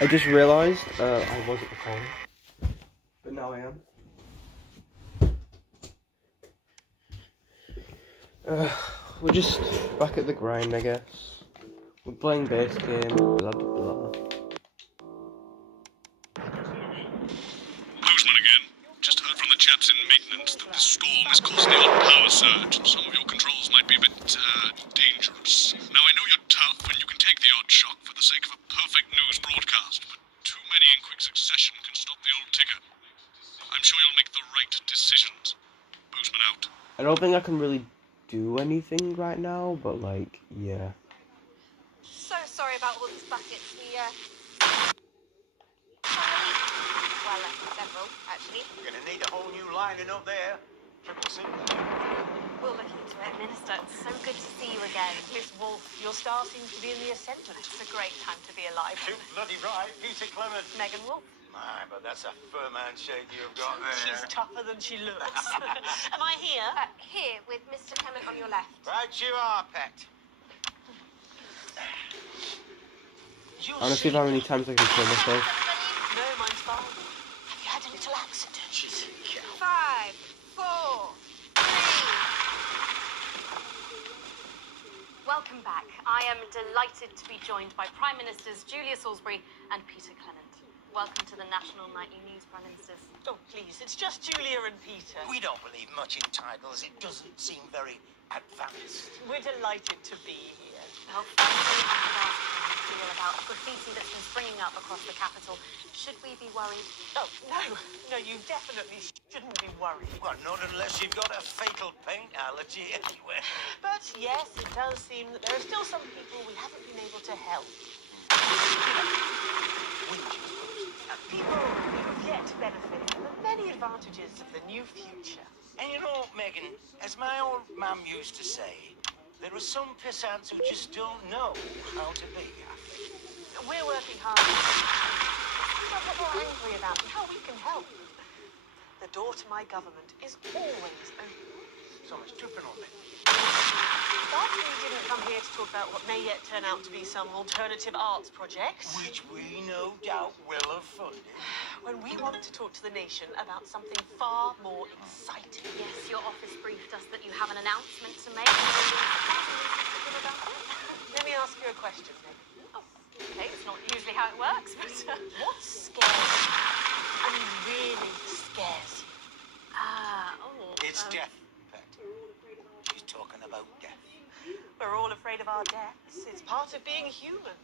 I just realised I wasn't recording, but now I am. We're just back at the grind, I guess. We're playing base game, blah blah blah. Postman again. Just heard from the chaps in maintenance that this storm is causing the odd power surge, and some of your controls might be a bit, dangerous. Now, I know you're tough, and you can take the odd shock for the sake of a perfect news broadcast, but too many in quick succession can stop the old ticker. I'm sure you'll make the right decisions. Postman out. I don't think I can really do anything right now, but like, yeah. So sorry about all these buckets. Well, several, actually. You're gonna need a whole new lining up there. Triple C. We'll look into it, Minister. It's so good to see you again. Miss Wolf, your star seems to be in the ascendant. It's a great time to be alive. Too bloody right, Peter Clement. Megan Wolf. My, but that's a firm handshake you've got there. She's tougher than she looks. Am I here? Here, with Mr. Clement on your left. Right you are, pet. I want to see how many times I can kill myself. No, mine's fine. Have you had a little accident? She's a cow. 5, 4, 3. Welcome back. I am delighted to be joined by Prime Ministers Julia Salisbury and Peter Clement. Welcome to the National Nightly News, Prime Ministers. Oh, please, it's just Julia and Peter. We don't believe much in titles. It doesn't seem very advanced. We're delighted to be here. Well, firstly, I have asked how you feel about graffiti that's been springing up across the capital. Should we be worried? Oh, no, you definitely shouldn't be worried. Well, not unless you've got a fatal paint allergy anywhere. But yes, it does seem that there are still some people we haven't been able to help. People who yet benefit from the many advantages of the new future. And you know, Megan, as my old mum used to say, there are some pissants who just don't know how to be happy. We're working hard. But what we're angry about and how we can help. The door to my government is always open. So much dripping on me. But we didn't come here to talk about what may yet turn out to be some alternative arts project. Which we no doubt will have funded. When we want to talk to the nation about something far more exciting. Yes, your office briefed us that you have an announcement to make. Let me ask you a question, then. Oh, okay, it's not usually how it works, but... What scares you? I mean, really scares you? It's death, Pet. She's talking about death. We're all afraid of our deaths. It's part of being human.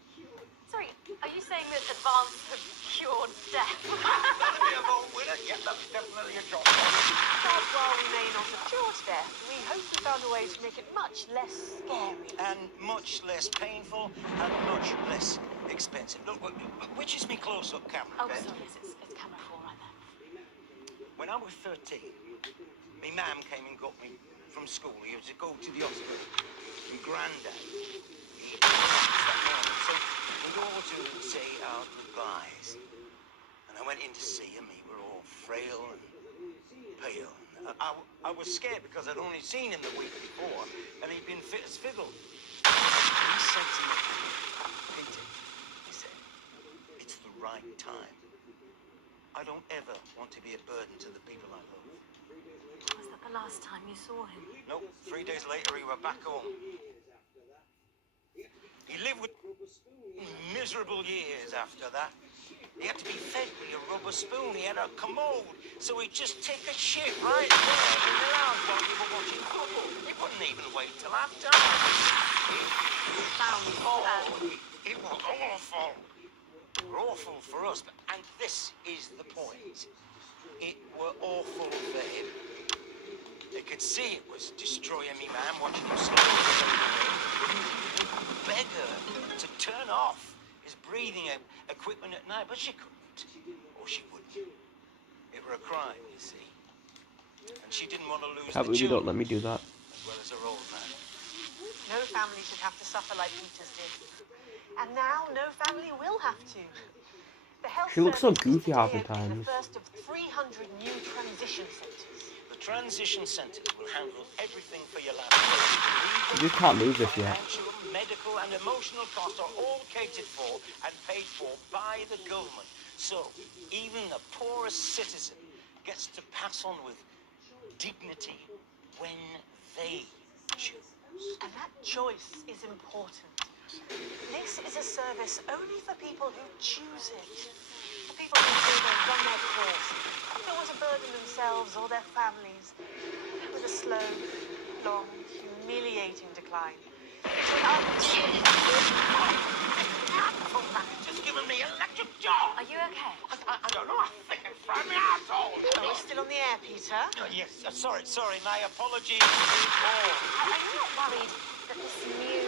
Sorry, are you saying that advance have cured death? That'll be a vote winner. Yeah, that's definitely a job. But while we may not have cured death, we hope we found a way to make it much less scary. And much less painful and much less expensive. Look, which is me close-up camera, Oh, Pet? sorry, it's camera 4 right there. When I was 13, my mum came and got me from school. He was to go to the hospital. And Grandad, he that morning. So we all to say our goodbyes. And I went in to see him. We were all frail and pale. And I was scared because I'd only seen him the week before, and he'd been fit as fiddle. He said to me, Peter, he said, it's the right time. I don't ever want to be a burden to the people I love. Was that the last time you saw him? Nope, 3 days later he were back home. He lived with miserable years after that. He had to be fed with a rubber spoon. He had a commode, so he'd just take a shit right there in the lounge while we were watching football. He wouldn't even wait till after. It was awful. Awful for us, and this is the point. It were awful for him. They could see it was destroying me, man, watching him slowly beg her to turn off his breathing equipment at night, but she couldn't, or she wouldn't. It were a crime, you see. And she didn't want to lose Can't the believe you children, don't let me do that. as well as her old man. No family should have to suffer like Peter's did. And now no family will have to. The health She looks so service goofy is half the today opening time. the first of 300 new transition centres. The transition centre will handle everything for your lab. You just can't move this yet. Financial, medical and emotional costs are all catered for and paid for by the government. So even the poorest citizen gets to pass on with dignity when they choose. And that choice is important. This is a service only for people who choose it. For people who feel they've run their course, who don't want to burden themselves or their families with a slow, long, humiliating decline. It's an Just giving me electric jaw. Are you okay? I don't know. I think it fried my asshole. Oh, we're still on the air, Peter. Yes. Sorry. My apologies. Are you not worried that this new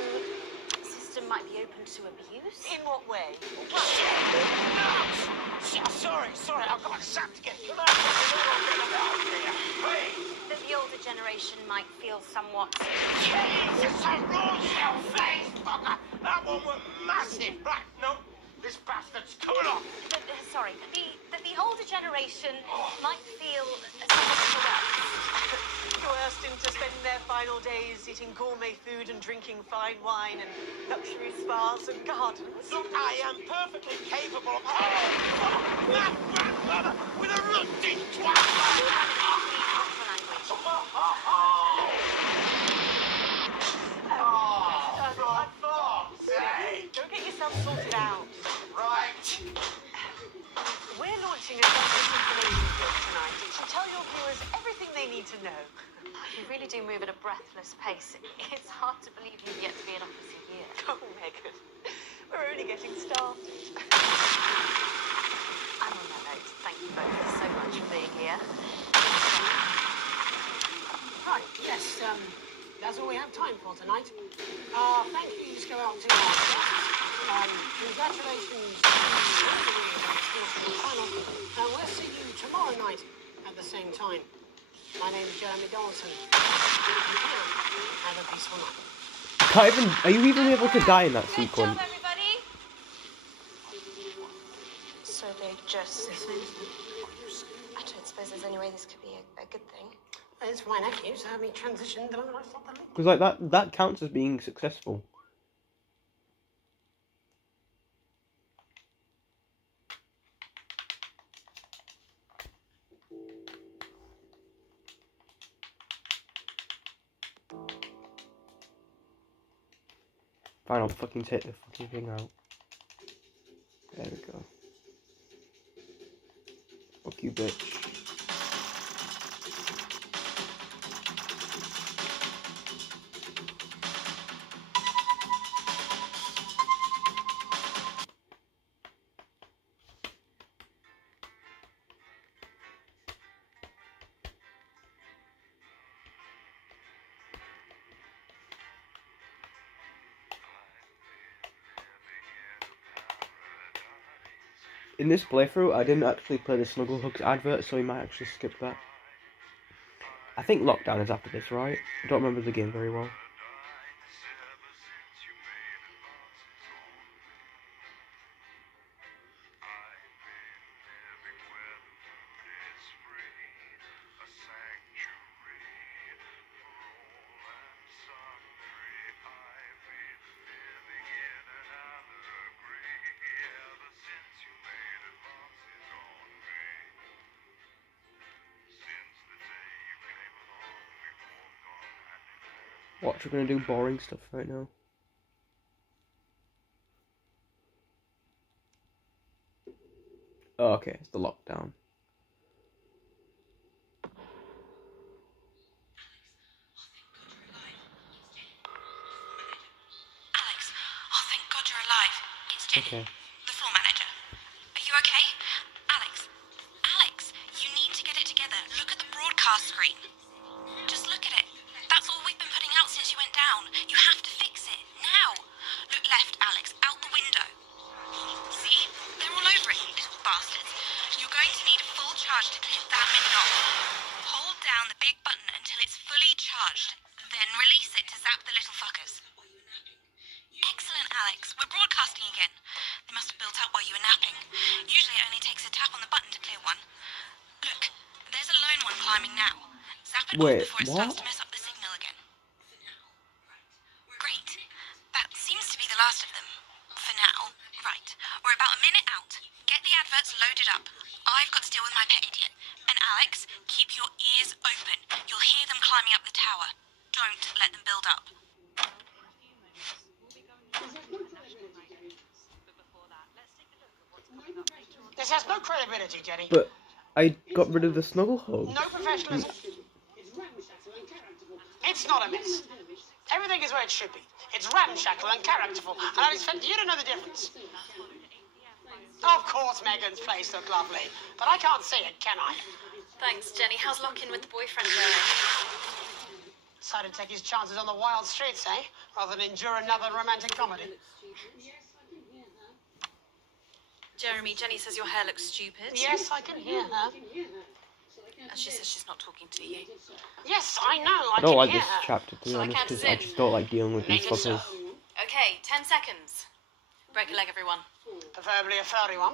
system might be open to abuse? In what way? Sorry. I've got sacked again. Can I get out here? Please. That the older generation might feel somewhat... Jesus, a raw face, fucker. That one was massive. Right, no. This bastard's coming off. That the older generation might feel somewhat coerced. Coerced into spending their final days eating gourmet food and drinking fine wine and luxury spas and gardens. Look, I am perfectly capable of... Oh, that grandmother with a rusty twat. Go get yourself sorted out. Right. We're launching a justice information book tonight. It should tell your viewers everything they need to know. You really do move at a breathless pace. It's hard to believe you've yet to be in office a year. Oh, Megan, we're only getting started. And on that note, thank you both so much for being here. Right, yes, that's all we have time for tonight. Thank yous go out to our guests. Congratulations to the panel. We'll see you tomorrow night at the same time. My name's Jeremy Donaldson. Have a peaceful night. Are you even able to die in that Good sequence? job, everybody! So they just... I don't suppose there's any way this could be a good thing. It's my nephew, so we transitioned the moment I thought the link. Because like that counts as being successful. Fine, I'll fucking take the fucking thing out. There we go. Fuck you, bitch. In this playthrough, I didn't actually play the Snuggle Hugs advert, so we might actually skip that. I think Lockdown is after this, right? I don't remember the game very well. What, we're gonna do boring stuff right now? Oh, okay, it's the lockdown. Alex, oh thank God you're alive. It's Jenny, Okay. the floor manager. Are you okay? Alex, you need to get it together. Look at the broadcast screen. Just look at it. That's all we've been putting out since you went down. You have to fix it, now. Look left, Alex, out the window. See? They're all over it, little bastards. You're going to need a full charge to clear that many off. Hold down the big button until it's fully charged. Then release it to zap the little fuckers. Excellent, Alex. We're broadcasting again. They must have built up while you were napping. Usually it only takes a tap on the button to clear one. Look, there's a lone one climbing now. off Wait, before it what? starts to mess up the signal again. Great. That seems to be the last of them. For now. Right. We're about a minute out. Get the adverts loaded up. I've got to deal with my pet idiot. And Alex, keep your ears open. You'll hear them climbing up the tower. Don't let them build up. This has no credibility, Jenny. But I got rid of the snuggle hug. No professionalism. It's not a mess. Everything is where it should be. It's ramshackle and characterful, and I expect you to know the difference. Of course Megan's place looked lovely, but I can't see it, can I? Thanks, Jenny. How's lock-in with the boyfriend going? Decided to take his chances on the wild streets, eh? Rather than endure another romantic comedy. Jeremy, Jenny says your hair looks stupid. Yes, I can hear her. And she says she's not talking to you. Yes, I know, I don't like hear this her. chapter, to be So I honest, count because us I in. just don't like dealing with these Make it so. fuckers. Okay, 10 seconds. Break a leg, everyone. Preferably a furry one.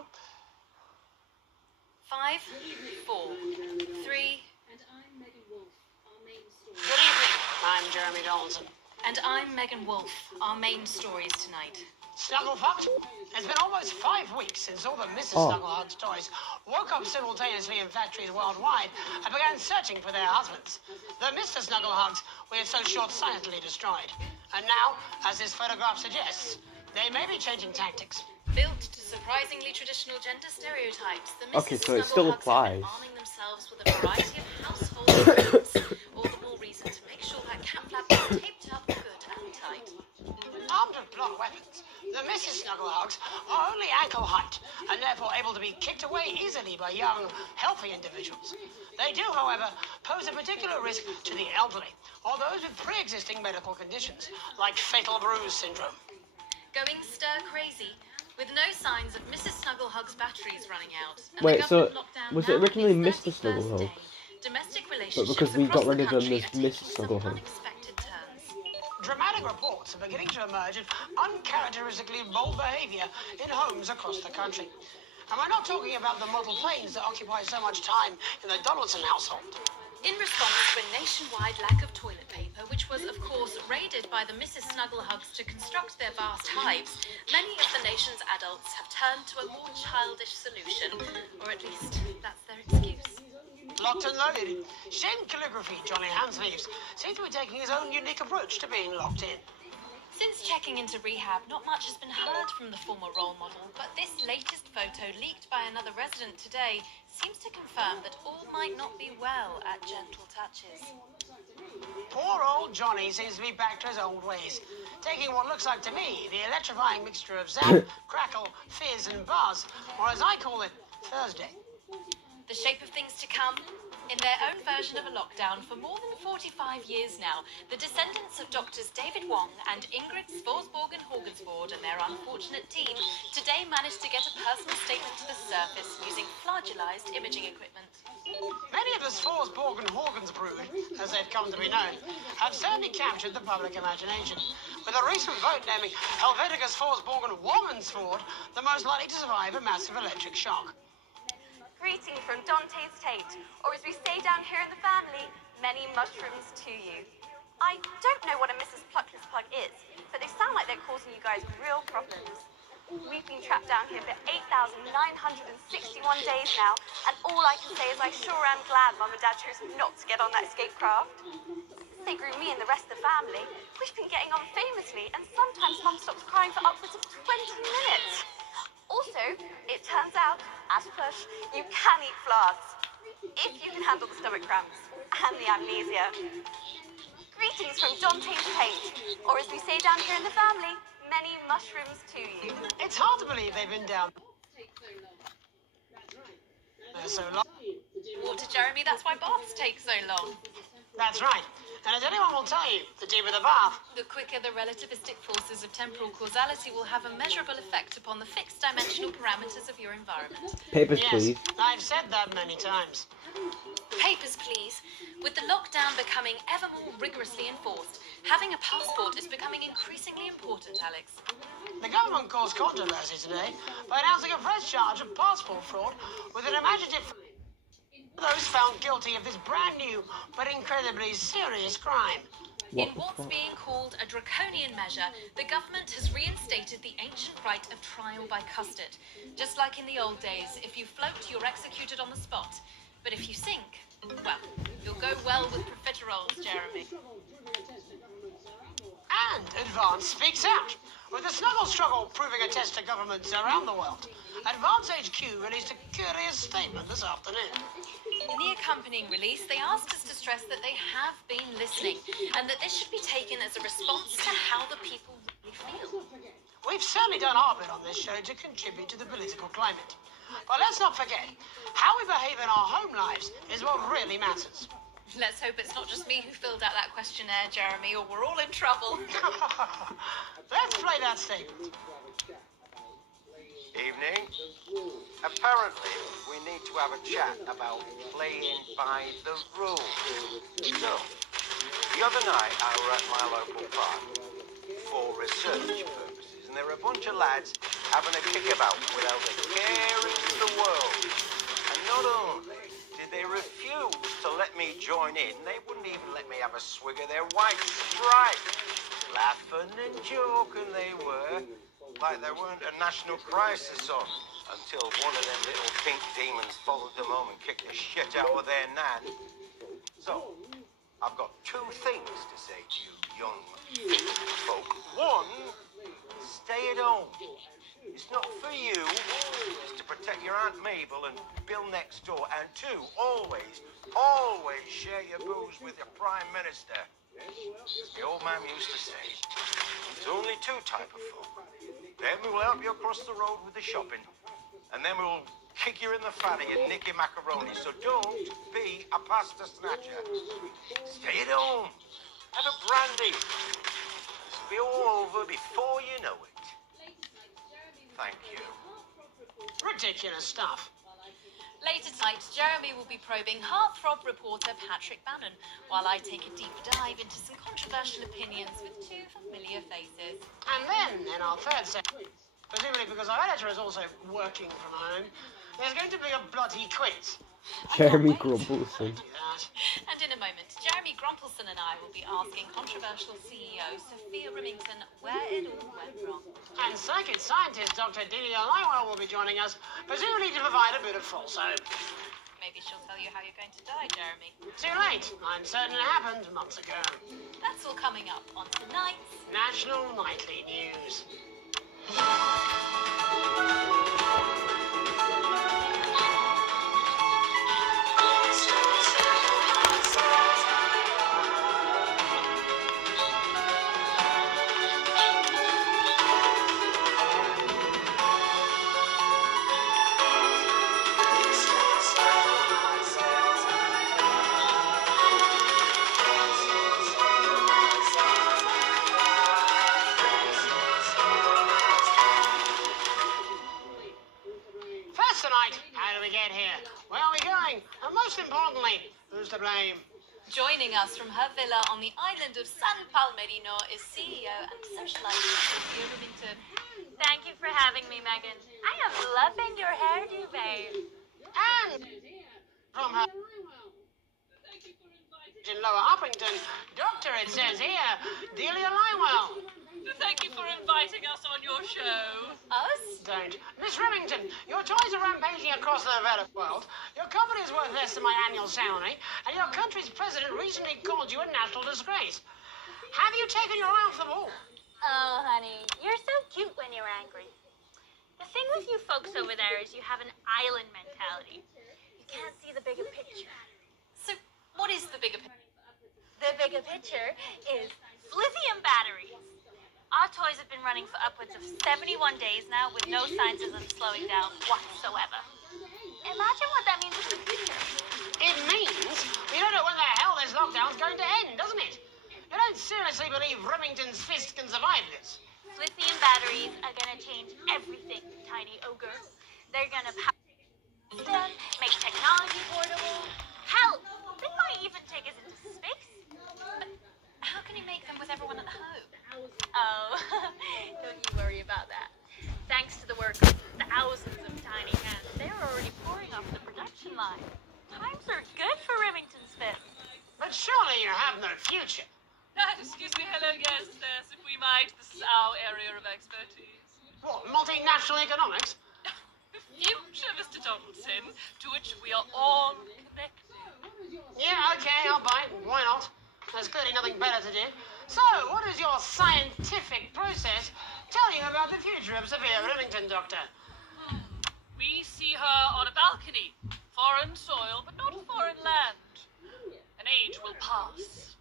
5, 4, 3, Good evening. I'm Jeremy Donaldson. and I'm Megan Wolfe. Our main stories tonight. Snugglefucked? It's been almost 5 weeks since all the Mrs. Oh. Snugglehugs toys woke up simultaneously in factories worldwide and began searching for their husbands. The Mr. Snugglehugs we had so short-sightedly destroyed. And now, as this photograph suggests, they may be changing tactics. Built to surprisingly traditional gender stereotypes, the Mrs. Okay, so it still Snugglehugs applies. have been arming themselves with a variety of household items. All the more reason to make sure that cat flap is taped up good and tight. Armed with blunt weapons, the Mrs. Snugglehugs are only ankle height and therefore able to be kicked away easily by young, healthy individuals. They do, however, pose a particular risk to the elderly or those with pre-existing medical conditions, like fatal bruise syndrome. Going stir-crazy, with no signs of Mrs. Snugglehugs' batteries running out. And Wait, the so government lockdown was now it originally on its Mr. 31st Snugglehugs? day. Domestic But relationships because we got across rid the of them, country there's are taking Mrs. some Snugglehugs. unexpected turns. Dramatic reports are beginning to emerge of uncharacteristically bold behaviour in homes across the country. And we're not talking about the model planes that occupy so much time in the Donaldson household. In response to a nationwide lack of toilet paper, which was, of course, raided by the Mrs. Snugglehugs to construct their vast hives, many of the nation's adults have turned to a more childish solution, or at least that's their excuse. Locked and loaded. Shane Calligraphy, Johnny Hansleaves, seems to be taking his own unique approach to being locked in. Since checking into rehab, not much has been heard from the former role model, but this latest photo leaked by another resident today seems to confirm that all might not be well at Gentle Touches. Poor old Johnny seems to be back to his old ways, taking what looks like to me the electrifying mixture of zap, crackle, fizz and buzz, or as I call it, Thursday. The shape of things to come? In their own version of a lockdown for more than 45 years now, the descendants of Doctors David Wong and Ingrid Svorsborg and Horgensvoord and their unfortunate team today managed to get a personal statement to the surface using flagellized imaging equipment. Many of the Svorsborg and Horgans brood, as they've come to be known, have certainly captured the public imagination, with a recent vote naming Helvetica Svorsborg and Womensvoord the most likely to survive a massive electric shock. Greetings from Dante's Tate, or as we say down here in the family, many mushrooms to you. I don't know what a Mrs. Pluckless Plug is, but they sound like they're causing you guys real problems. We've been trapped down here for 8,961 days now, and all I can say is I sure am glad Mum and Dad chose not to get on that escape craft. They grew me and the rest of the family. We've been getting on famously, and sometimes Mum stops crying for upwards of 20 minutes. Also, it turns out, as a push, you can eat flags, if you can handle the stomach cramps and the amnesia. Greetings from Dante's Tate, or as we say down here in the family, many mushrooms to you. It's hard to believe they've been down there so long. Water, Jeremy, that's why baths take so long. That's right. And as anyone will tell you, the deeper the bath. The quicker the relativistic forces of temporal causality will have a measurable effect upon the fixed dimensional parameters of your environment. Papers, Yes, please. I've said that many times. Papers, please. With the lockdown becoming ever more rigorously enforced, having a passport is becoming increasingly important, Alex. The government caused controversy today by announcing a fresh charge of passport fraud with an imaginative Those found guilty of this brand new but incredibly serious crime. In what's being called a draconian measure, the government has reinstated the ancient right of trial by custard. Just like in the old days, if you float, you're executed on the spot. But if you sink, well, you'll go well with profiteroles, Jeremy. And Advance speaks out. With the snuggle struggle proving a test to governments around the world, Advance HQ released a curious statement this afternoon. In the accompanying release, they asked us to stress that they have been listening and that this should be taken as a response to how the people really feel. We've certainly done our bit on this show to contribute to the political climate. But let's not forget, how we behave in our home lives is what really matters. Let's hope it's not just me who filled out that questionnaire, Jeremy, or we're all in trouble. Let's play that statement. Evening. Apparently, we need to have a chat about playing by the rules. So, the other night I were at my local park for research purposes, and there were a bunch of lads having a kickabout without a care in the world. And not only did they refuse to let me join in, they wouldn't even let me have a swig of their white stripe. Laughing and joking they were, like there weren't a national crisis on, until one of them little pink demons followed them home and kicked the shit out of their nan. So, I've got two things to say to you young folk. One, stay at home. It's not for you, it's to protect your Aunt Mabel and Bill next door. And two, always share your booze with your Prime Minister. The old man used to say, there's only two type of folk. Them who will help you across the road with the shopping, and them who will kick you in the fatty and nick your macaroni. So don't be a pasta snatcher. Stay at home. Have a brandy. It'll be all over before you know it. Thank you. Ridiculous stuff. Later tonight, Jeremy will be probing heartthrob reporter Patrick Bannon, while I take a deep dive into some controversial opinions with two familiar faces. And then, in our third segment, presumably because our editor is also working from home, there's going to be a bloody quiz. Jeremy Grumpelson. And in a moment, Jeremy Grumpelson and I will be asking controversial CEO Sophia Remington where it all went wrong. And psychic scientist Dr. Delia Lywell will be joining us, presumably to provide a bit of false hope. Maybe she'll tell you how you're going to die, Jeremy. Too late. I'm certain it happened months ago. That's all coming up on tonight's National Nightly News. To blame. Joining us from her villa on the island of San Palmerino is CEO and socialite Sophia Remington. Thank you for having me, Megan. I am loving your hairdo, babe. And from her in Lower Uppington, Doctor, it says here, Delia Lywell. Thank you for inviting us on your show. Us? Don't. Miss Remington, your toys are rampaging across the developed world. Your company is worth less than my annual salary, and your country's president recently called you a national disgrace. Have you taken your eye off the ball? Oh, honey, you're so cute when you're angry. The thing with you folks over there is you have an island mentality. You can't see the bigger picture. So, what is the bigger picture? The bigger picture is lithium batteries. Our toys have been running for upwards of 71 days now with no signs of them slowing down whatsoever. Imagine what that means for the future. It means we don't know when the hell this lockdown's going to end, doesn't it? You don't seriously believe Remington's fist can survive this? Lithium batteries are going to change everything, Tiny Ogre. They're going to power them, make technology portable. Hell, they might even take us into space. But how can you make them with everyone at home? Oh, don't you worry about that. Thanks to the work of thousands of tiny hands, they're already pouring off the production line. Times are you have no future. Excuse me, hello, yes, if we might. This is our area of expertise. What, multinational economics? Future, Mr. Donaldson, to which we are all connected. Yeah, okay, I'll bite. Why not? There's clearly nothing better to do. So, what does your scientific process tell you about the future of Sophia Remington, Doctor? We see her on a balcony. Foreign soil, but not foreign land. An age will pass.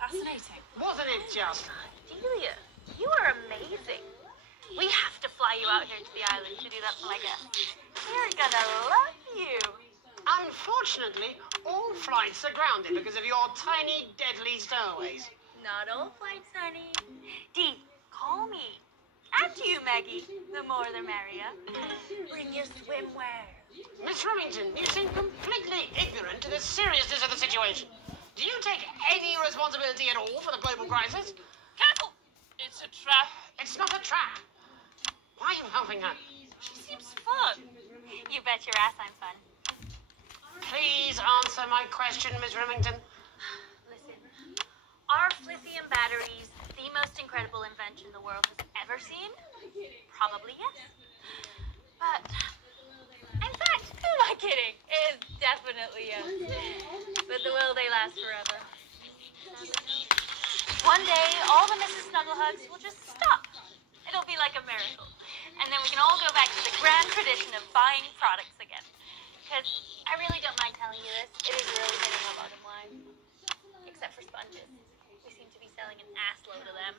Fascinating. Wasn't it just? Delia, you are amazing. We have to fly you out here to the island to do that for my guests. They're gonna love you. Unfortunately, all flights are grounded because of your tiny, deadly stowaways. Not all flights, honey. Dee, call me. And you, Maggie. The more the merrier. Bring your swimwear. Miss Remington, you seem completely ignorant to the seriousness of the situation. Do you take any responsibility at all for the global crisis? Careful! It's a trap. It's not a trap. Why are you helping her? She seems fun. You bet your ass I'm fun. Please answer my question, Miss Remington. Listen, are lithium batteries the most incredible invention the world has ever seen? Probably yes. But, in fact, who am I kidding? It's definitely yes. But will they last forever? One day, all the Mrs. Snugglehugs will just stop. It'll be like a miracle. And then we can all go back to the grand tradition of buying products again. Because I really don't mind telling you this. It is really hitting our bottom line. Except for sponges. We seem to be selling an assload of them.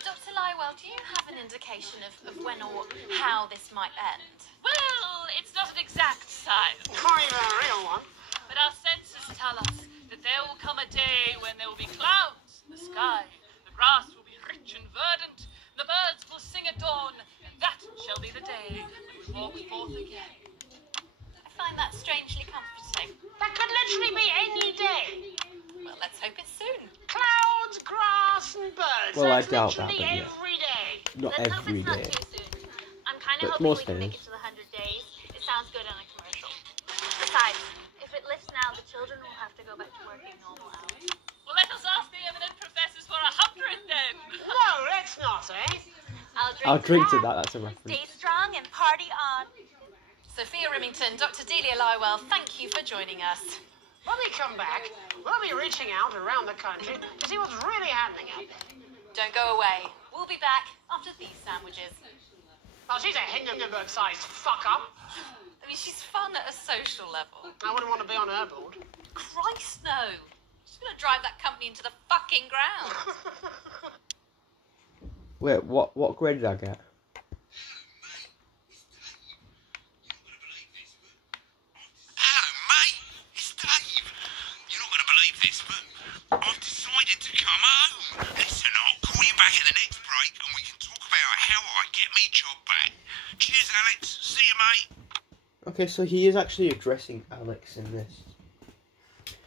Dr. Lywell, do you have an indication of when or how this might end? Well, it's not an exact science. Not even a real one. But our senses tell us that there will come a day when there will be clouds in the sky, the grass will be rich and verdant, the birds will sing at dawn, and that shall be the day when we walk forth again. I find that strangely comforting. That could literally be any day. Well, let's hope it's soon. Clouds, grass, and birds. Well, I That's doubt that, literally but yeah. every day. Not Let's hope every it's not day. too soon. I'm kind But of hoping most we can make days. it to the 100 days. It sounds good on a commercial. Besides, if it lifts now, the children will have to go back to working normal hours. Well, let us ask the eminent professors for 100 then. No, let's not, eh? I'll drink to that, that's a Stay reference. strong and party on. Sophia Remington, Dr. Delia Lywell, thank you for joining us. When we come back, we'll be reaching out around the country to see what's really happening out there. Don't go away. We'll be back after these sandwiches. Well, she's a Hindenburg-sized fuck-up. I mean, she's fun at a social level. I wouldn't want to be on her board. Christ, no. She's going to drive that company into the fucking ground. Wait, what grade did I get? Hello, mate. It's Dave. You're not going to believe this, but I've decided to come home. Listen, I'll call you back at the next break and we can talk about how I get me job back. Cheers, Alex. See you, mate. Okay, so he is actually addressing Alex in this.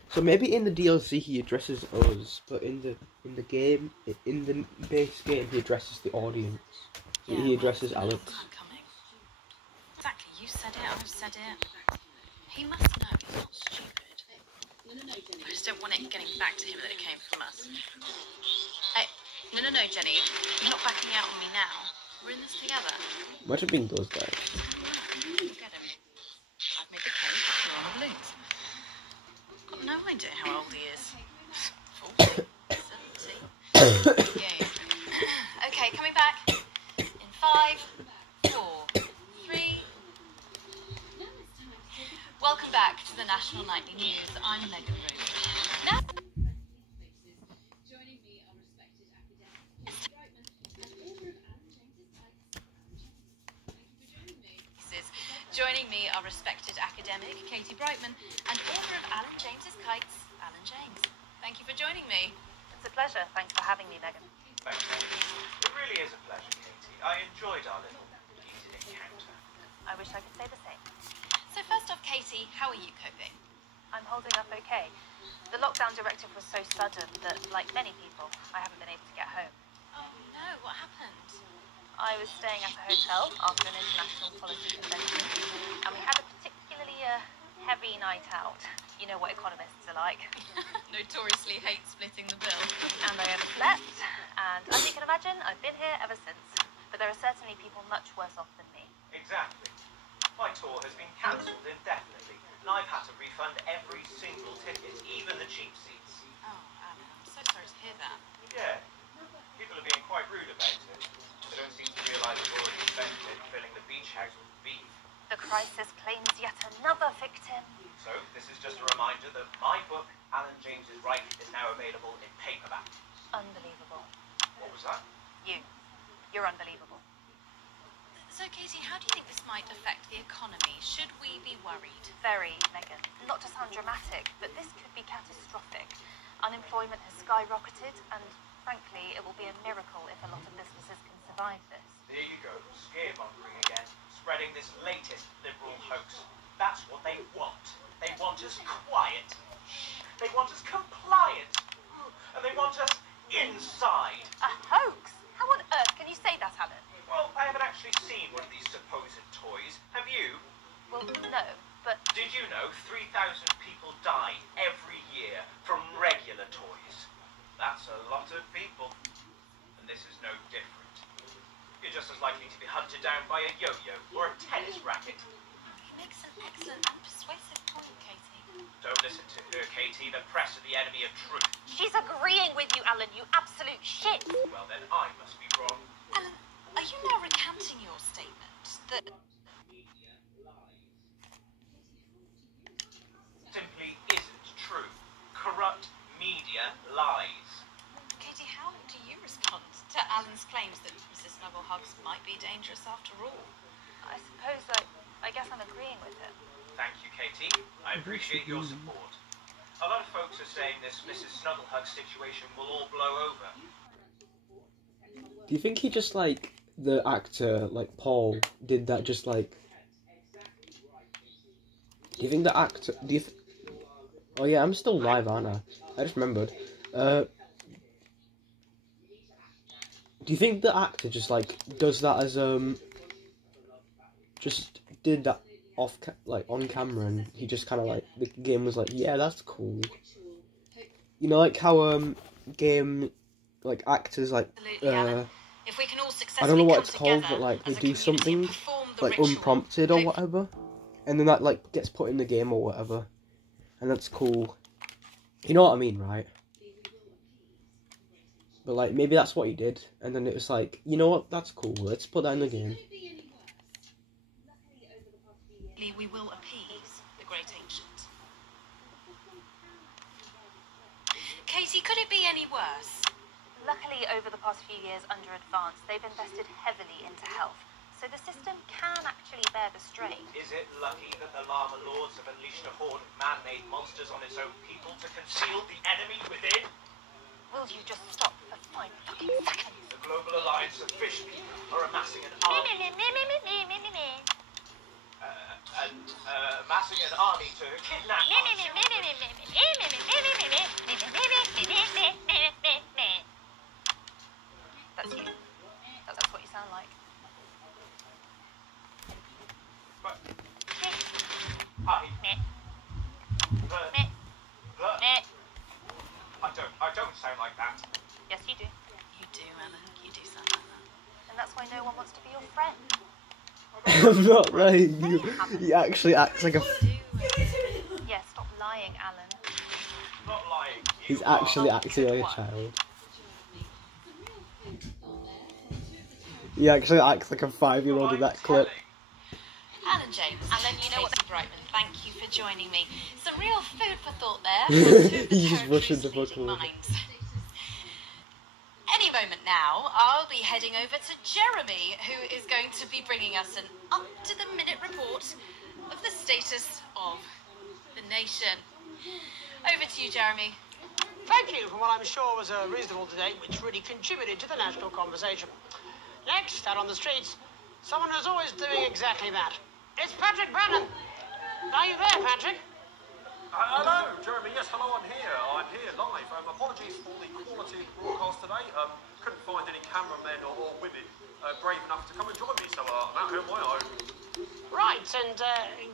So maybe in the DLC he addresses us, but in the game, in the base game, he addresses the audience. So he addresses Alex. Coming. Exactly, you said it, I've said it. He must know, he's not stupid. I just don't want it getting back to him that it came from us. Hey, no, Jenny, you're not backing out on me now. We're in this together. Might have been those guys. Forget him. I've made the cake, you're on the balloons. Got no idea how old he is. 40? 70? Yeah. Okay, coming back. In 5, 4, 3. Welcome back to the National Nightly News. I'm Megan Rowe. Now, joining me are respected academic Katie Brightman and author of Alan James's Kites, Alan James. Thank you for joining me. It's a pleasure. Thanks for having me, Megan. Thanks, Katie. It really is a pleasure, Katie. I enjoyed our little heated encounter. I wish I could say the same. So first off, Katie, how are you coping? I'm holding up okay. The lockdown directive was so sudden that, like many people, I haven't been able to get home. Oh no, what happened? I was staying at a hotel after an international policy convention, and we had a particularly heavy night out. You know what economists are like. Notoriously hate splitting the bill. And I overslept, and as you can imagine, I've been here ever since. But there are certainly people much worse off than me. Exactly. My tour has been cancelled indefinitely, and I've had to refund every single ticket, even the cheap seats. Oh, Alan, I'm so sorry to hear that. Yeah. People are being quite rude about it. They don't seem to realise we've already invested filling the beach house with beef. The crisis claims yet another victim. So, this is just a reminder that my book, Alan James's Right, is now available in paperback. Unbelievable. What was that? You're unbelievable. So, Katie, how do you think this might affect the economy? Should we be worried? Very, Megan. Not to sound dramatic, but this could be catastrophic. Unemployment has skyrocketed, and frankly, it will be a miracle if a lot of businesses can survive this. There you go, scaremongering again, spreading this latest liberal hoax. That's what they want. They want us quiet. They want us compliant. And they want us inside. A hoax? How on earth can you say that, Alan? Well, I haven't actually seen one of these supposed toys. Have you? Well, no, but... Did you know 3,000 people die every year from regular toys? That's a lot of people. And this is no different. You're just as likely to be hunted down by a yo-yo or a tennis racket. He makes an excellent and persuasive point, Katie. Don't listen to her, Katie. The press are the enemy of truth. She's agreeing with you, Alan, you absolute shit. Well, then I must be wrong. Alan, are you now recanting your statement that... Simply isn't true. Corrupt media lies. Katie, how do you respond to Alan's claims that Mrs. Snugglehugs might be dangerous after all? I suppose I guess I'm agreeing with it. Thank you, Katie. I appreciate your support. A lot of folks are saying this Mrs. Snugglehug situation will all blow over. Do you think he just, like, the actor, like Paul, did that just, like... Do you think the actor... Oh yeah, I'm still live, aren't I? I just remembered. Do you think the actor just, like, does that as, just did that on camera, and he just kind of, like, the game was like, yeah, that's cool. You know, like how, game, like, actors, like, if we can all I don't know what it's called, but, like, they do something, like, unprompted or whatever, and then that, like, gets put in the game or whatever, and that's cool. You know what I mean, right? But, like, maybe that's what he did, and then it was like, you know what, that's cool, let's put that in the game. We will appease the great ancient. Katie, could it be any worse? Luckily, over the past few years under Advance, they've invested heavily into health, so the system can actually bear the strain. Is it lucky that the Llama Lords have unleashed a horde of man-made monsters on its own people to conceal the enemy within? Will you just stop for 5 fucking seconds? The Global Alliance of Fish People are amassing an army. Amassing an army to kidnap us. That's you. That's what you sound like. But, hi. I don't sound like that. Yes, you do. You do, Alan. You do sound like that. And that's why no one wants to be your friend. I'm not lying. He actually acts like a... Yeah, stop lying, Alan. Not lying. He's actually acting like a child. He actually acts like a 5-year-old in that clip. Alan James, Alan, you know what? Brightman, thank you for joining me. Some real food for thought there. He's just rushing the book over. Any moment now, I'll be heading over to Jeremy, who is going to be bringing us an up-to-the-minute report of the status of the nation. Over to you, Jeremy. Thank you for what I'm sure was a reasonable debate, which really contributed to the national conversation. Next, out on the streets, someone who's always doing exactly that. It's Patrick Bannon. Are you there, Patrick? Hello, Jeremy. Yes, hello, I'm here live. Apologies for the quality of the broadcast today. Couldn't find any cameramen or women brave enough to come and join me, so I'm out here on my own. Right, and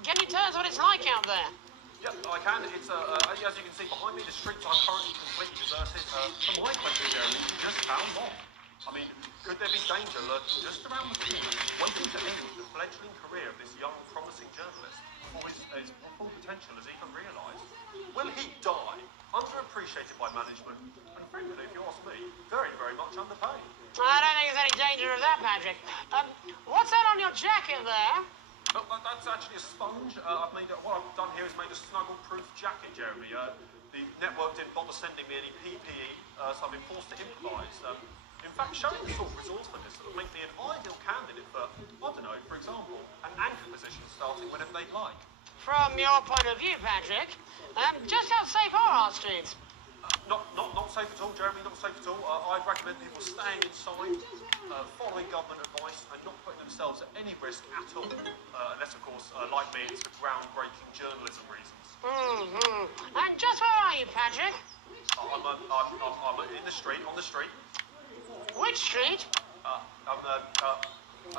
can you tell us what it's like out there? Yep, I can. It's as you can see behind me, the streets are currently completely deserted. From my point of view, Jeremy, just found off. I mean, could there be danger lurking just around the corner, waiting to end the fledgling career of this young, promising journalist before his full potential is even realised? Will he die, underappreciated by management, and frankly, if you ask me, very, very much underpaid? I don't think there's any danger of that, Patrick. What's that on your jacket there? Oh, that's actually a sponge. What I've done here is made a snuggle-proof jacket, Jeremy. The network didn't bother sending me any PPE, so I've been forced to improvise. In fact, showing the sort of resourcefulness that would make me an ideal candidate for, I don't know, for example, an anchor position starting whenever they'd like. From your point of view, Patrick, just how safe are our streets? Not safe at all, Jeremy, not safe at all. I'd recommend people staying inside, following government advice, and not putting themselves at any risk at all. Unless, of course, like me, it's for groundbreaking journalism reasons. And just where are you, Patrick? I'm in the street, on the street. Which street? I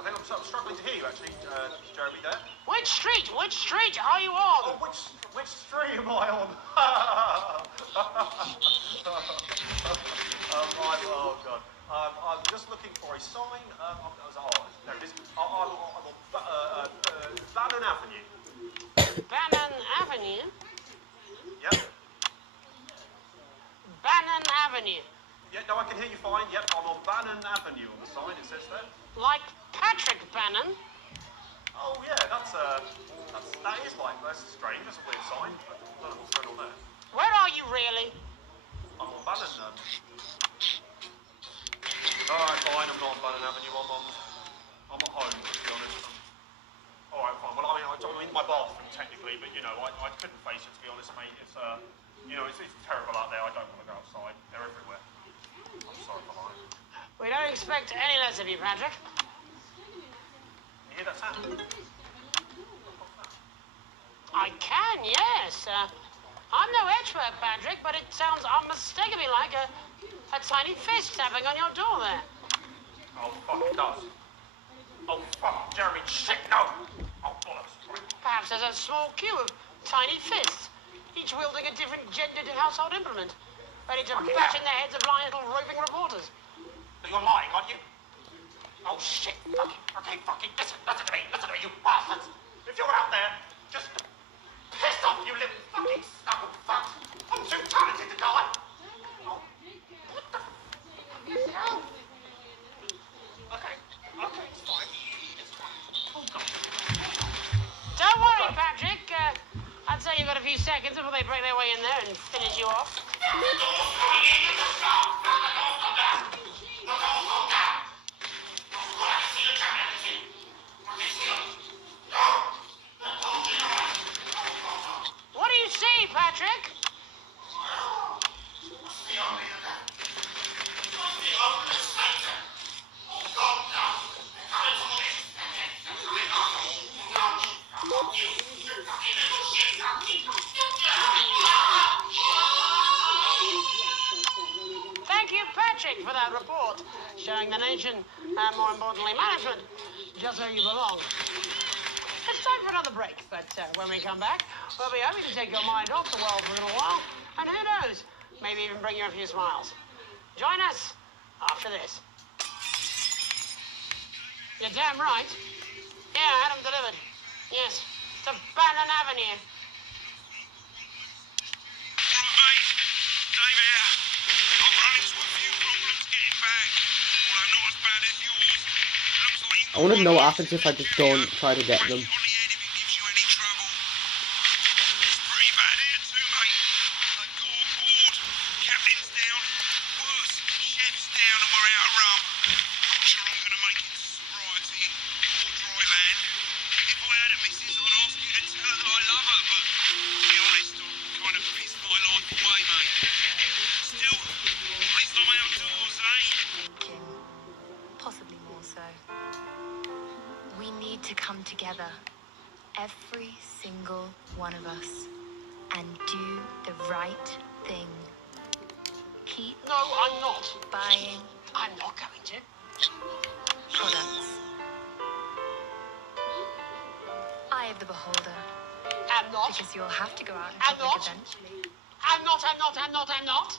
think I'm struggling to hear you, actually, Jeremy, there. Which street? Which street are you on? Oh, which street am I on? Oh, God. I'm just looking for a sign. There it is. I'm on Bannon Avenue. Bannon Avenue? Yep. Bannon Avenue. Yeah, no, I can hear you fine. Yep, I'm on Bannon Avenue on the sign, it says there. Like Patrick Bannon? Oh, yeah, that is like, that's strange, that's a weird sign. I don't know what's going on there. Where are you really? I'm on Bannon. Alright, fine, I'm not on Bannon Avenue, I'm at home, to be honest. Alright, fine, well, I'm in my bathroom, technically, but, you know, I couldn't face it, to be honest, mate. It's, you know, it's terrible out there, I don't want to go outside. They're everywhere. I'm sorry for mine. We don't expect any less of you, Patrick. You hear that sound? I can, yes. I'm no expert, Patrick, but it sounds unmistakably like a tiny fist tapping on your door there. Oh, fuck, it does. Oh, fuck, Jeremy, shit, no! Oh, bollocks. Perhaps there's a small queue of tiny fists, each wielding a different gendered household implement, ready to bash in the heads of blind little roving reporters. You're lying, aren't you? Oh, shit. Okay, fucking listen to me, you bastards. If you're out there, just piss off, you little fucking snuggle fuck. I'm too talented to die. Oh, what the hell? Okay, it's fine. Oh, God. Don't worry, Patrick. I'd say you've got a few seconds before they break their way in there and finish you off. What do you see, Patrick? Thank you, Patrick, for that report, showing the nation, and more importantly, management, just where you belong. It's time for another break, but when we come back, we'll be hoping to take your mind off the world for a little while, and who knows, maybe even bring you a few smiles. Join us after this. You're damn right. Yeah, I had them delivered. Yes, to Bannon Avenue. I want to know what happens if I just don't try to get them. Possibly more so. We need to come together, every single one of us, and do the right thing. Keep No, I'm not. buying I'm not going to. products. Eye of the beholder. am not. Because you'll have to go out in I'm public not. eventually. I'm not.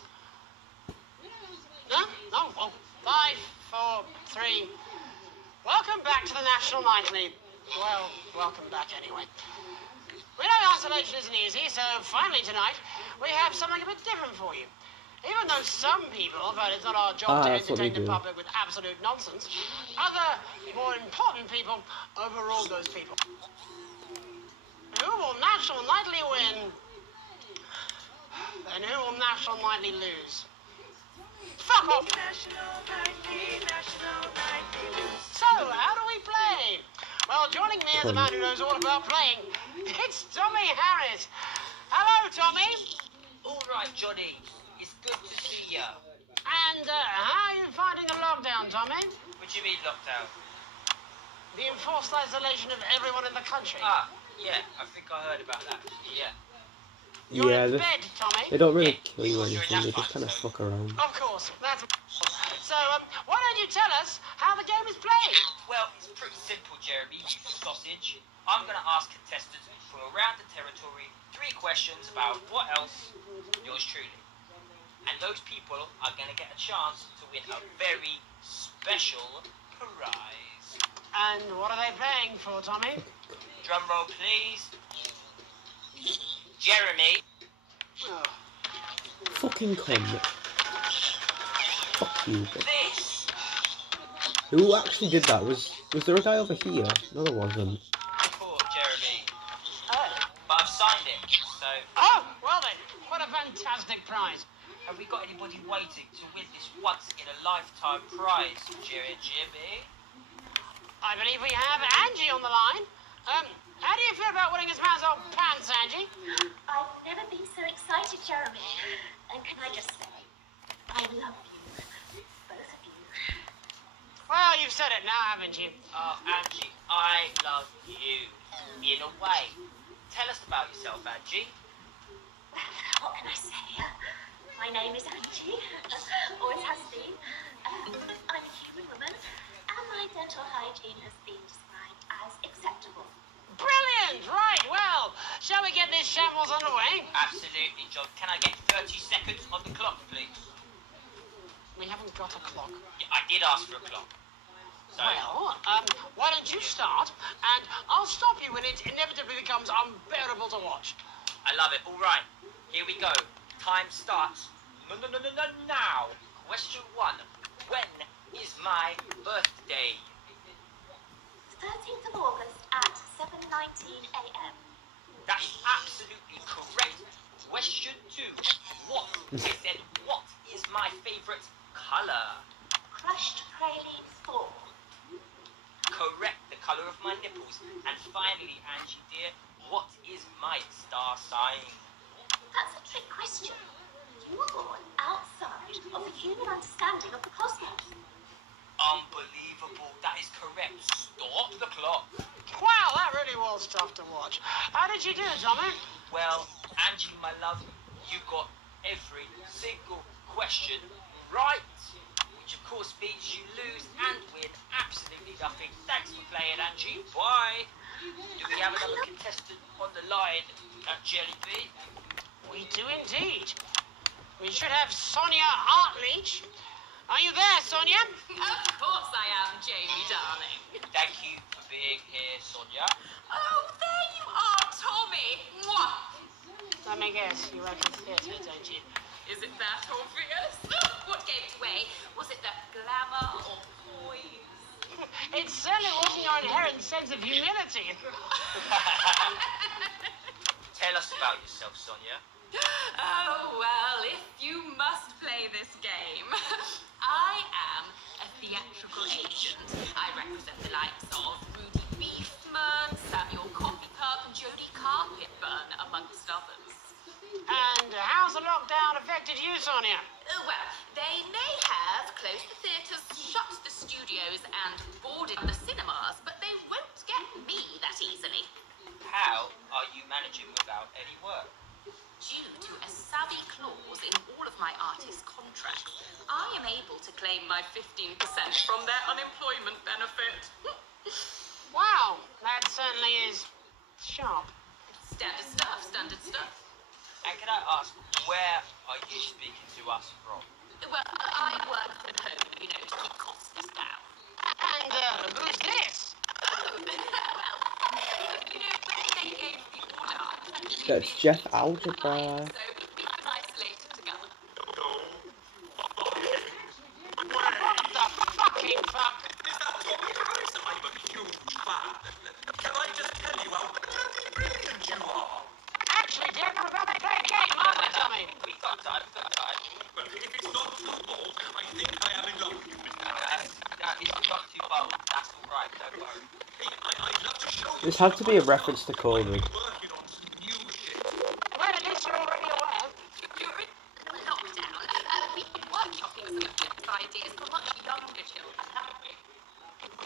No? No? Oh, 5, 4, 3. Welcome back to the National Night League. Well, welcome back anyway. We know isolation isn't easy, so finally tonight we have something a bit different for you. Even though some people felt it's not our job to entertain the public with absolute nonsense, other, more important people overruled those people. Who will National Nightly win? And who will National Nightly lose? Fuck off! So, how do we play? Well, joining me as a man who knows all about playing, it's Tommy Harris. Hello, Tommy. All right, Johnny. It's good to see you. And how are you finding the lockdown, Tommy? What do you mean lockdown? The enforced isolation of everyone in the country. Ah, yeah. I think I heard about that. Yeah. You're in bed, Tommy. They don't really kill you or anything, they just kind of fuck around. Of course, that's... So, why don't you tell us how the game is played? Well, it's pretty simple, Jeremy, you sausage. I'm going to ask contestants from around the territory 3 questions about what else, yours truly. And those people are going to get a chance to win a very special prize. And what are they playing for, Tommy? Drum roll, please. Jeremy. Oh. Fucking cunt. Fuck you. This. Who actually did that? Was there a guy over here? No, there wasn't. For Jeremy. Oh. But I've signed it, so... Oh, well then, what a fantastic prize. Have we got anybody waiting to win this once-in-a-lifetime prize, Jimmy? I believe we have Angie on the line. How do you feel about winning this man's old pants, Angie? I've never been so excited, Jeremy. And can I just say, I love you. Both of you. Well, you've said it now, haven't you? Oh, Angie, I love you. In a way. Tell us about yourself, Angie. What can I say? My name is Angie, always has been. I'm a human woman, and my dental hygiene has been described as acceptable. Brilliant! Right, well, shall we get this shambles underway? Absolutely, John. Can I get 30 seconds on the clock, please? We haven't got a clock. Yeah, I did ask for a clock. So, Well, why don't you start, and I'll stop you when it inevitably becomes unbearable to watch. I love it. All right, here we go. Time starts now. Question 1. When is my birthday? 13th of August at 7:19 a.m. That's absolutely correct. Question 2. What? I said, what is my favourite colour? Crushed praline 4. Correct, the colour of my nipples. And finally, Angie dear, what is my star sign? That's a trick question. You were born outside of the human understanding of the cosmos. Unbelievable, that is correct. Stop the clock. Wow, that really was tough to watch. How did you do, Tommy? Well, Angie, my love, you got every single question right, which of course means you lose and win absolutely nothing. Thanks for playing, Angie. Bye. Do we have another contestant on the line at Jelly Bean? We do indeed. We should have Sonia Hartleach. Are you there, Sonia? Of course I am, Jamie, darling. Thank you for being here, Sonia. Oh, there you are, Tommy. Mwah. Let me guess, you reckon theatre, don't you? Is it that obvious? What gave it away? Was it the glamour or poise? It certainly wasn't your inherent sense of humility. Tell us about yourself, Sonia. Oh, well, if you must play this game. I am a theatrical agent. I represent the likes of Rudy Beefman, Samuel Coffeecup, and Jodie Carpetburn, amongst others. And how's the lockdown affected you, Sonia? Well, they may have closed the theatres, shut the studios, and boarded the cinemas, but they won't get me that easily. How are you managing without any work? Due to a savvy clause in all of my artist contracts, I am able to claim my 15% from their unemployment benefit. Wow, that certainly is sharp. It's Standard stuff, standard stuff. And can I ask, where are you speaking to us from? Well, I work from home, you know, to keep costs down. And who's this? Oh, well, you know, when they gave the order, I That's Jeff Algebra. so we were isolated together. What the fucking fuck? Is that Tommy Harris? I'm a huge fan. Can I just tell you how bloody brilliant you are? Actually, Jeff, we're about to play a game, aren't we, Tommy? We've got time, we've got time. Well, if it's not too bold, I think I am in love with you, Mr. Harris. It's not too bold, that's alright, don't worry. Hey, I'd love to show you. This had to be a reference to COVID. Working on some new shit. Well, at least you're already aware. During lockdown, we've been workshopping some of Jeff's ideas for much younger children, haven't we?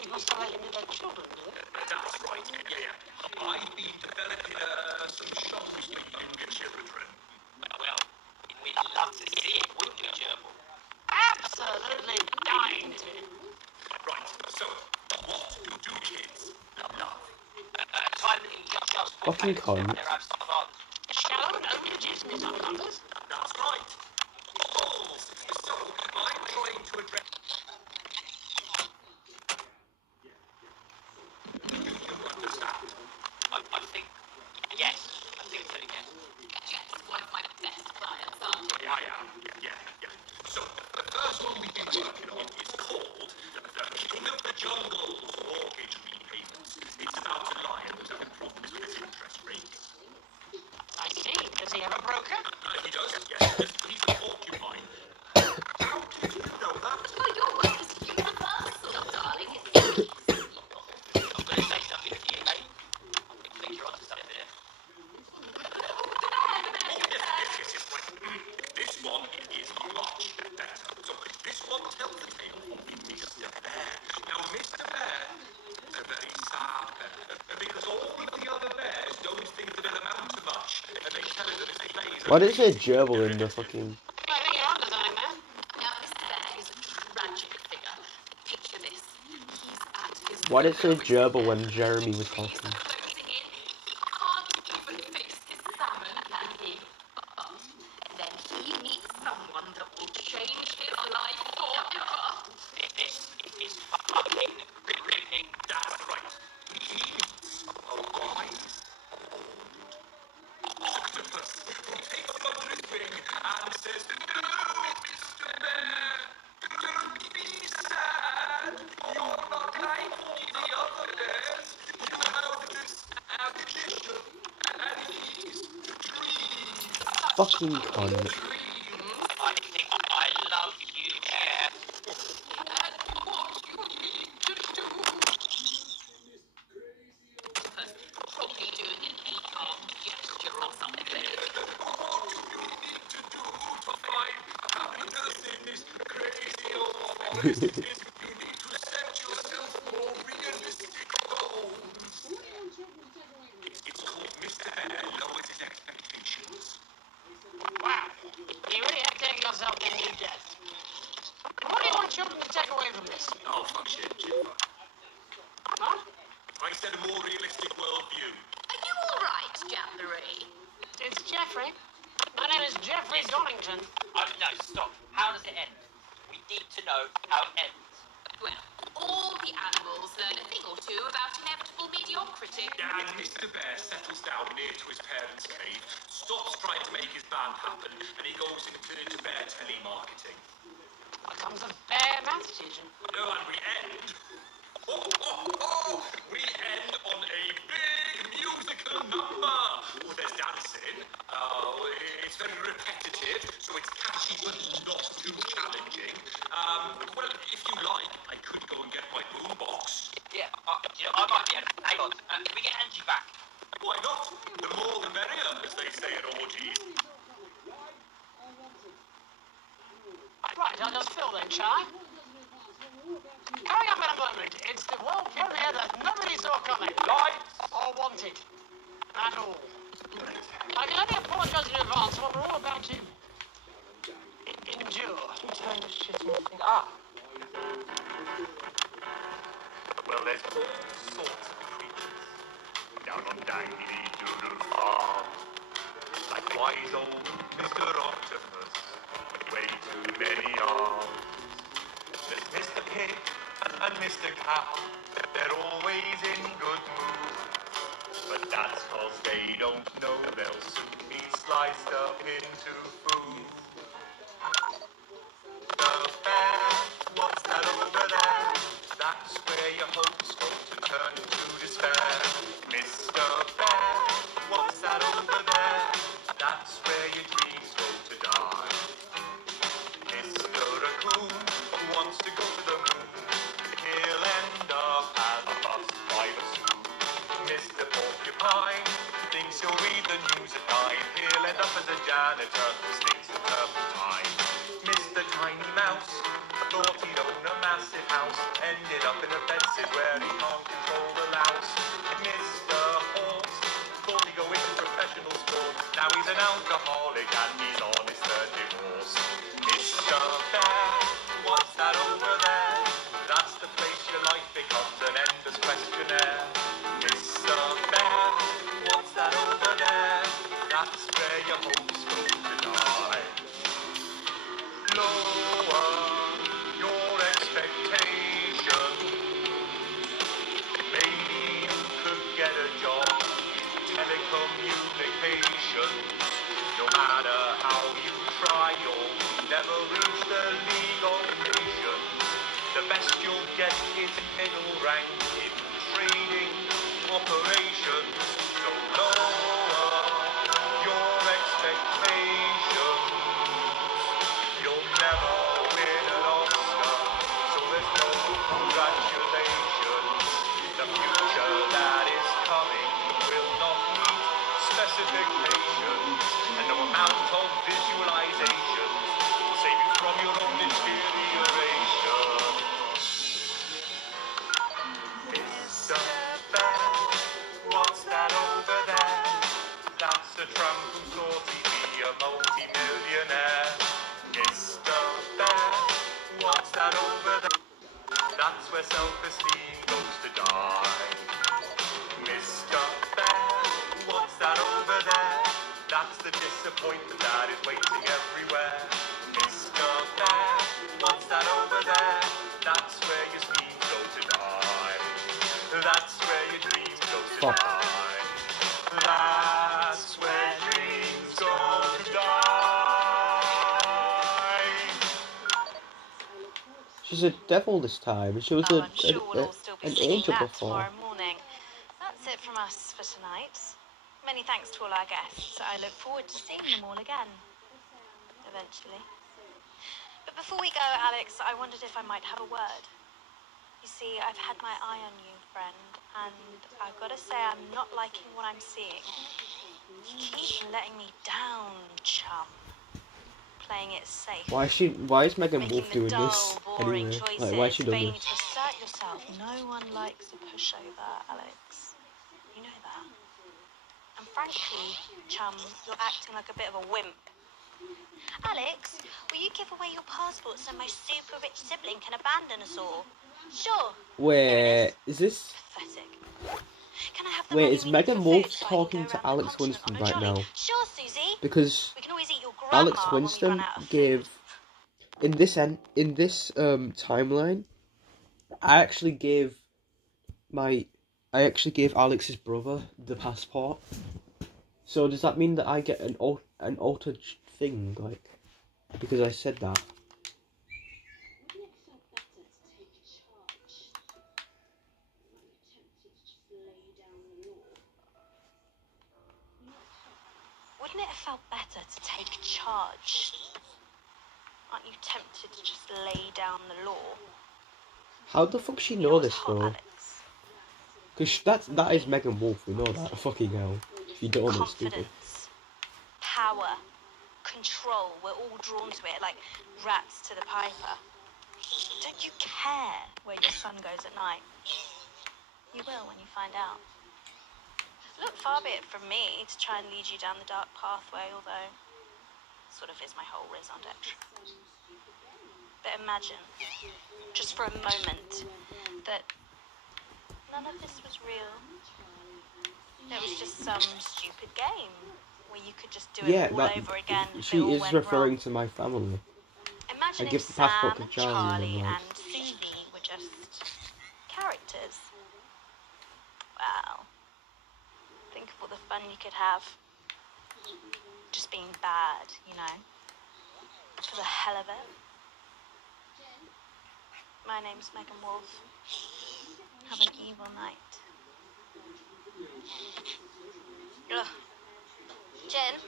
People start letting me like children, do they? That's right, yeah. I've been developing some shows for younger children. Well, we'd love to see it, wouldn't we, Gerbil? Absolutely dying to. Right, so, what do kids love? Time that you just Fucking cunt. their absent fathers. Shallow and legitimate numbers. That's right. Balls. So, I'm trying to address... Do you understand? I think, yes. I think so, yes. Jeff's one of my best clients, aren't you? Yeah. So, the first one we've been working on is called The King of the Jungle's Mortgage Repayments. It's about a lion who's having problems with his interest rate. I see. Does he have a broker? He does, yes. He's a porcupine. How did you know that? Well, your work is universal, darling. I'm going to say something to you, mate. I think you're onto something there. Yes, right. This one is much better. So, this one tells the tale of Mr. Bear. Now, Mr. Bear is a very sad bear, because all of the other bears don't think that it amounts to much, and they tell it that if they play... Why does it say gerbil in the fucking... I think you're onto something, man. Now, Mr. Bear is a tragic figure. Picture this. He's at his... Why did it say gerbil when Jeremy was talking? Closing in. He can't even face his salmon, can he? But then he meets someone that will change his life forever. This is fucking ripping. That's right. He meets a wise octopus who takes him under his wing and says, "Hello, Mr. Bear. Don't be sad. You're not like the other bears. You have this ambition and these dreams." Fucking cunt. I think I love you, Jeff. And what you need to do... Probably doing an 8-arm gesture or something. What you need to do to find happiness in this crazy old forest is you need to set yourself more realistic goals. It's called Mr. Bear Lowers His Expectations. Wow. You really have taken yourself in new depth. What do you want children to take away from this? Oh, fuck shit, Jim. Huh? I said a more realistic worldview. Are you all right, Jamboree? It's Jeffrey. My name is Jeffrey Donington. No, stop. How does it end? We need to know how it ends. Well, all the animals learn a thing or two about inevitable mediocrity. And Mr. Bear settles down near to his parents' cave, stops trying to make his band happen, and he goes into bear telemarketing. Becomes a bear math teacher. And we end... We end on a big musical number. Well, there's dancing. It's very repetitive, so it's catchy but not too challenging. Well, if you like, I could go and get my boombox. Yeah, I might be able to... Hang on. Can we get Angie back? Why not? The more the merrier, as they say at orgies. Right, I'll just fill then, shall I? Coming up in a moment, it's the world premiere that nobody saw coming. Lights! Or wanted. At all. I can only apologise in advance for what we're all about to... endure. You turned to shit and think, ah. Well, there's all sorts of creatures. Down on Dangly Doodle Farm. Like wise old Mr. Octopus, with way too many arms. There's Mr. Pig and Mr. Cow, they're always in good mood. But that's 'cause they don't know they'll soon be sliced up into food. The bear, what's that over there? That's where your hopes go to turn to despair. Mr. Bear, what's that over there? That's where your dreams go to die. Mr. Raccoon wants to go to the moon. He'll end up as a bus by the zoo. Mr. Porcupine thinks he'll read the news at night. He'll end up as a janitor who stinks of turpentine. Mr. Tiny Mouse thought he'd own a massive house. Ended up in a bedsit where he can't control the louse. Mr. Horse thought he'd go into professional sport. Now he's an alcoholic and he's on his third divorce. Mr. Bear, what's that over there? That's the place your life becomes an endless questionnaire. Mr. Bear, what's that over there? That's where your hopes go to die. Lower your expectations. Maybe you could get a job in telecommunications. No matter how you try, you'll never reach the League of Nations. The best you'll get is middle rank in trading operations. So lower your expectations. You'll never win an Oscar, so there's no congratulations. The future that is coming will not meet specifications, and no amount of visualization will save you from your own deterioration. Mr. Bear, what's that over there? That's a tramp who thought he'd be a multi-millionaire. Mr. Bear, what's that over there? That's where self-esteem goes to die. Mr. Bear, what's that over there? That's the disappointment that is waiting everywhere. Mr. Bear, what's that over there? That's where your dreams go to die. That's where your dreams go to die. That's where dreams go to die. She's a devil this time. She was I'm sure we'll all still be an singing angel that before. tomorrow morning. That's it from us for tonight. Many thanks to all our guests. I look forward to seeing them all again. Eventually. But before we go, Alex, I wondered if I might have a word. You see, I've had my eye on you, friend, and I've got to say I'm not liking what I'm seeing. You keep letting me down, chum. Playing it safe. Why is Megan Wolf doing dull, this boring anyway? choices, Like, why is she doing failing this? to assert yourself. No one likes a pushover, Alex. You know that. And frankly, chum, you're acting like a bit of a wimp. Alex, will you give away your passport so my super rich sibling can abandon us all? Sure. Wait, is this? Pathetic. Can I have the Wait, money is we need Megan for Wolf food so I can talking go to around the Alex continent Winston on a right jolly? now? Sure, Susie. Because We can always eat your grandma Alex when we Winston run out of gave food. in this timeline, I actually gave Alex's brother the passport. So does that mean that I get an altered thing, like, because I said that? Wouldn't it have felt better to take charge? Aren't you tempted to just lay down the law? How the fuck she know this though? Because that is Megan Wolf, we know that. Fucking hell. If you don't, it's stupid. Confidence, power, control, we're all drawn to it like rats to the piper. Don't you care where your son goes at night? You will when you find out. Look, far be it from me to try and lead you down the dark pathway, although sort of is my whole raison d'etre. But imagine, just for a moment, that none of this was real. it was just some stupid game where you could just do Yeah, it all that over again if she it all is went referring wrong. to my family. Imagine I if give the passport Sam, to Charlie Charlie, and and Susie were just characters. Wow. Think of all the fun you could have. Just being bad, you know. For the hell of it. My name's Megan Wolf. Have an evil night. Ugh. Jen?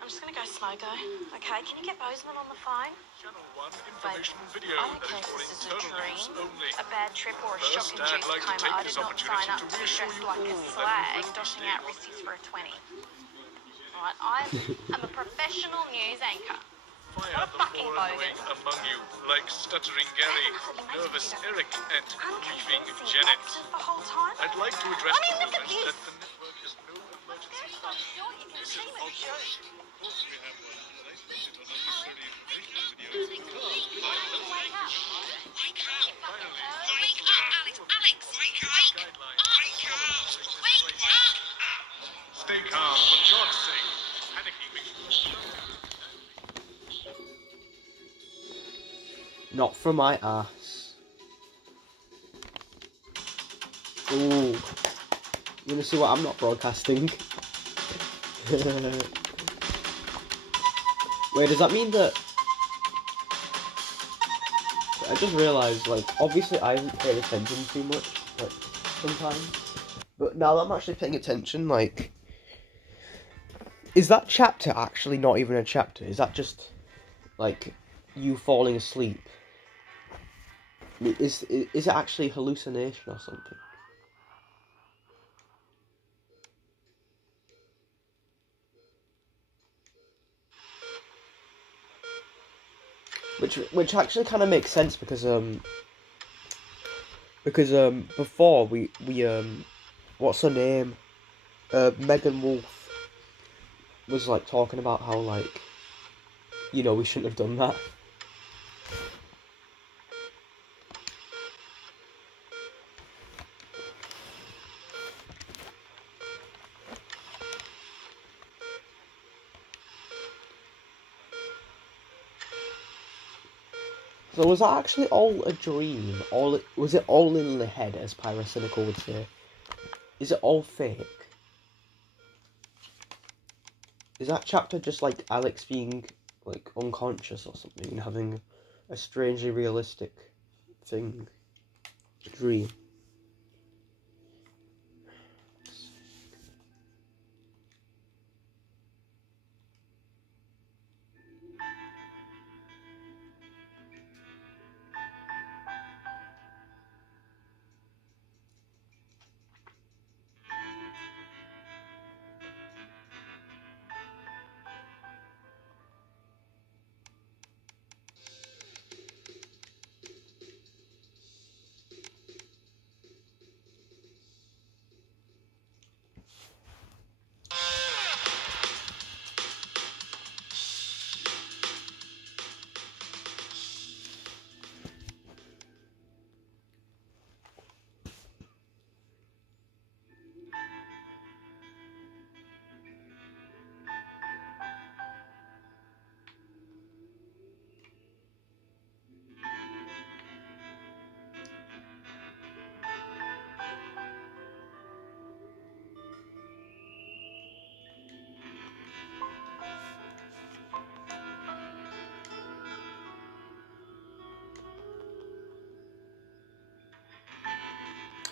I'm just gonna go smoke, okay? Can you get Bozeman on the phone? Channel 1 Babe, informational video I don't that care is if for this is a internal dream, use only. a bad trip, or a First, shock-induced I'd like to coma. take I this did not opportunity sign up to to be reassure dressed you like a all that slag, we've doshing stayed out receipts for a 20. Alright, I'm a professional news anchor. Fire Not a the fucking more annoying bogan. among you, like stuttering Gary, nervous Eric, and grieving Janet. The whole time? I'd like to address I mean, the look at rumors this. that the network has no emergency Very funding. short, you can see with the shirt. Of course we have one, and I posted on our user informational video because we like those Wake up! Finally, Wake up, Alex! Alex! Wake up! guidelines. Wake up! Stay calm, for God's sake. Panicking makes you not from my ass. Ooh. You wanna see what I'm not broadcasting? Wait, does that mean that... I just realised, like, obviously I haven't paid attention too much, like, sometimes. But now that I'm actually paying attention, like... Is that chapter actually not even a chapter? Is that just, like, you falling asleep? I mean, is it actually hallucination or something? Which actually kind of makes sense because before we what's her name, Megan Wolf was like talking about how, like, you know, we shouldn't have done that. So was that actually all a dream? Was it all in the head, as Pyrocynical would say? Is it all fake? Is that chapter just like Alex being, like, unconscious or something and having a strangely realistic dream?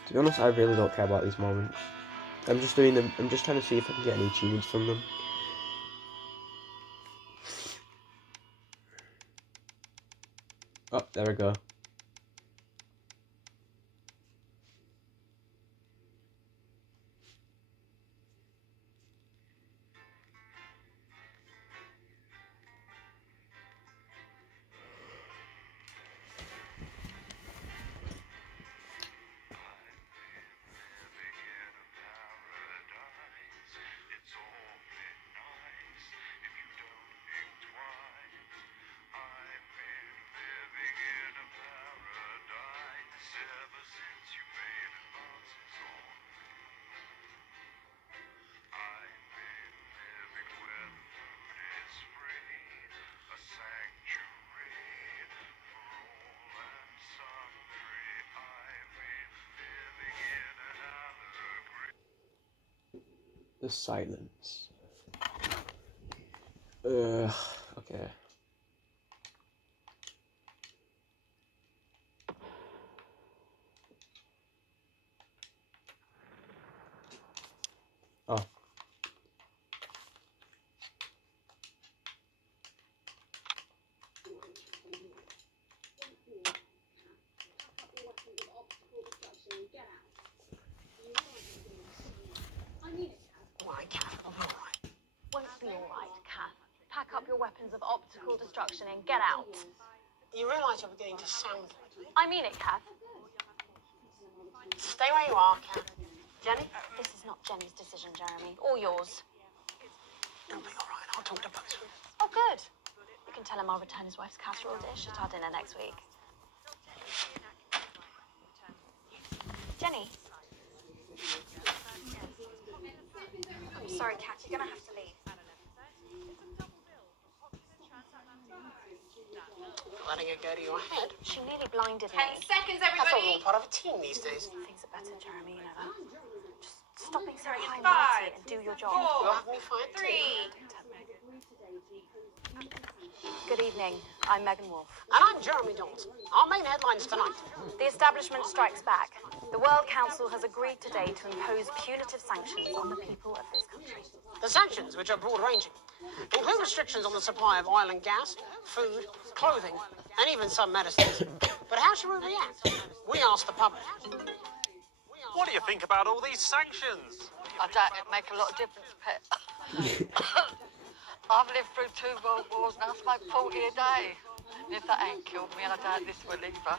To be honest, I really don't care about these moments. I'm just doing them. I'm just trying to see if I can get any achievements from them. Oh, there we go. The silence. Okay. Oh. Won't be all right, Kath. Pack up your weapons of optical destruction and get out. You realise you're beginning to sound like me? I mean it, Kath. Stay where you are, Kath. Jenny? This is not Jenny's decision, Jeremy, or yours. It'll be all right. I'll talk to both. Oh, good. You can tell him I'll return his wife's casserole dish at our dinner next week. Jenny? I'm sorry, Kat, you're gonna have to leave. Letting it go to your head. She nearly blinded me. 10 seconds, everybody! That's all part of a team these days. Things are better, Jeremy, you know that. Just stop being so high and mighty and do your job. You'll have me fine. 3. Good evening. I'm Megan Wolf. And I'm Jeremy Dawes. Our main headlines tonight. The establishment strikes back. The World Council has agreed today to impose punitive sanctions on the people of this country. The sanctions, which are broad-ranging, include restrictions on the supply of oil and gas, food, clothing, and even some medicines. But how should we react? We asked the public. What do you think about all these sanctions? I doubt it'd make a lot of difference, Pet. I've lived through 2 world wars and I smoke 40 a day. And if that ain't killed me, I doubt this will either.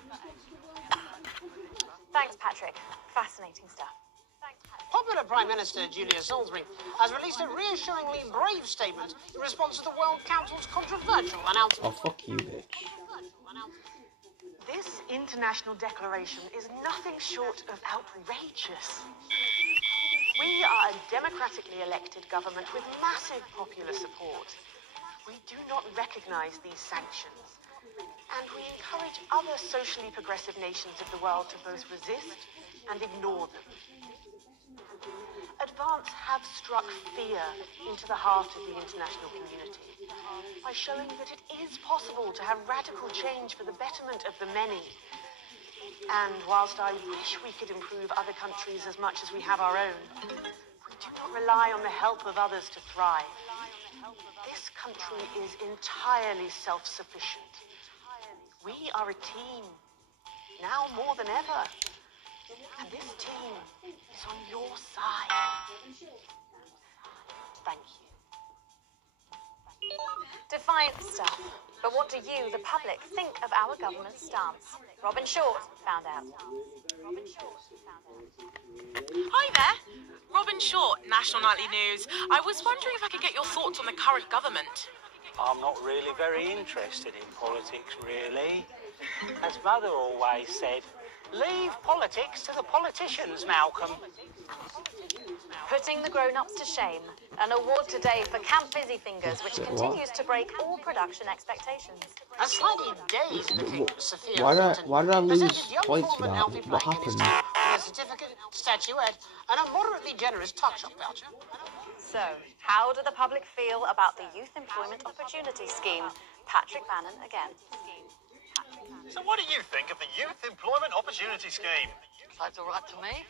Thanks, Patrick. Fascinating stuff. Popular Prime Minister Julia Salisbury has released a reassuringly brave statement in response to the World Council's controversial announcement. Oh, fuck you, bitch. This international declaration is nothing short of outrageous. We are a democratically elected government with massive popular support. We do not recognize these sanctions, and we encourage other socially progressive nations of the world to both resist and ignore them. Advance have struck fear into the heart of the international community by showing that it is possible to have radical change for the betterment of the many. And whilst I wish we could improve other countries as much as we have our own, we do not rely on the help of others to thrive. This country is entirely self-sufficient. We are a team, now more than ever. And this team is on your side. Thank you. Defiant stuff. But what do you, the public, think of our government's stance? Robin Short found out. Hi there. Robin Short, National Nightly News. I was wondering if I could get your thoughts on the current government. I'm not really very interested in politics, really. As Mother always said, leave politics to the politicians, Malcolm. Putting the grown-ups to shame. An award today for Camp Busy Fingers, which continues to break all production expectations. A slightly dazed looking Sophia Why did I lose presented young points for Paul that? Alfie What Blake in his happened? with a certificate, statuette, and a moderately generous tuck shop voucher. So, how do the public feel about the Youth Employment Opportunity Scheme? Patrick Bannon again. So what do you think of the Youth Employment Opportunity Scheme? Sounds all right to me.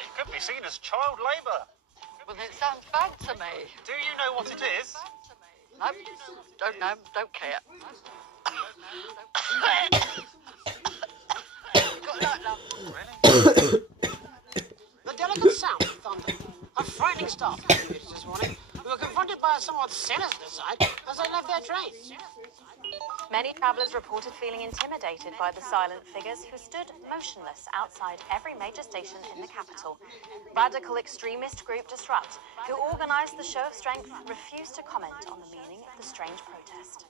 It could be seen as child labour. Well, it sounds bad to me. Do you know what it is? No, don't know, don't care. Got that, love. The delicate sound of thunder. A frightening start for commuters this morning, who were confronted by a somewhat sinister sight as they left their trains. Many travellers reported feeling intimidated by the silent figures who stood motionless outside every major station in the capital. Radical extremist group Disrupt, who organised the show of strength, refused to comment on the meaning of the strange protest.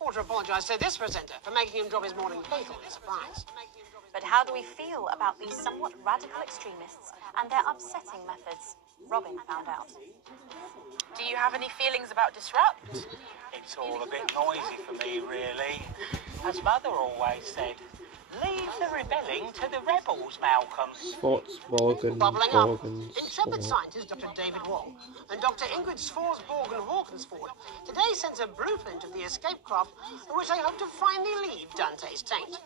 I want to apologise to this presenter for making him drop his morning bagel in surprise. But how do we feel about these somewhat radical extremists and their upsetting methods? Robin found out. Do you have any feelings about Disrupt? It's all a bit noisy for me, really. As Mother always said, Leave the rebelling to the rebels, Malcolm. Sportsborgen, Bubbling up, Borgens, intrepid Sport. scientist Dr. David Wong and Dr. Ingrid Svorsborg and Hawkinsford today sent a blueprint of the escape craft in which they hope to finally leave Dante's taint.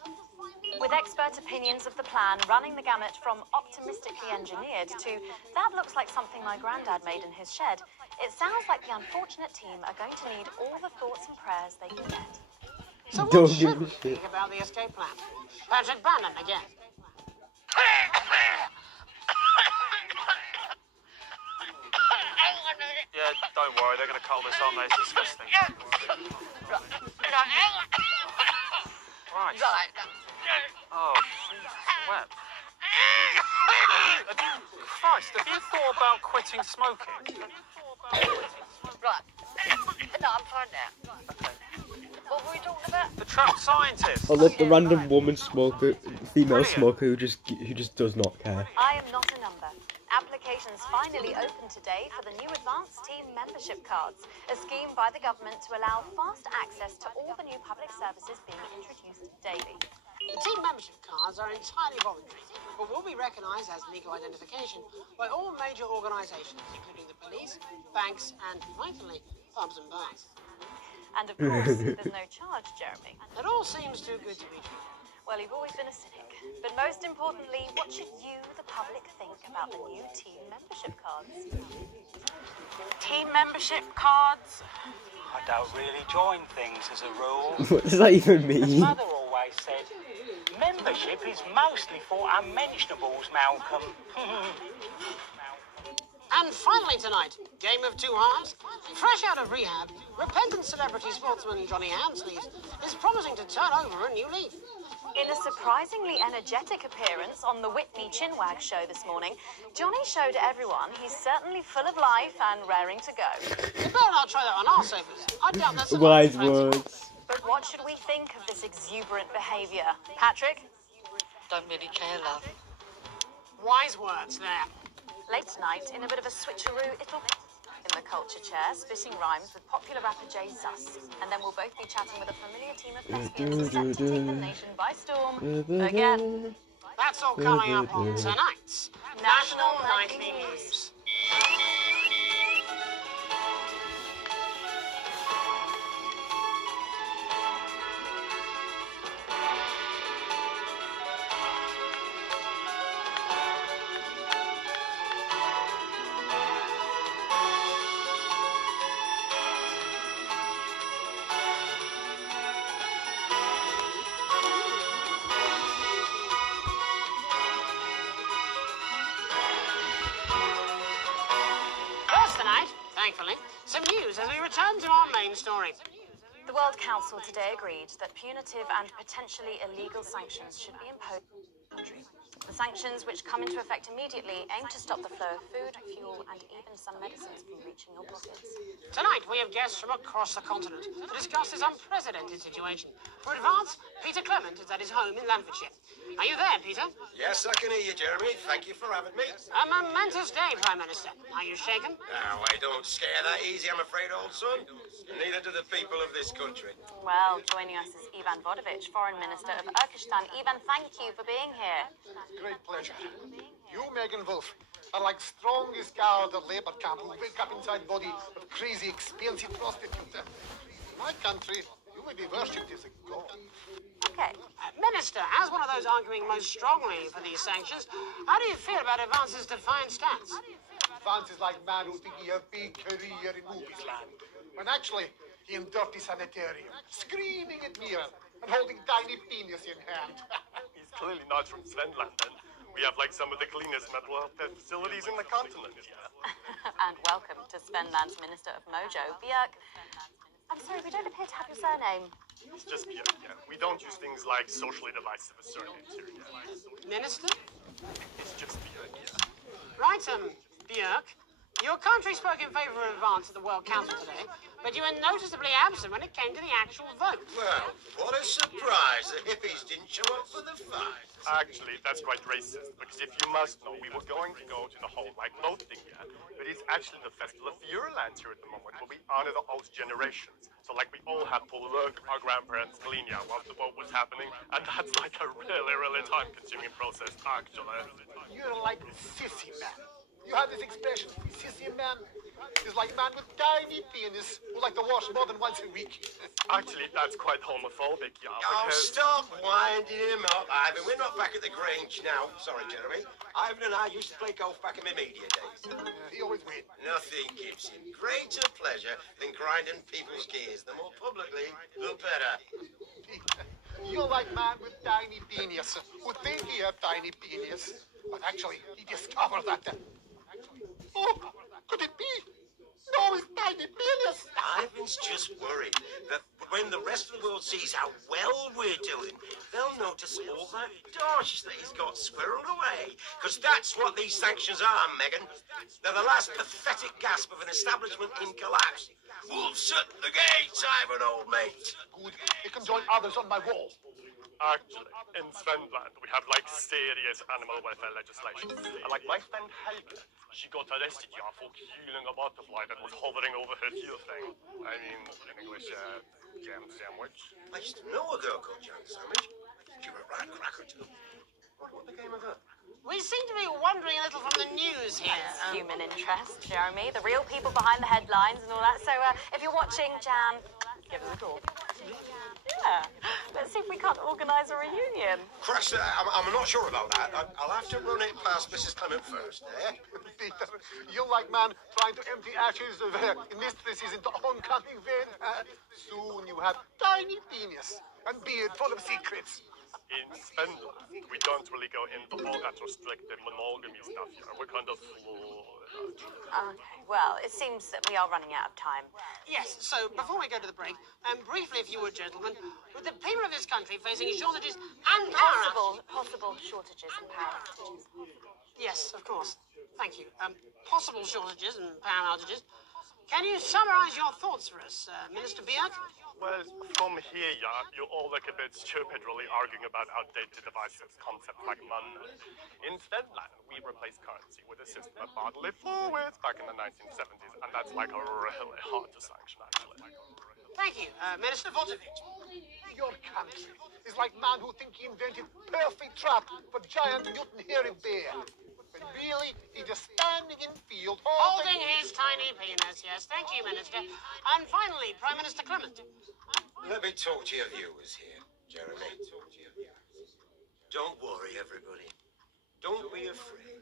With expert opinions of the plan running the gamut from optimistically engineered to that looks like something my granddad made in his shed, it sounds like the unfortunate team are going to need all the thoughts and prayers they can get. So what should we think about the escape plan? Patrick Bannon again. Yeah, don't worry, they're going to cull this, aren't they? It's disgusting. Right. Oh, Jesus, wept. Christ, have you thought about quitting smoking? Right. No, I'm fine now. Okay. What were we talking about? The trapped scientist. I love the random woman smoker, female smoker who just does not care. I am not a number. Applications finally open today for the new Advanced Team membership cards, a scheme by the government to allow fast access to all the new public services being introduced daily. The team membership cards are entirely voluntary, but will be recognised as legal identification by all major organisations, including the police, banks, and, finally, pubs and bars. And of course, there's no charge, Jeremy. It all seems too good to be true. Well, you've always been a cynic. But most importantly, what should you, the public, think about the new team membership cards? Team membership cards? I don't really join things as a rule. What does that even As mean? Mother always said, membership is mostly for unmentionables, Malcolm. And finally tonight, game of two halves. Fresh out of rehab, repentant celebrity sportsman Johnny Hansleeves is promising to turn over a new leaf. In a surprisingly energetic appearance on the Whitney Chinwag show this morning, Johnny showed everyone he's certainly full of life and raring to go. You better not try that on our sofas. I doubt that's Wise words. But what should we think of this exuberant behaviour? Patrick? Don't really care, love. Wise words there. Late tonight, in a bit of a switcheroo, it'll be in the culture chair, spitting rhymes with popular rapper Jay Zus. And then we'll both be chatting with a familiar team of thespians set to take the nation by storm again. That's all coming up on tonight's National Nightly News. Thankfully, some news as we return to our main story. The World Council today agreed that punitive and potentially illegal sanctions should be imposed on the country. The sanctions, which come into effect immediately, aim to stop the flow of food, fuel, and even some medicines from reaching your pockets. Tonight, we have guests from across the continent to discuss this unprecedented situation. For Advance, Peter Clement is at his home in Lancashire. Are you there, Peter? Yes, I can hear you, Jeremy. Thank you for having me. A momentous day, Prime Minister. Are you shaken? Now, I don't scare that easy, I'm afraid, old son. Neither do the people of this country. Well, joining us is Ivan Vodovich, Foreign Minister of Urkistan. Ivan, thank you for being here. Great pleasure. You, Megan Wolf, are like strongest guard of Labour camp who wake up inside body of crazy, expensive prostitute. In my country, you may be worshipped as a god. Okay. Minister, as one of those arguing most strongly for these sanctions, how do you feel about Advance's defiant stance? Advance is like man who's thinking of a big career in movies land, when actually he in dirty sanitarium, screaming at mirror and holding tiny penis in hand. He's clearly not from Svenland, then. We have like some of the cleanest mental health facilities in the continent, yeah. And welcome to Svenland's Minister of Mojo, Björk. I'm sorry, we don't appear to have your surname. It's just Björk, yeah. We don't use things like socially divisive surnames here, yeah. Minister? It's just Björk, yeah. Right, Björk. Your country spoke in favour of Advance at the World Council today, but you were noticeably absent when it came to the actual vote. Well, what a surprise. The hippies didn't show up for the fight. Actually, that's quite racist, because if you must know, we were going to go to the whole like vote thing, yeah? But it's actually the festival of Euroland here at the moment, where we honor the old generations. So like we all had to look our grandparents' linear while the vote was happening, and that's like a really time-consuming process, actually. You're like sissy man. You have this expression, sissy man. It's like man with tiny penis who like to wash more than once a week. Actually, that's quite homophobic, yeah. Oh, stop winding him up, Ivan. We're not back at the Grange now. Sorry, Jeremy. Ivan and I used to play golf back in my media days. He always wins. Nothing gives him greater pleasure than grinding people's gears. The more publicly, the better. You're like man with tiny penis who think he have tiny penis, but actually he discovered that. Oh, could it be? No, it's tiny penis. Ivan's just worried that when the rest of the world sees how well we're doing, they'll notice all that dosh that he's got squirreled away. Because that's what these sanctions are, Megan. They're the last pathetic gasp of an establishment in collapse. Wolves shut the gates, Ivan, old mate. Good. You can join others on my wall. Actually, in Svenland, we have like serious animal welfare legislation. And like my friend Helga, she got arrested for killing a butterfly that was hovering over her heel thing. I mean, in English, jam sandwich. I used to know a girl called Jam Sandwich. She was a right cracker too. What became of her? We seem to be wandering a little from the news here. Human interest, Jeremy. The real people behind the headlines and all that. So if you're watching Jam, give us a call. Yeah. Let's see if we can't organise a reunion. Crash, I'm not sure about that. I'll have to run it past Mrs. Clement first, eh? Peter, you like man trying to empty ashes of mistresses into oncoming vein. Soon you have tiny penis and beard full of secrets. In Svenland, we don't really go into all that restricted monogamy stuff here. We're kind of Okay, well, it seems that we are running out of time. Yes, so before we go to the break, briefly, if you would, gentlemen, with the people of this country facing shortages and Possible shortages and power outages. Yes, of course. Thank you. Possible shortages and power outages. Can you summarise your thoughts for us, Minister Biak? Well, from here, yeah, you all look a bit stupid really arguing about outdated devices, concepts like money. In Svenland, we replaced currency with a system of bodily fluids back in the 1970s, and that's like really hard to sanction, actually. Thank you, Minister Vucevic. Your country is like man who think he invented perfect trap for giant mutant hairy bear. But really, he just standing in field Holding his tiny penis, yes. Thank you, Minister. And finally, Prime Minister Clement. Let me talk to your viewers here, Jeremy. Don't worry, everybody. Don't be afraid.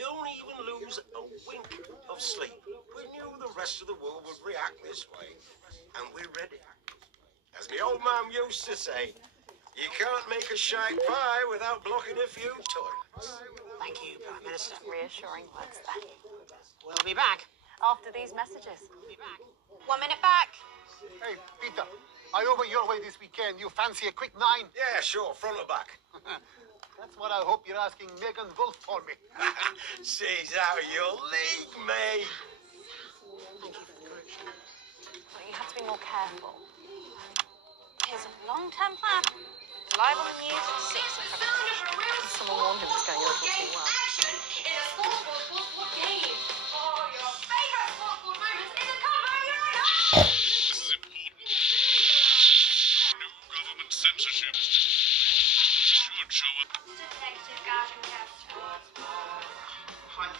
Don't even lose a wink of sleep. We knew the rest of the world would react this way, and we're ready. As my old man used to say, you can't make a shite pie without blocking a few toilets. Thank you, Prime Minister. Reassuring words there. We'll be back. After these messages. We'll be back. 1 minute back. Hey, Peter, I over your way this weekend. You fancy a quick 9? Yeah, sure, front or back. That's what I hope you're asking Megan Wolf for me. She's out of your league, mate. Thank you for the correction. Well, you have to be more careful. Here's a long-term plan. Live on the news at 6 o'clock. Someone warned him it's going a little too well. This is important. No government censorship. Should show up. Detective Gavin Capture. Hi,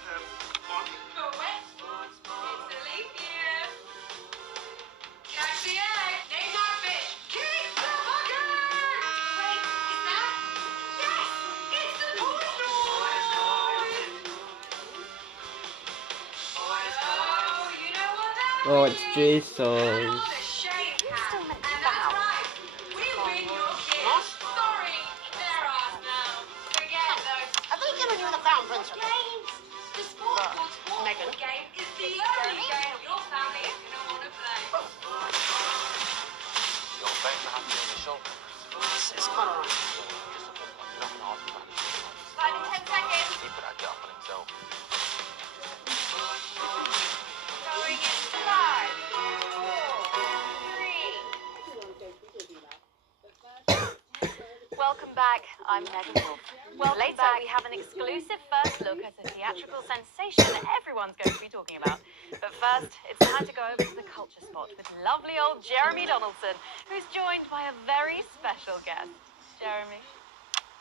Bonnie. Go west. It's a leap year. Catch the egg. Name that fish. Keep the bucket. Wait, is that? Yes, it's the toy story. Oh, you know what that Oh, it's Jesus. Still meant foul. We win your kids. Sorry, they're ours now. Forget those. Have they given you the Crown Prince? Games. The sports Megan. game is the only game your family is going to want to play. You're better to have me on the shoulder. It's quite all right. You're not going to ask about it. 5 and 10 seconds. He put that get up on himself. Going in 5, 4, 3. Welcome back I'm Megan Wolf. Well, later we have an exclusive first look at a theatrical sensation that everyone's going to be talking about. But first, it's time to go over to the culture spot with lovely old Jeremy Donaldson, who's joined by a very special guest. Jeremy?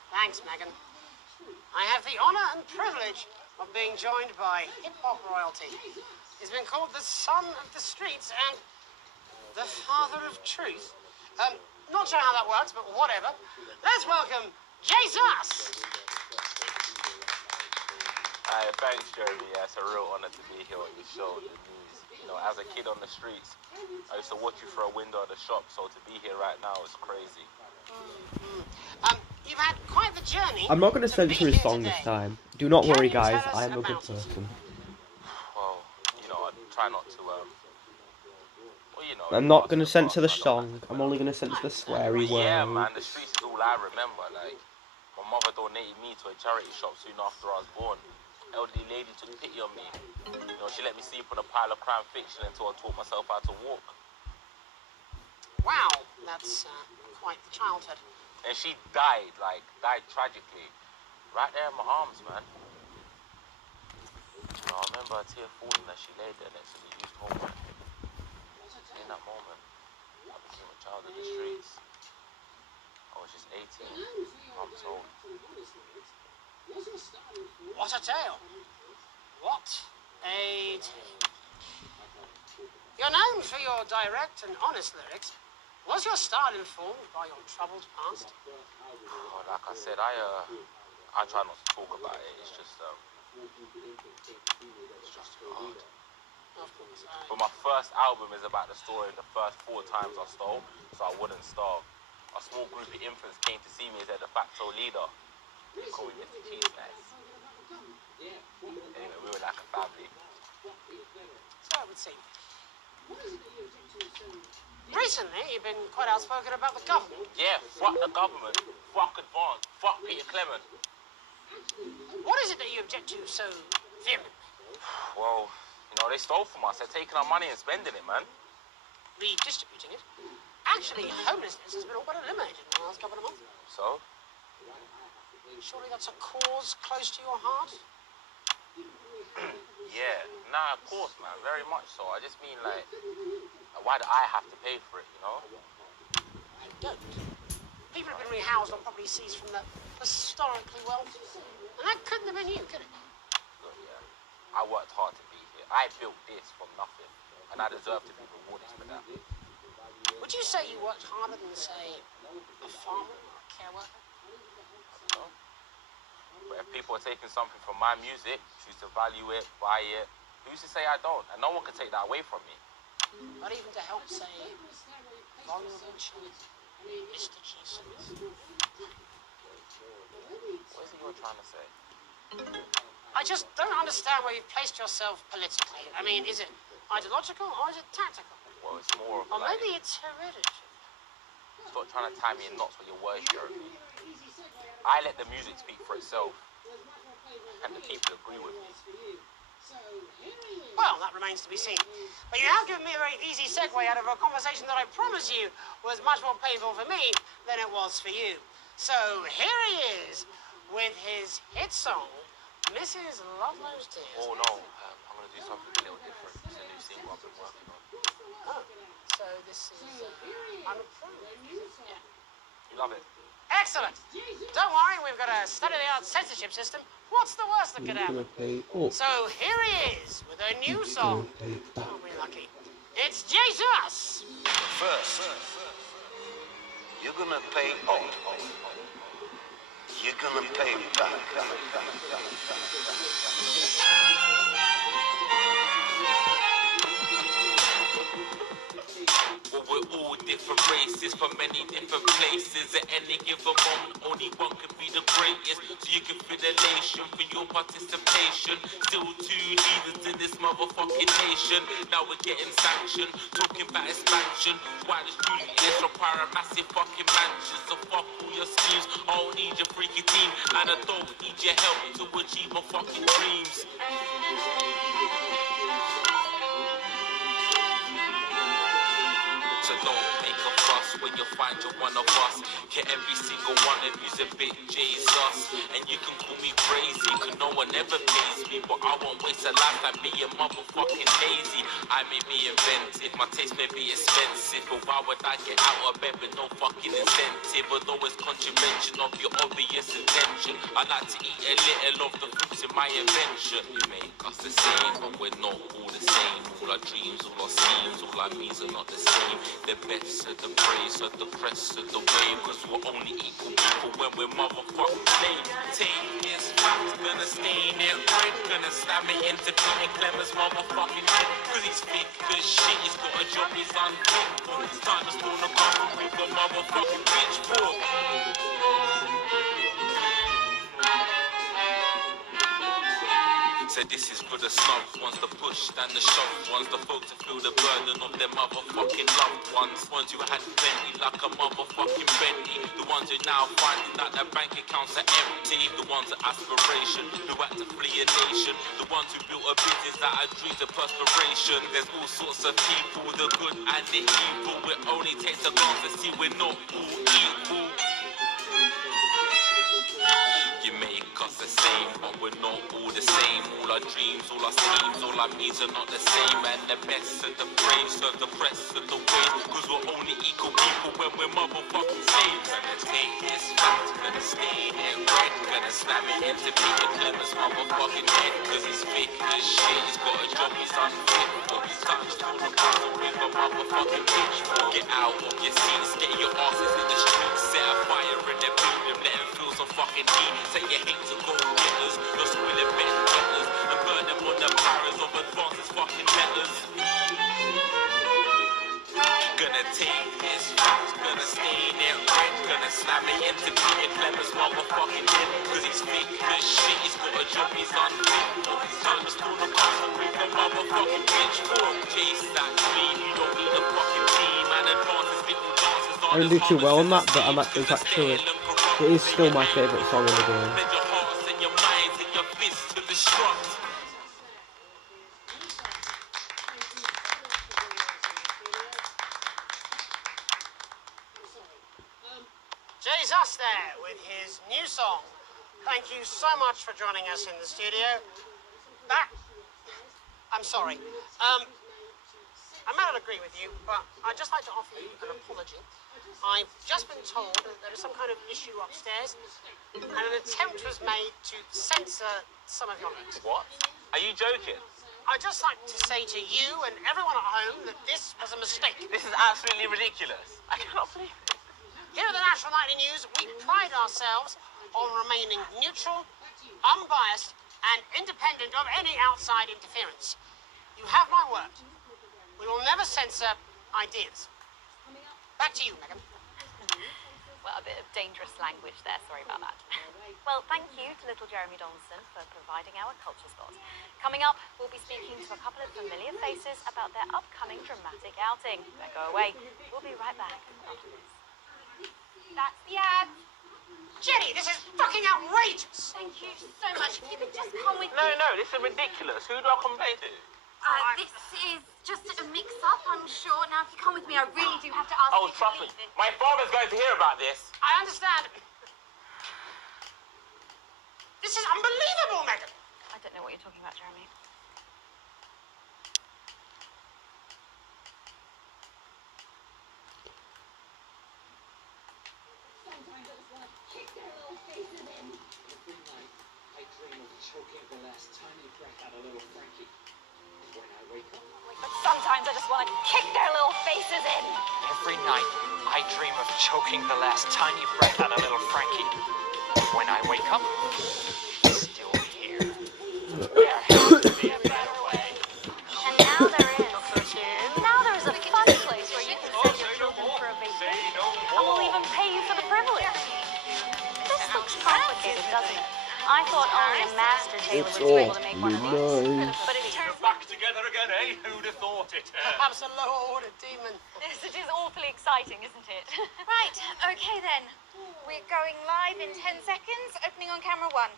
Thanks, Megan. I have the honor and privilege of being joined by hip-hop royalty. He's been called the son of the streets and the father of truth. Not sure how that works, but whatever. Let's welcome Jesus! Hi, thanks, Jeremy. Yeah, it's a real honor to be here on your show, the news. You know, as a kid on the streets, I used to watch you through a window of the shop, so to be here right now is crazy. You've had quite the journey. I'm not going to censor his song this time. Do not worry, guys. I am a good person. Well, you know, I try not to, well, you know... I'm not going to censor the song. I'm only going to censor the sweary word. Yeah, man, the streets is all I remember. Like, my mother donated me to a charity shop soon after I was born. Elderly lady took pity on me. You know, she let me sleep on a pile of crime fiction until I taught myself how to walk. Wow, that's quite the childhood. And she died tragically. Right there in my arms, man. You know, I remember a tear falling as she lay there next to the used home. In that moment, I became a child of the streets. I was just 18 months old. What a tale. What a tale. You're known for your direct and honest lyrics. Was your style informed by your troubled past? Oh, like I said, I try not to talk about it. It's just too hard. Of course. But my first album is about the story of the first 4 times I stole, so I wouldn't starve. A small group of infants came to see me as their de facto leader. They called me Mr. Cheese Nice. Anyway, we were like a family. So it would seem. Recently, you've been quite outspoken about the government. Yeah, fuck the government. Fuck Advance. Fuck Peter Clement. What is it that you object to so vehemently? Well, you know, they stole from us. They're taking our money and spending it, man. Redistributing it? Actually, homelessness has been all but eliminated in the last couple of months. So? Surely that's a cause close to your heart? Yeah, nah, of course, man. Very much so. I just mean, like, why do I have to pay for it, you know? You don't. People have been rehoused on property seized from the historically wealthy. And that couldn't have been you, could it? Look, yeah, I worked hard to be here. I built this from nothing, and I deserve to be rewarded for that. Would you say you worked harder than, say, a farmer or a care worker? I don't know. But if people are taking something from my music, choose to value it, buy it, who's to say I don't? And no one can take that away from me. Not even to help, say, vulnerable children, Mr. Jesus. What is it you're trying to say? I just don't understand where you've placed yourself politically. I mean, is it ideological or is it tactical? Well, it's more of Or like... maybe it's hereditary. Stop trying to tie me in knots with your words, Jeremy. I let the music speak for itself. And the people agree with me. Well, that remains to be seen. But you have given me a very easy segue out of a conversation that I promise you was much more painful for me than it was for you. So here he is with his hit song, Mrs. Ludlow's Tears. Oh no, I'm going to do something a little different. It's a new single I've been working on. Oh, so this is unapproved. Yeah. You love it. Excellent. Don't worry, we've got a state-of-the-art censorship system. What's the worst that could happen? So here he is with a new song. Aren't we lucky? It's Jesus. First, you're gonna pay up. You're gonna pay back. Well, we're all different races from many different places. At any given moment, only one can be the greatest. So you can feel elation for your participation. Still 2 leaders in this motherfucking nation. Now we're getting sanctioned, talking about expansion. Why this truly is require a massive fucking mansion. So fuck all your schemes. I don't need your freaky team, and I don't need your help to achieve my fucking dreams. So don't make a fuss. us. When you find you're one of us, get every single one of you's a bit Jesus. And you can call me crazy, cause no one ever pays me. But I won't waste a lifetime being motherfucking lazy. I may be inventive, my taste may be expensive, but why would I get out of bed with no fucking incentive? Although it's contravention of your obvious intention, I like to eat a little of the fruits in my invention. You make us the same, but we're not all the same. All our dreams, all our schemes, all our means are not the same. The best of the praise, of the press, of the wave, cause we're only equal people when we're motherfucking slaves. Take this fact, gonna stain it red, gonna slam it into Peter Clemens' motherfucking head, cause he's thick as shit, he's got a job, he's unfit. It's time to storm the coffin with a motherfucking pitchfork. So this is for the snubs, ones the push and the shove, ones the folks that feel the burden of their motherfucking loved ones who had plenty like a motherfucking Bentley, the ones who now finding that their bank accounts are empty, the ones of aspiration who had to flee a nation, the ones who built a business that had dreams of perspiration. There's all sorts of people, the good and the evil. It only takes a glance to see we're not all equal. You make us the same, but we're not all the same. All our dreams, all our schemes, all our means are not the same. And the best of the praise, of the press, of the ways, cause we're only equal people when we're motherfucking slaves. Gonna take this fact, gonna stain it red, gonna slam it into Peter Clemens' motherfucking head, cause he's fake as shit, he's got a job, he's unfit. But he's time to storm the castle with a motherfucking pitchfork. Get out of your seats, get your asses in the streets, set a fire in their building, let them feel so fucking heat. Say you hate to go getters, you're spoiling vendettas, and burn them on the powers of advances fucking letters. Gonna take this fact, gonna stain it red, gonna slam it into Peter Clemens' motherfucking head, cause he's fake as shit, he's got a job, he's unfit. It's time to storm the castle with a motherfucking pitchfork. Chase that dream, you don't need a fucking team, and advances little dances. I didn't do too well on that, but it's actually, it is still my favourite song in the game. Jesus there with his new song. Thank you so much for joining us in the studio. I'm sorry. I may not agree with you, but I'd just like to offer you an apology. I've just been told that there is some kind of issue upstairs, and an attempt was made to censor some of your notes. What? Are you joking? I'd just like to say to you and everyone at home that this was a mistake. This is absolutely ridiculous. I cannot believe it. Here at the National Nightly News, we pride ourselves on remaining neutral, unbiased, and independent of any outside interference. You have my word. We will never censor ideas. Back to you, Megan. Well, a bit of dangerous language there, sorry about that. Well, thank you to little Jeremy Donaldson for providing our culture spot. Coming up, we'll be speaking to a couple of familiar faces about their upcoming dramatic outing. Don't go away. We'll be right back after this. That's the ad. Jenny, this is fucking outrageous! Thank you so much. If you could just come with me. No, this is ridiculous. Who do I complain to? This is just a mix-up, I'm sure. Now, if you come with me, I really do have to ask Oh, you to trust me. leave. My father's going to hear about this. I understand. This is unbelievable, Megan. I don't know what you're talking about, Jeremy. I dream of choking the last tiny breath out of little Frankie. When I wake up. But sometimes I just want to kick their little faces in. Every night, I dream of choking the last tiny breath out of little Frankie. When I wake up, he's still here. There has to be a better way. And now there is. Now there is a fun place where you can send your children for a vacation. And we'll even pay you for the privilege. This looks complicated, doesn't it? I thought only a master tailor would be able to make one of these. But it turns out... Back together again, eh? Who'd have thought it? Perhaps a low-order demon. Yes, it is awfully exciting, isn't it? Right, okay then. We're going live in 10 seconds, opening on camera 1.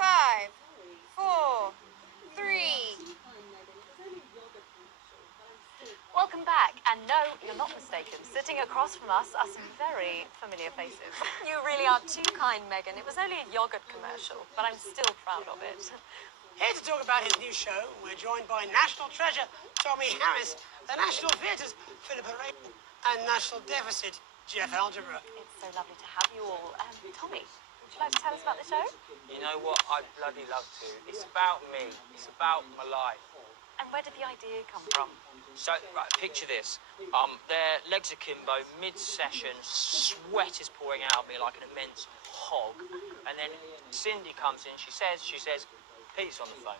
5, 4, 3, Welcome back. And no, you're not mistaken. Sitting across from us are some very familiar faces. You really are too kind, Megan. It was only a yogurt commercial, but I'm still proud of it. Here to talk about his new show, we're joined by national treasure Tommy Harris, the National Theatre's Philippa Rayburn, and National Deficit Jeff Algebra. It's so lovely to have you all. Tommy, would you like to tell us about the show? You know what? I'd bloody love to. It's about me. It's about my life. And where did the idea come from? So, right, picture this. Their legs akimbo, mid-session, sweat is pouring out of me like an immense hog. And then Cindy comes in, she says, Pete's on the phone.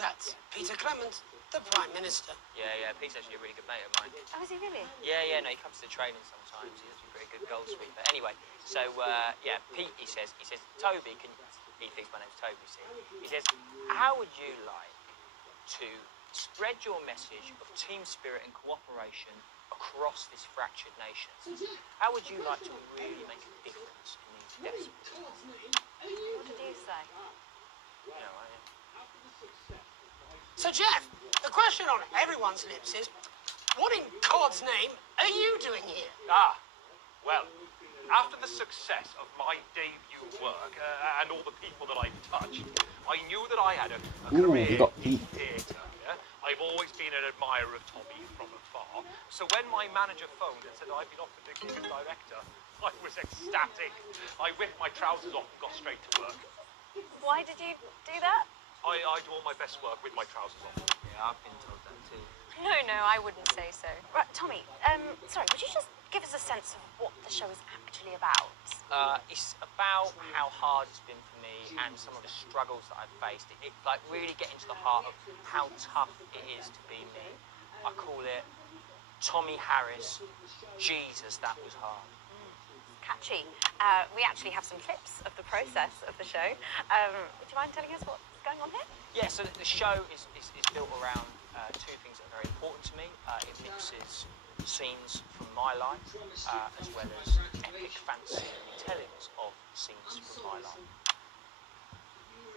That's Peter Clement, the Prime Minister. Yeah, Pete's actually a really good mate of mine. Oh, is he really? Yeah, no, he comes to the training sometimes. He's actually a very good goal sweeper. Anyway, so, yeah, Pete, he says, Toby, he thinks my name's Toby, see? He says, how would you like to spread your message of team spirit and cooperation across this fractured nation? How would you like to really make a difference in these desperate times? What did you say? You know, So, Jeff, the question on everyone's lips is, what in God's name are you doing here? Well, after the success of my debut work and all the people that I've touched, I knew that I had a career in theatre. Yeah? I've always been an admirer of Tommy from afar. So when my manager phoned and said I'd been offered the gig as director, I was ecstatic. I whipped my trousers off and got straight to work. Why did you do that? I do all my best work with my trousers off. Yeah, I've been told that too. No, I wouldn't say so. Right, Tommy, sorry, would you just give us a sense of what the show is actually about? It's about how hard it's been for me and some of the struggles that I've faced. It like really getting to the heart of how tough it is to be me. I call it Tommy Harris. Jesus, that was hard. Catchy. We actually have some clips of the process of the show. Would you mind telling us what's going on here? Yeah, so the show is built around two things that are very important to me. It mixes scenes from my life as well as epic fantasy retellings of scenes from my life.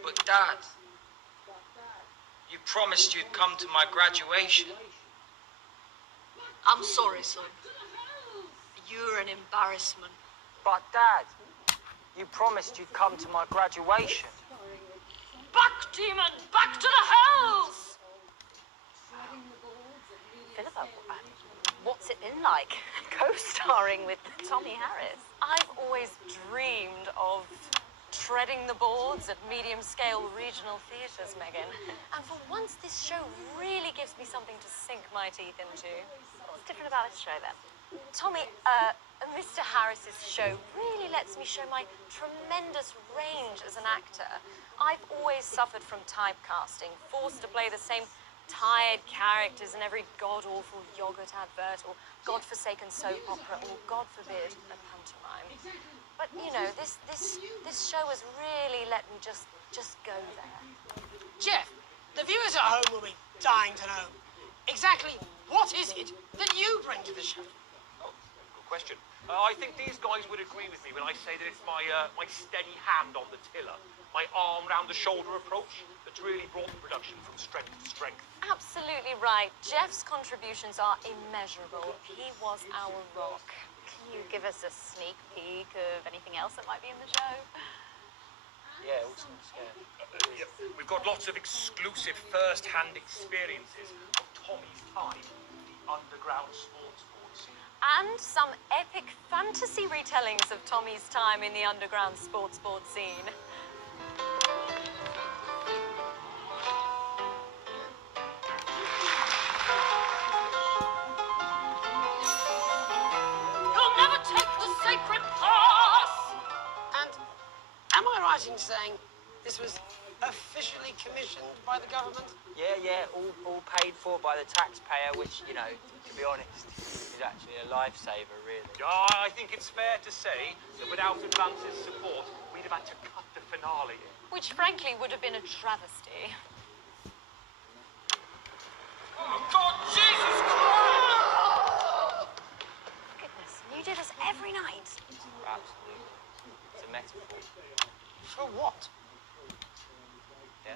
But Dad, you promised you'd come to my graduation. I'm sorry, son. You're an embarrassment. But Dad, you promised you'd come to my graduation. Back, demon! Back to the hells! Philippa, what's it been like co-starring with Tommy Harris? I've always dreamed of treading the boards at medium-scale regional theatres, Megan. And for once, this show really gives me something to sink my teeth into. What's different about this show, then? Tommy, Mr. Harris's show really lets me show my tremendous range as an actor. I've always suffered from typecasting, forced to play the same tired characters in every god-awful yogurt advert or godforsaken soap opera or, God forbid, a pantomime. But, you know, this show has really let me just go there. Jeff, the viewers at home will be dying to know exactly what is it that you bring to the show? Good question. I think these guys would agree with me when I say that it's my steady hand on the tiller, my arm round the shoulder approach that's really brought the production from strength to strength. Absolutely right. Jeff's contributions are immeasurable. He was our rock. Can you give us a sneak peek of anything else that might be in the show? Yeah, awesome. Yeah. We've got lots of exclusive first-hand experiences of Tommy's time in the underground sports board scene. And some epic fantasy retellings of Tommy's time in the underground sports board scene. You'll never take the sacred pass! And am I right in saying this was officially commissioned by the government? Yeah, all paid for by the taxpayer, which, you know, to be honest, is actually a lifesaver, really. I think it's fair to say that without Advance's support, we'd have had to cut the finale. Which, frankly, would have been a travesty. Oh, God, Jesus Christ! Goodness, you do this every night? Absolutely. It's a metaphor. For what? Yeah.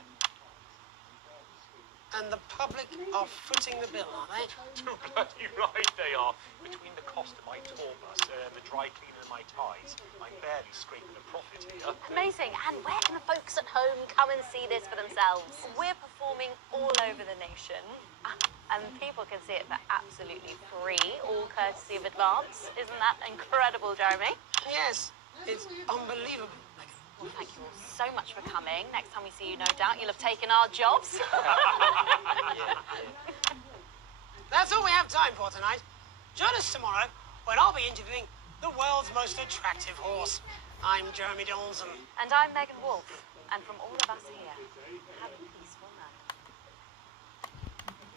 and the public are footing the bill, are they? Too bloody right they are. Between the cost of my tour bus and the dry cleaning of my ties, I'm barely scraping a profit here. Amazing. And where can the folks at home come and see this for themselves? We're performing all over the nation. And people can see it for absolutely free, all courtesy of Advance. Isn't that incredible, Jeremy? Yes, it's unbelievable. Well, thank you all so much for coming. Next time we see you, no doubt, you'll have taken our jobs. That's all we have time for tonight. Join us tomorrow when I'll be interviewing the world's most attractive horse. I'm Jeremy Johnson. And I'm Megan Wolf. And from all of us here, have a peaceful night.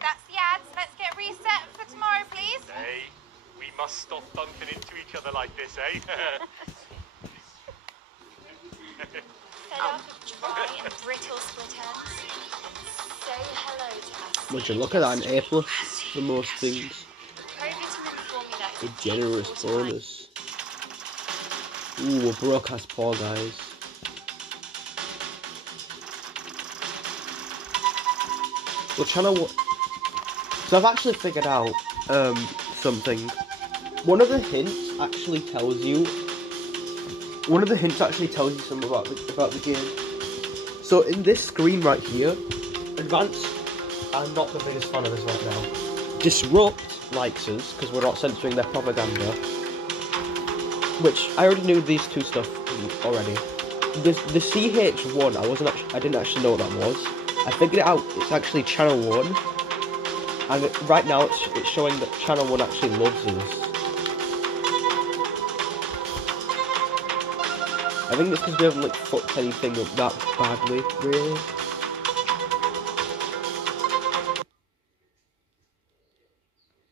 That's the ads. Let's get reset for tomorrow, please. Hey, we must stop bumping into each other like this, eh? Fed up of dry and brittle split ends? Say hello to us. Would you look at that in A+ for most things? Pro-vitamin formula is A generous bonus. Ooh, a broadcast poor guys. Well, channel what? So I've actually figured out something. One of the hints actually tells you. Something about the game. So in this screen right here, Advance, I'm not the biggest fan of this right now. Disrupt likes us because we're not censoring their propaganda. Which I already knew these two stuff already. The CH1, I didn't actually know what that was. I figured it out. It's actually channel 1, and right now it's showing that channel 1 actually loves us. I think it's because we haven't fucked anything up that badly, really.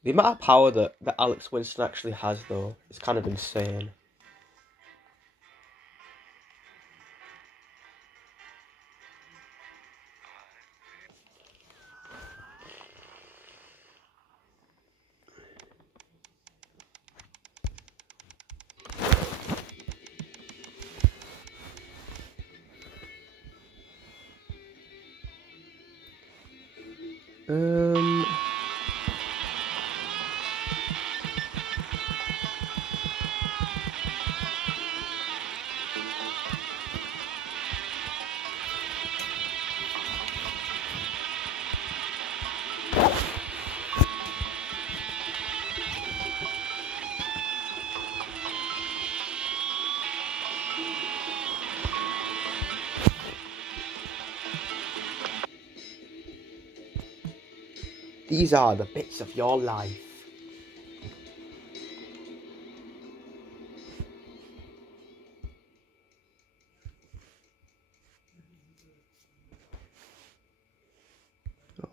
The amount of power that Alex Winston actually has, though, is kind of insane. These are the bits of your life.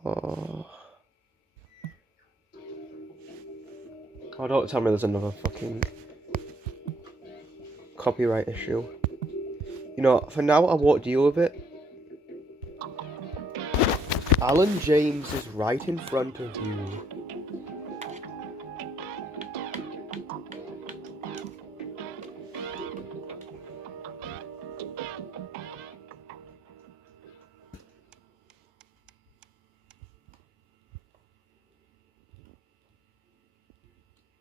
Oh, don't tell me there's another fucking copyright issue. You know, for now I won't deal with it. Alan James is right in front of you.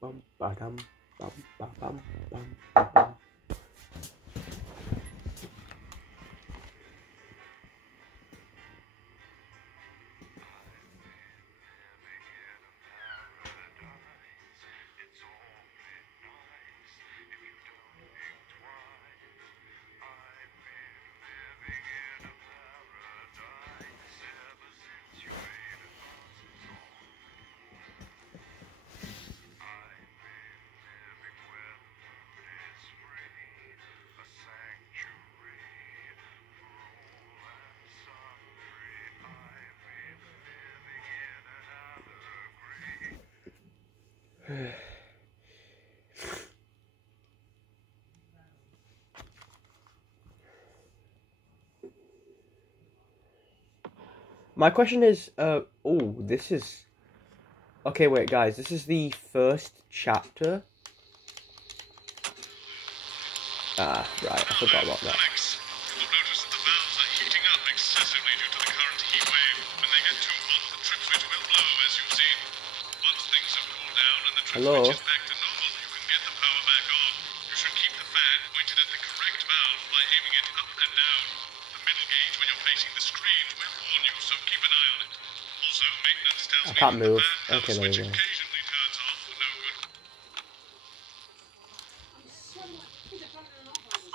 Bum ba dum bum ba bum bum ba bum. My question is, this is... Okay, wait, guys, this is the first chapter. Ah, right, I forgot about that. Alex, you'll notice that the valves are heating up. up excessively due to the current heat wave. When they get too hot, the trip switch will blow, as you've seen. Once things have cooled down and the trip Hello? switch is back to normal, you can get the power back on. You should keep the fan pointed at the correct valve by aiming it up and down. The middle gauge when you're facing the screen will warn you, so keep an eye on it. Also, maintenance tells I me can't that the move. fan power Okay, there switch we go. occasionally turns off for no good.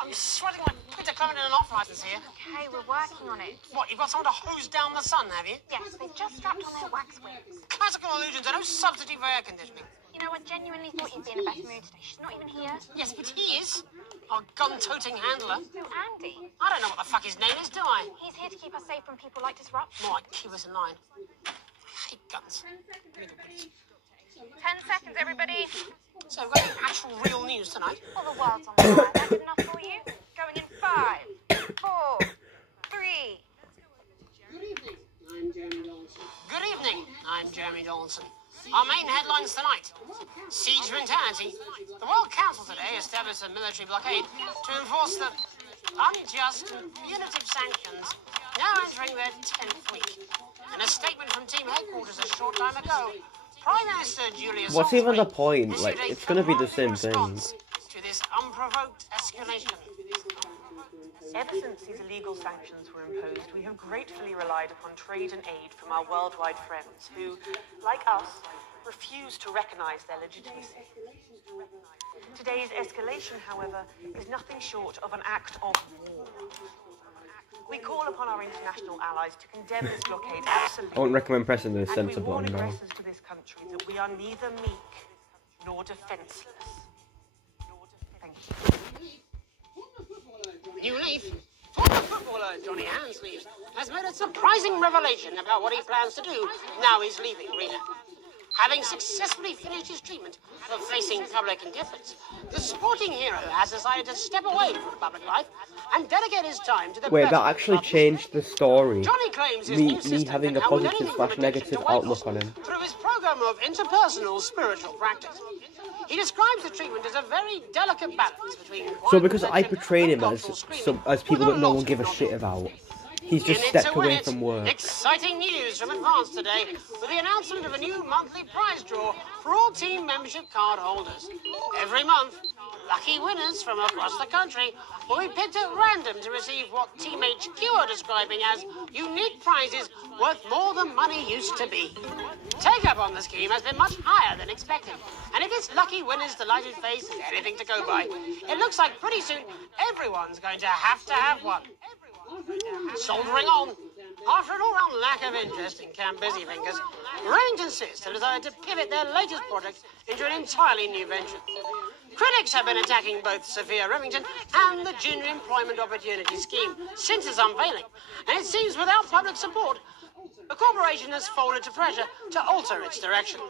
I'm sweating like Peter coming in an arthritis here. Okay, we're working on it. What, you've got someone to hose down the sun, have you? Yes, they've just strapped on their wax wings. Classical illusions are no substitute for air conditioning. You know, I genuinely thought you'd be in a better mood today. She's not even here. Yes, but he is. Our gun-toting handler. Who, Andy? I don't know what the fuck his name is, do I? He's here to keep us safe from people like Disrupt. More like keep us in line. I hate guns. Give me the bullets. 10 seconds, everybody. So we've got any actual real news tonight. Well, the world's on fire. That good enough for you? Going in 5, 4, 3. Good evening. I'm Jeremy Donaldson. Good evening. I'm Jeremy Donaldson. Our main headlines tonight. Siege mentality. The World Council today established a military blockade to enforce the unjust and punitive sanctions now entering their 10th week. In a statement from team headquarters a short time ago, Prime Minister Julius What's even the Salisbury point? Like, issued a it's gonna be the same thing. response to this unprovoked escalation. Ever since these illegal sanctions were imposed, we have gratefully relied upon trade and aid from our worldwide friends who, like us, refuse to recognize their legitimacy. Today's escalation, however, is nothing short of an act of war. We call upon our international allies to condemn this blockade absolutely. I wouldn't recommend pressing the and censor we warn button now. aggressors to this country that we are neither meek nor defenseless. Thank you. New Leaf, former footballer Johnny Hansleaves, has made a surprising revelation about what he plans to do now he's leaving rehab. Having successfully finished his treatment for facing public indifference, the sporting hero has decided to step away from public life and dedicate his time to the Wait, that personal actually problems. changed the story. Johnny claims his Me new system having a can help with positive anything slash from addiction negative to weight outlook loss on him. through his program of interpersonal spiritual practice. He describes the treatment as a very delicate balance between So because I portrayed him as people that no one give a shit about, he's just stepped away from work. Exciting news from Advance today with the announcement of a new monthly prize draw for all team membership card holders. Every month, lucky winners from across the country will be picked at random to receive what Team HQ are describing as unique prizes worth more than money used to be. Take-up on the scheme has been much higher than expected, and if this lucky winner's delighted face is anything to go by, it looks like pretty soon everyone's going to have one. Soldering on. After an all-round lack of interest in Camp Busy Fingers, Remington Sys have decided to pivot their latest project into an entirely new venture. Critics have been attacking both Sophia Remington and the Junior Employment Opportunity Scheme since its unveiling, and it seems without public support, the corporation has folded to pressure to alter its direction.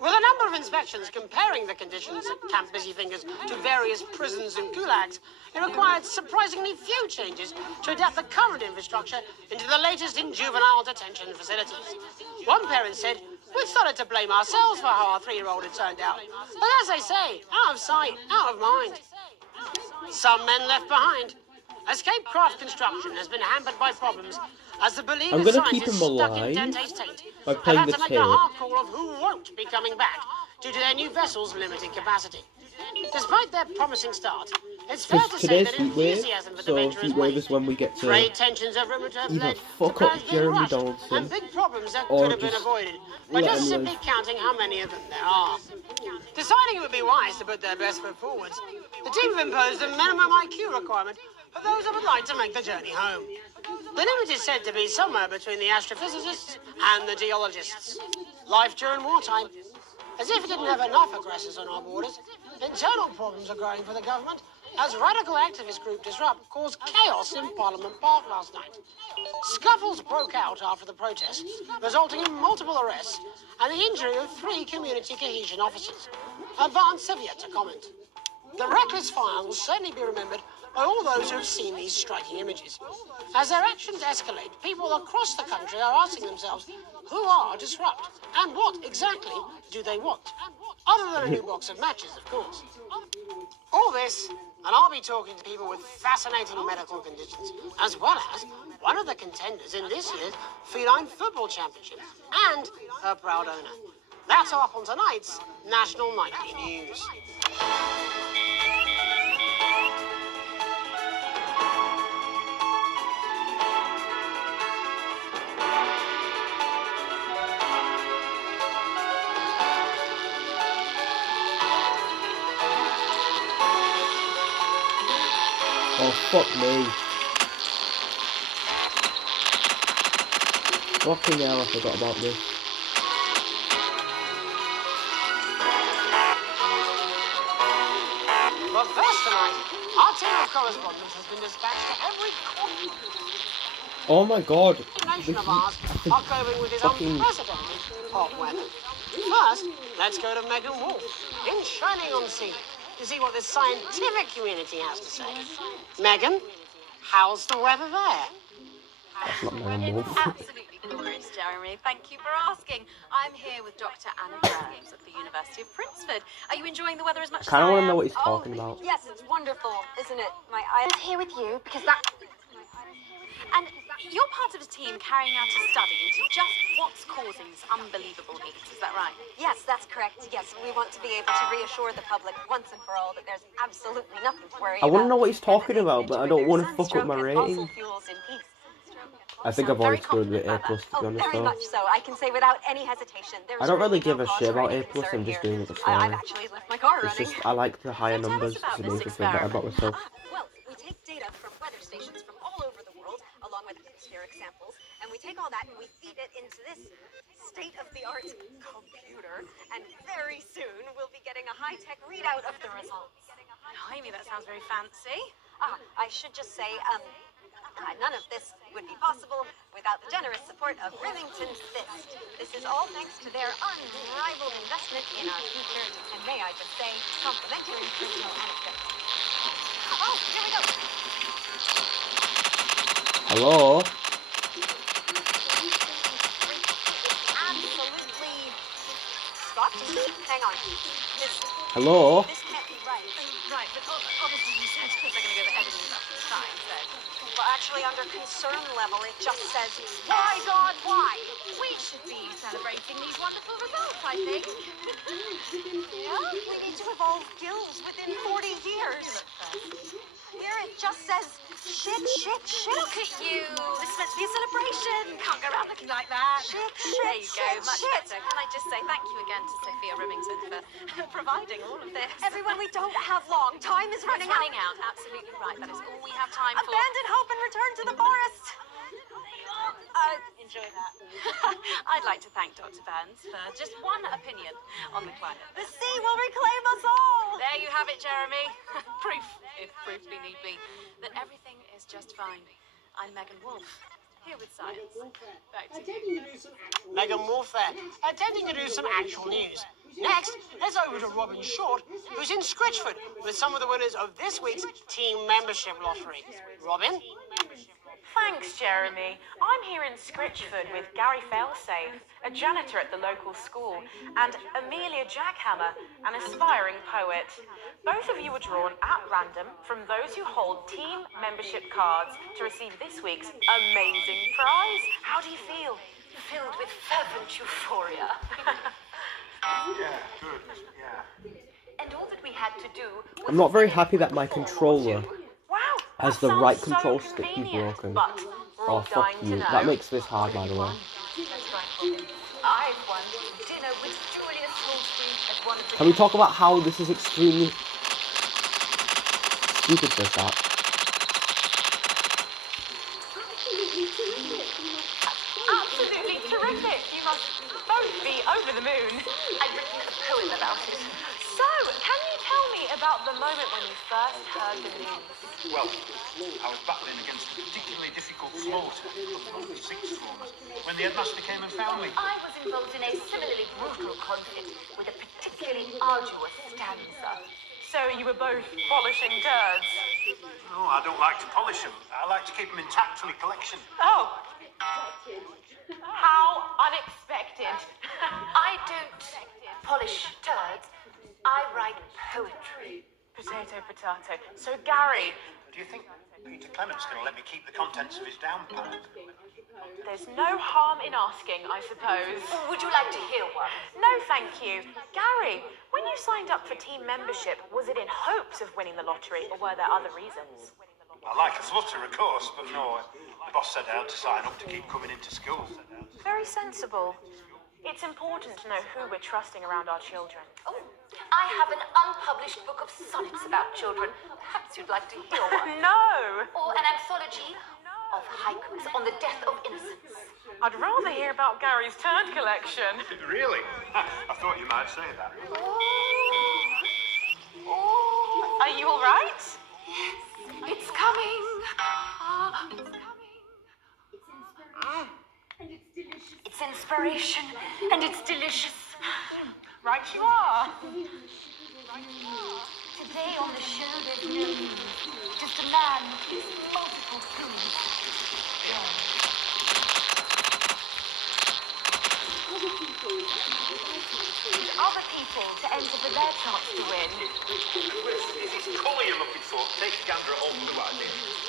With a number of inspections comparing the conditions at Camp Busy Fingers to various prisons and gulags, it required surprisingly few changes to adapt the current infrastructure into the latest in juvenile detention facilities. One parent said, "We started to blame ourselves for how our 3-year-old had turned out. But as they say, out of sight, out of mind." Some men left behind. Escape craft construction has been hampered by problems as the beleaguered I'm gonna keep scientists him stuck in alive Dante's Taint by have playing had the to make tape. a hard call of who won't be coming back due to their new vessel's limited capacity. Despite their promising start, it's fair Because to say today's that heat wave, enthusiasm for the so venture has heat wave waned. is when we get to Trade tensions have led either to fuck plans up being Jeremy rushed Donaldson and big problems that or could have been just avoided by let just him simply live. counting how many of them there are. Deciding it would be wise to put their best foot forwards, the team have imposed a minimum IQ requirement for those that would like to make the journey home. The limit is said to be somewhere between the astrophysicists and the geologists. Life during wartime. As if it didn't have enough aggressors on our borders, internal problems are growing for the government as radical activist group Disrupt caused chaos in Parliament Park last night. Scuffles broke out after the protests, resulting in multiple arrests and the injury of 3 community cohesion officers. Advance have yet to comment. The reckless fire will certainly be remembered by all those who have seen these striking images. As their actions escalate, people across the country are asking themselves, who are Disrupt? And what exactly do they want? Other than a new box of matches, of course. All this and I'll be talking to people with fascinating medical conditions, as well as one of the contenders in this year's Feline Football Championship, and her proud owner. That's all up on tonight's National Nightly News. Oh, fuck me. Fucking hell, I forgot about this. But first tonight, our team of correspondents has been dispatched to every corner Oh my god. nation of ours are coping with this unprecedented hot weather. First, let's go to Megan Wolf in Shining-on-Sea to see what the scientific community has to say. Megan, how's the weather there? That's not Megan Wolf. Absolutely glorious, Jeremy. Thank you for asking. I'm here with Dr. Anna Burns at the University of Princeford. Are you enjoying the weather as much as Kinda I wanna am? know what he's talking about. Yes, it's wonderful, isn't it? I'm here with you because that... And you're part of a team carrying out a study into just what's causing this unbelievable heat. Is that right? Yes, that's correct. Yes, we want to be able to reassure the public once and for all that there's absolutely nothing to worry I about. want to know what he's talking about, but I don't want to fuck up my rating. Fuels in peace. I think I've already screwed with A+, to be honest, Very though. much so. I can say without any hesitation. I don't really give a shit about A+, I'm just doing it for I've story. actually left my car It's running. just, I like the higher numbers, because it makes me feel better about myself. Well, we take data from weather stations from all over the world, along with atmospheric samples, and we take all that and we feed it into this state-of-the-art computer, and very soon we'll be getting a high-tech readout of the results. Blimey, that sounds very fancy. I should just say, none of this would be possible without the generous support of Remington Fist. This is all thanks to their unrivaled investment in our future, and may I just say, complimentary personal anecdotes. Oh, here we go. Hello? Absolutely stopped. Hang on. Hello? This can't be right. Right, but obviously you said they're going to go to evidence up to the sign, so... Well, actually, under concern level, it just says, why, God, why? We should be celebrating these wonderful results, I think. Yeah, we need to evolve gills within 40 years. Here it just says, shit. Look at you. This is meant to be a celebration. Can't go around looking like that. Shit. There you go, much better. Can I just say thank you again to Sophia Remington for providing all of this? Everyone, we don't have long. Time is running out. Running out, absolutely right. That is all we have time for. Abandon hope and return to the forest. Enjoy that. I'd like to thank Dr. Burns for just one opinion on the climate. The sea will reclaim us all. There you have it, Jeremy. Proof, if proof be need be, that everything is just fine. I'm Megan Wolf, here with science. Back to you. Megan Wolf there, attending to do some actual news. Next, let's over to Robin Short, who's in Scritchford with some of the winners of this week's team membership lottery. Robin? Thanks, Jeremy. I'm here in Scritchford with Gary Failsafe, a janitor at the local school, and Amelia Jackhammer, an aspiring poet. Both of you were drawn at random from those who hold team membership cards to receive this week's amazing prize. How do you feel? Filled with fervent euphoria. Yeah, good, yeah. And all that we had to do was... I'm not very happy that my controller has the right control stick be broken. Oh, fuck you. That makes this hard, by the way. I've won dinner with Julius Goldstein at one of the... Can we talk about how this is extremely stupid for that? Absolutely terrific. You must both be over the moon. I've written a poem about it. So, can you tell me about the moment when you first heard the news? Well, I was battling against a particularly difficult slaughter of the sixth formers when the headmaster came and found me. I was involved in a similarly brutal conflict with a particularly arduous stanza. So you were both polishing turds? No, I don't like to polish them. I like to keep them intact for my collection. Oh! How unexpected. I don't polish turds. I write poetry. Potato, potato. So, Gary... Do you think Peter Clement's going to let me keep the contents of his downpound? There's no harm in asking, I suppose. Would you like to hear one? No, thank you. Gary, when you signed up for team membership, was it in hopes of winning the lottery, or were there other reasons? I like a flutter, of course, but no, the boss said I had to sign up to keep coming into school. Very sensible. It's important to know who we're trusting around our children. Oh, I have an unpublished book of sonnets about children. Perhaps you'd like to hear one. No! Or an anthology of haikus on the death of innocence. I'd rather hear about Gary's turd collection. Really? I thought you might say that. Are you all right? It's coming. It's inspiration, and it's delicious. Right you are. Today on the show, there's no news. Just a man with multiple foods. Other people to enter for their chance to win. Is this colour you're looking for? Take a gander at all blue ideas.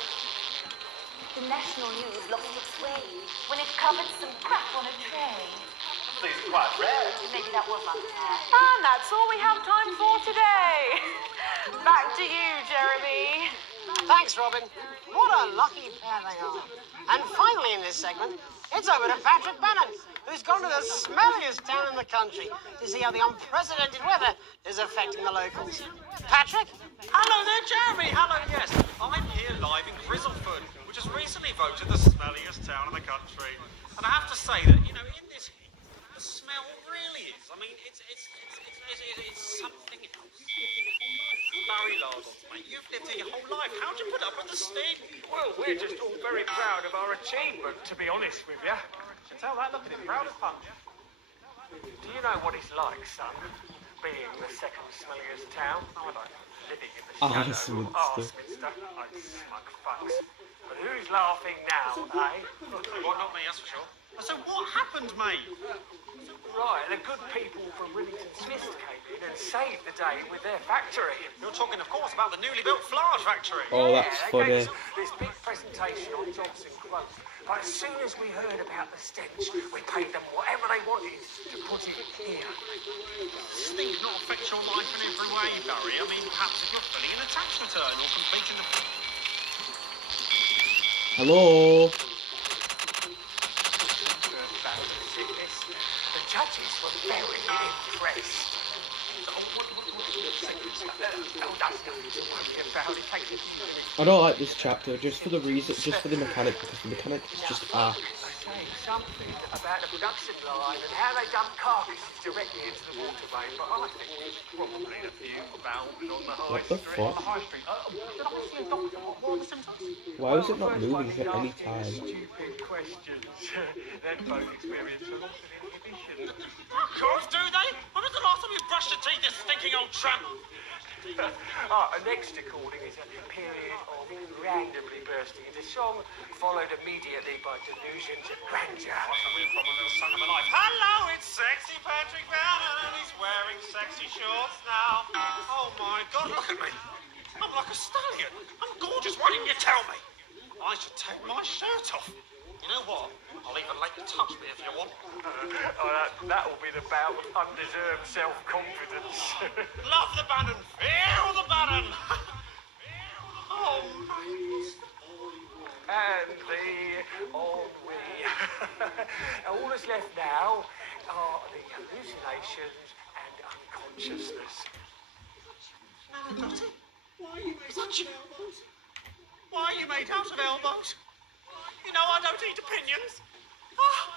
The national news lost its way when it covered some crap on a tray. These are quite rare. Maybe that was unfair. And that's all we have time for today. Back to you, Jeremy. Thanks, Robin. What a lucky pair they are. And finally in this segment, it's over to Patrick Bannon, who's gone to the smelliest town in the country to see how the unprecedented weather is affecting the locals. Patrick? Hello there, Jeremy. Hello, yes. I'm here live in Grizzleford, which has recently voted the smelliest town in the country. And I have to say that, you know, in this heat, the smell really is. I mean, it's something else. Barry Lardons, mate, you've lived here your whole life. How'd you put up with the stink? Well, we're just all very proud of our achievement, to be honest with you. You tell that, look at him, proud as punch. Do you know what it's like, son, being the second smelliest town? Oh, I don't know. Living in the shadow of Arsminster. I'd smug fucks. But who's laughing now, eh? Well, not me, that's for sure. So what happened, mate? Right, the good people from Rivington Smiths came in and saved the day with their factory. You're talking, of course, about the newly built flour factory. Oh, that's funny. This big presentation on Johnson Growth. But as soon as we heard about the stench, we paid them whatever they wanted to put it here. Stink not affect your life in every way, Barry. I mean, perhaps if you're filling in a tax return or completing the... Hello? The judges were very impressed. I don't like this chapter just for the reason, just for the mechanic, because the mechanic is just Say something about the production line and how they dump carcasses directly into the waterway, but I think there's probably a few found on the high What the street. fuck? On the high street. Did I see a doctor? What are the symptoms? Why was it not moving at any time? Stupid questions. Then both experience a loss of inhibition. Of course, do they? When was the last time you brushed your teeth, you stinking old tramp? Next recording is a period of randomly bursting into song, followed immediately by delusions of grandeur. What's that weird problem, little son of a knife? Hello, it's sexy Patrick Bannon, and he's wearing sexy shorts now. Oh my God, look at me. I'm like a stallion. I'm gorgeous. Why didn't you tell me? I should take my shirt off. You know what? I'll even let you touch me if you want. That'll be the bout of undeserved self-confidence. Love the Bannon. Feel the Bannon. Oh, And the ennui. All that's left now are the hallucinations and unconsciousness. Nanadotty, why are you made out of elbows? Why are you made out of elbows? You know I don't eat opinions. Oh,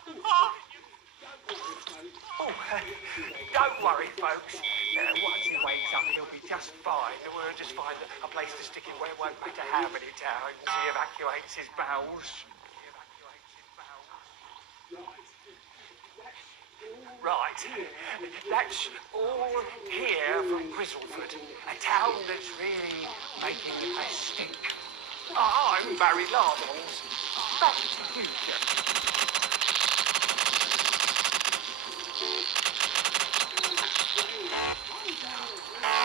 don't worry, folks. Once he wakes up, he'll be just fine. We'll just find a place to stick him where it won't matter how many times he evacuates his bowels. Right, that's all here from Grizzleford, a town that's really making a stink. I'm Barry Lardons. Back to you, Jeff.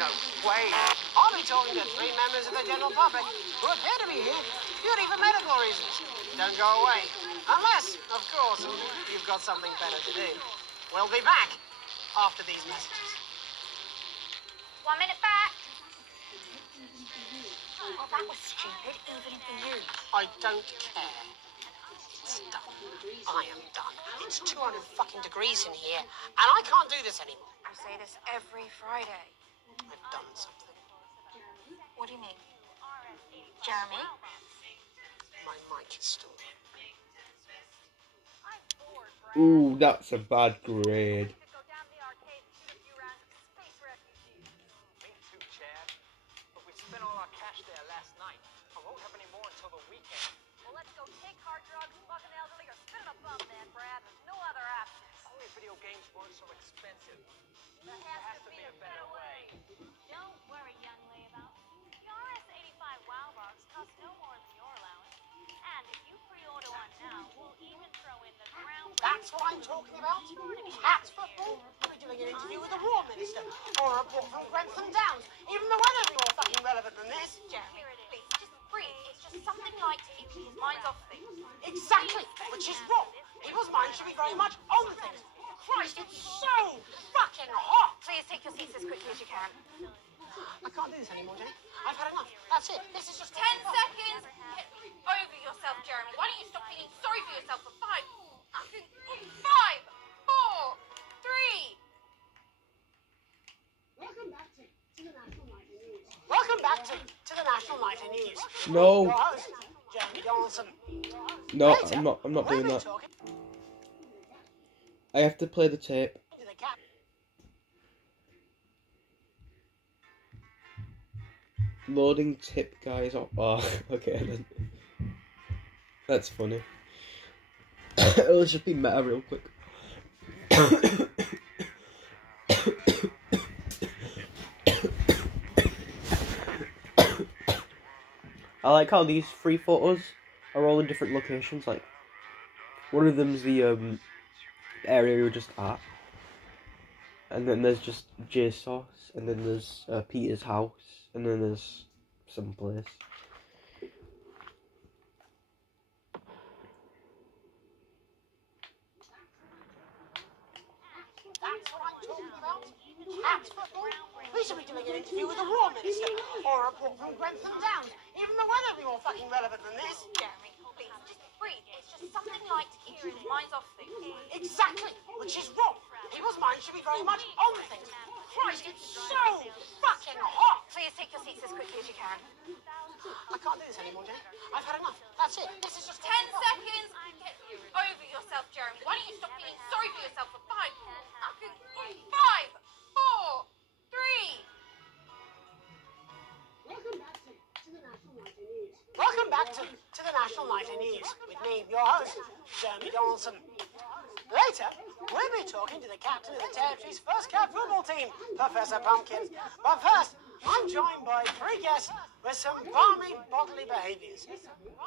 No way. I'll be talking talking to 3 members of the general public who appear to be here purely for medical reasons. Don't go away. Unless, of course, you've got something better to do. We'll be back after these messages. 1 minute back. Oh, that was stupid, even for you. I don't care. It's done. I am done. It's 200 fucking degrees in here, and I can't do this anymore. You say this every Friday. I've done something. What do you mean? Jeremy? My mic is still on. Ooh, that's a bad grade. Me too, Chad. But we spent all our cash there last night. I won't have any more until the weekend. Well, let's go take hard drugs, fuck an elderly, or spit in a bum then, Brad. There's no other option. Only video games weren't so expensive. There has to be a better way. Don't worry, young layabout. The RS-85 WoW box costs no more than your allowance. And if you pre-order one now, we'll even throw in the ground. That's what I'm talking about. Cats football. We're doing an interview with the War Minister, or a report from Grantham Downs. Even the weather's more fucking relevant than this. Jeremy, please, just breathe. It's just something like to keep his minds off things. Exactly, which is wrong. People's minds should be very much on things. Christ, it's so fucking hot. Please take your seats as quickly as you can. I can't do this anymore, Jenny. I've had enough. That's it. This is just 10 seconds. Get over yourself, Jeremy. Why don't you stop feeling sorry for yourself for 5, 4, 3. Welcome back to the National Nightly News. Welcome back to the National Nightly News. No. Your host, Jeremy Donaldson. No, Later, I'm not doing we'll be that. talking I have to play the tape. to the cat. Loading tip, guys. Oh, okay then. That's funny. It'll just be meta real quick. I like how these 3 photos are all in different locations. Like, one of them's the area we were just at, and then there's just JSauce, and then there's Peter's house, and then there's some place. That's what I'm talking about. Cats football. We should be doing an interview with the War Minister, or a report from Grantham Downs. Even the weather'll be more fucking relevant than this. Jeremy, please, just breathe. It's just something like to keep his minds off things. Exactly, which is wrong. People's minds should be very much on things. Christ, it's so fucking hot. Please take your seats as quickly as you can. I can't do this anymore, Jenny. I've had enough. That's it. This is just 10 seconds. Get over yourself, Jeremy. Why don't you stop feeling sorry for yourself for 5, 4, 3. Welcome back to the National Nightly News with me, your host, Jeremy Donaldson. Later, we'll be talking to the captain of the Territory's first cat football team, Professor Pumpkins. But first, I'm joined by 3 guests with some balmy bodily behaviours.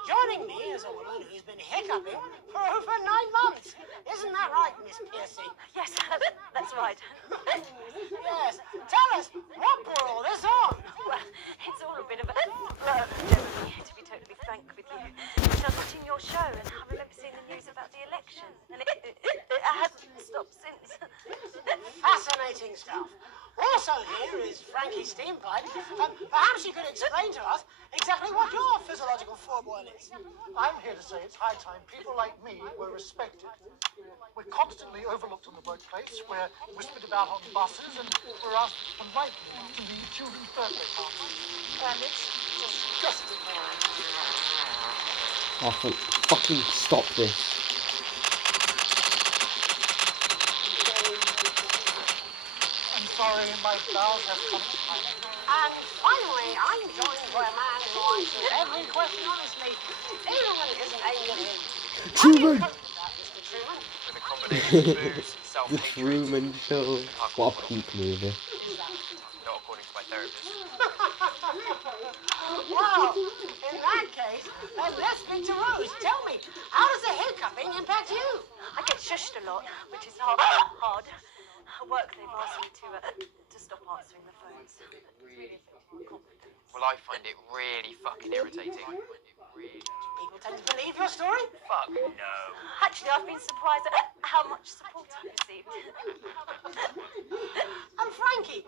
Joining me is a woman who's been hiccuping for over 9 months. Isn't that right, Miss Piercy? Yes, that's right. Yes. Tell us, what brought all this on? Well, it's all a bit of a... Jeremy, to be totally frank with you, I was watching your show and I remember seeing the news about the election, and it hasn't stopped since. Fascinating stuff. Also here is Frankie Steampipe. Perhaps you could explain to us exactly what your physiological foreboil is. I'm here to say it's high time people like me were respected. We're constantly overlooked in the workplace, we're whispered about on buses, and we're asked politely to leave children's birthday parties. And it's disgusting. Oh, fucking stop this. I'm sorry, my bowels have come to time. And finally, I'm joined by a man who answers every question honestly, even when it isn't aimed at him. Truman! Mr. Truman. With a combination of booze, The self-hatred. Truman Show. What a peak movie. Not according to my therapist. Well, in that case, let's speak to Rose. Tell me, how does the hiccuping impact you? I get shushed a lot, which is hard. At work, they've asked me to stop answering the phones. It really affects my confidence. Well, I find it really fucking irritating. People tend to believe your story? Fuck no. Actually, I've been surprised at how much support I've received. And Frankie,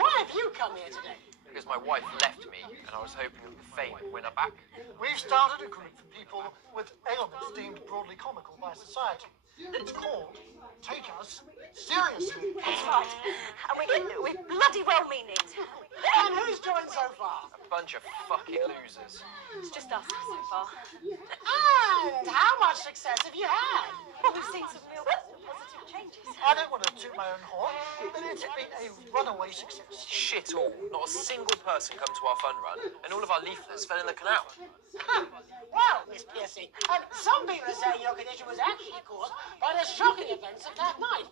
why have you come here today? Because my wife left me, and I was hoping that the fame would win her back. We've started a group for people with ailments deemed broadly comical by society. It's called Take Us Seriously. That's right. And we bloody well mean it. And who's joined so far? A bunch of fucking losers. It's just us so far. And how much success have you had? Well, we've seen some real positive changes. I don't want to toot my own horn, but it's been a runaway success. Shit all. Not a single person come to our fun run, and all of our leaflets fell in the canal. Well, Miss Piercy, some people are saying your condition was actually caused by the shocking events of that night.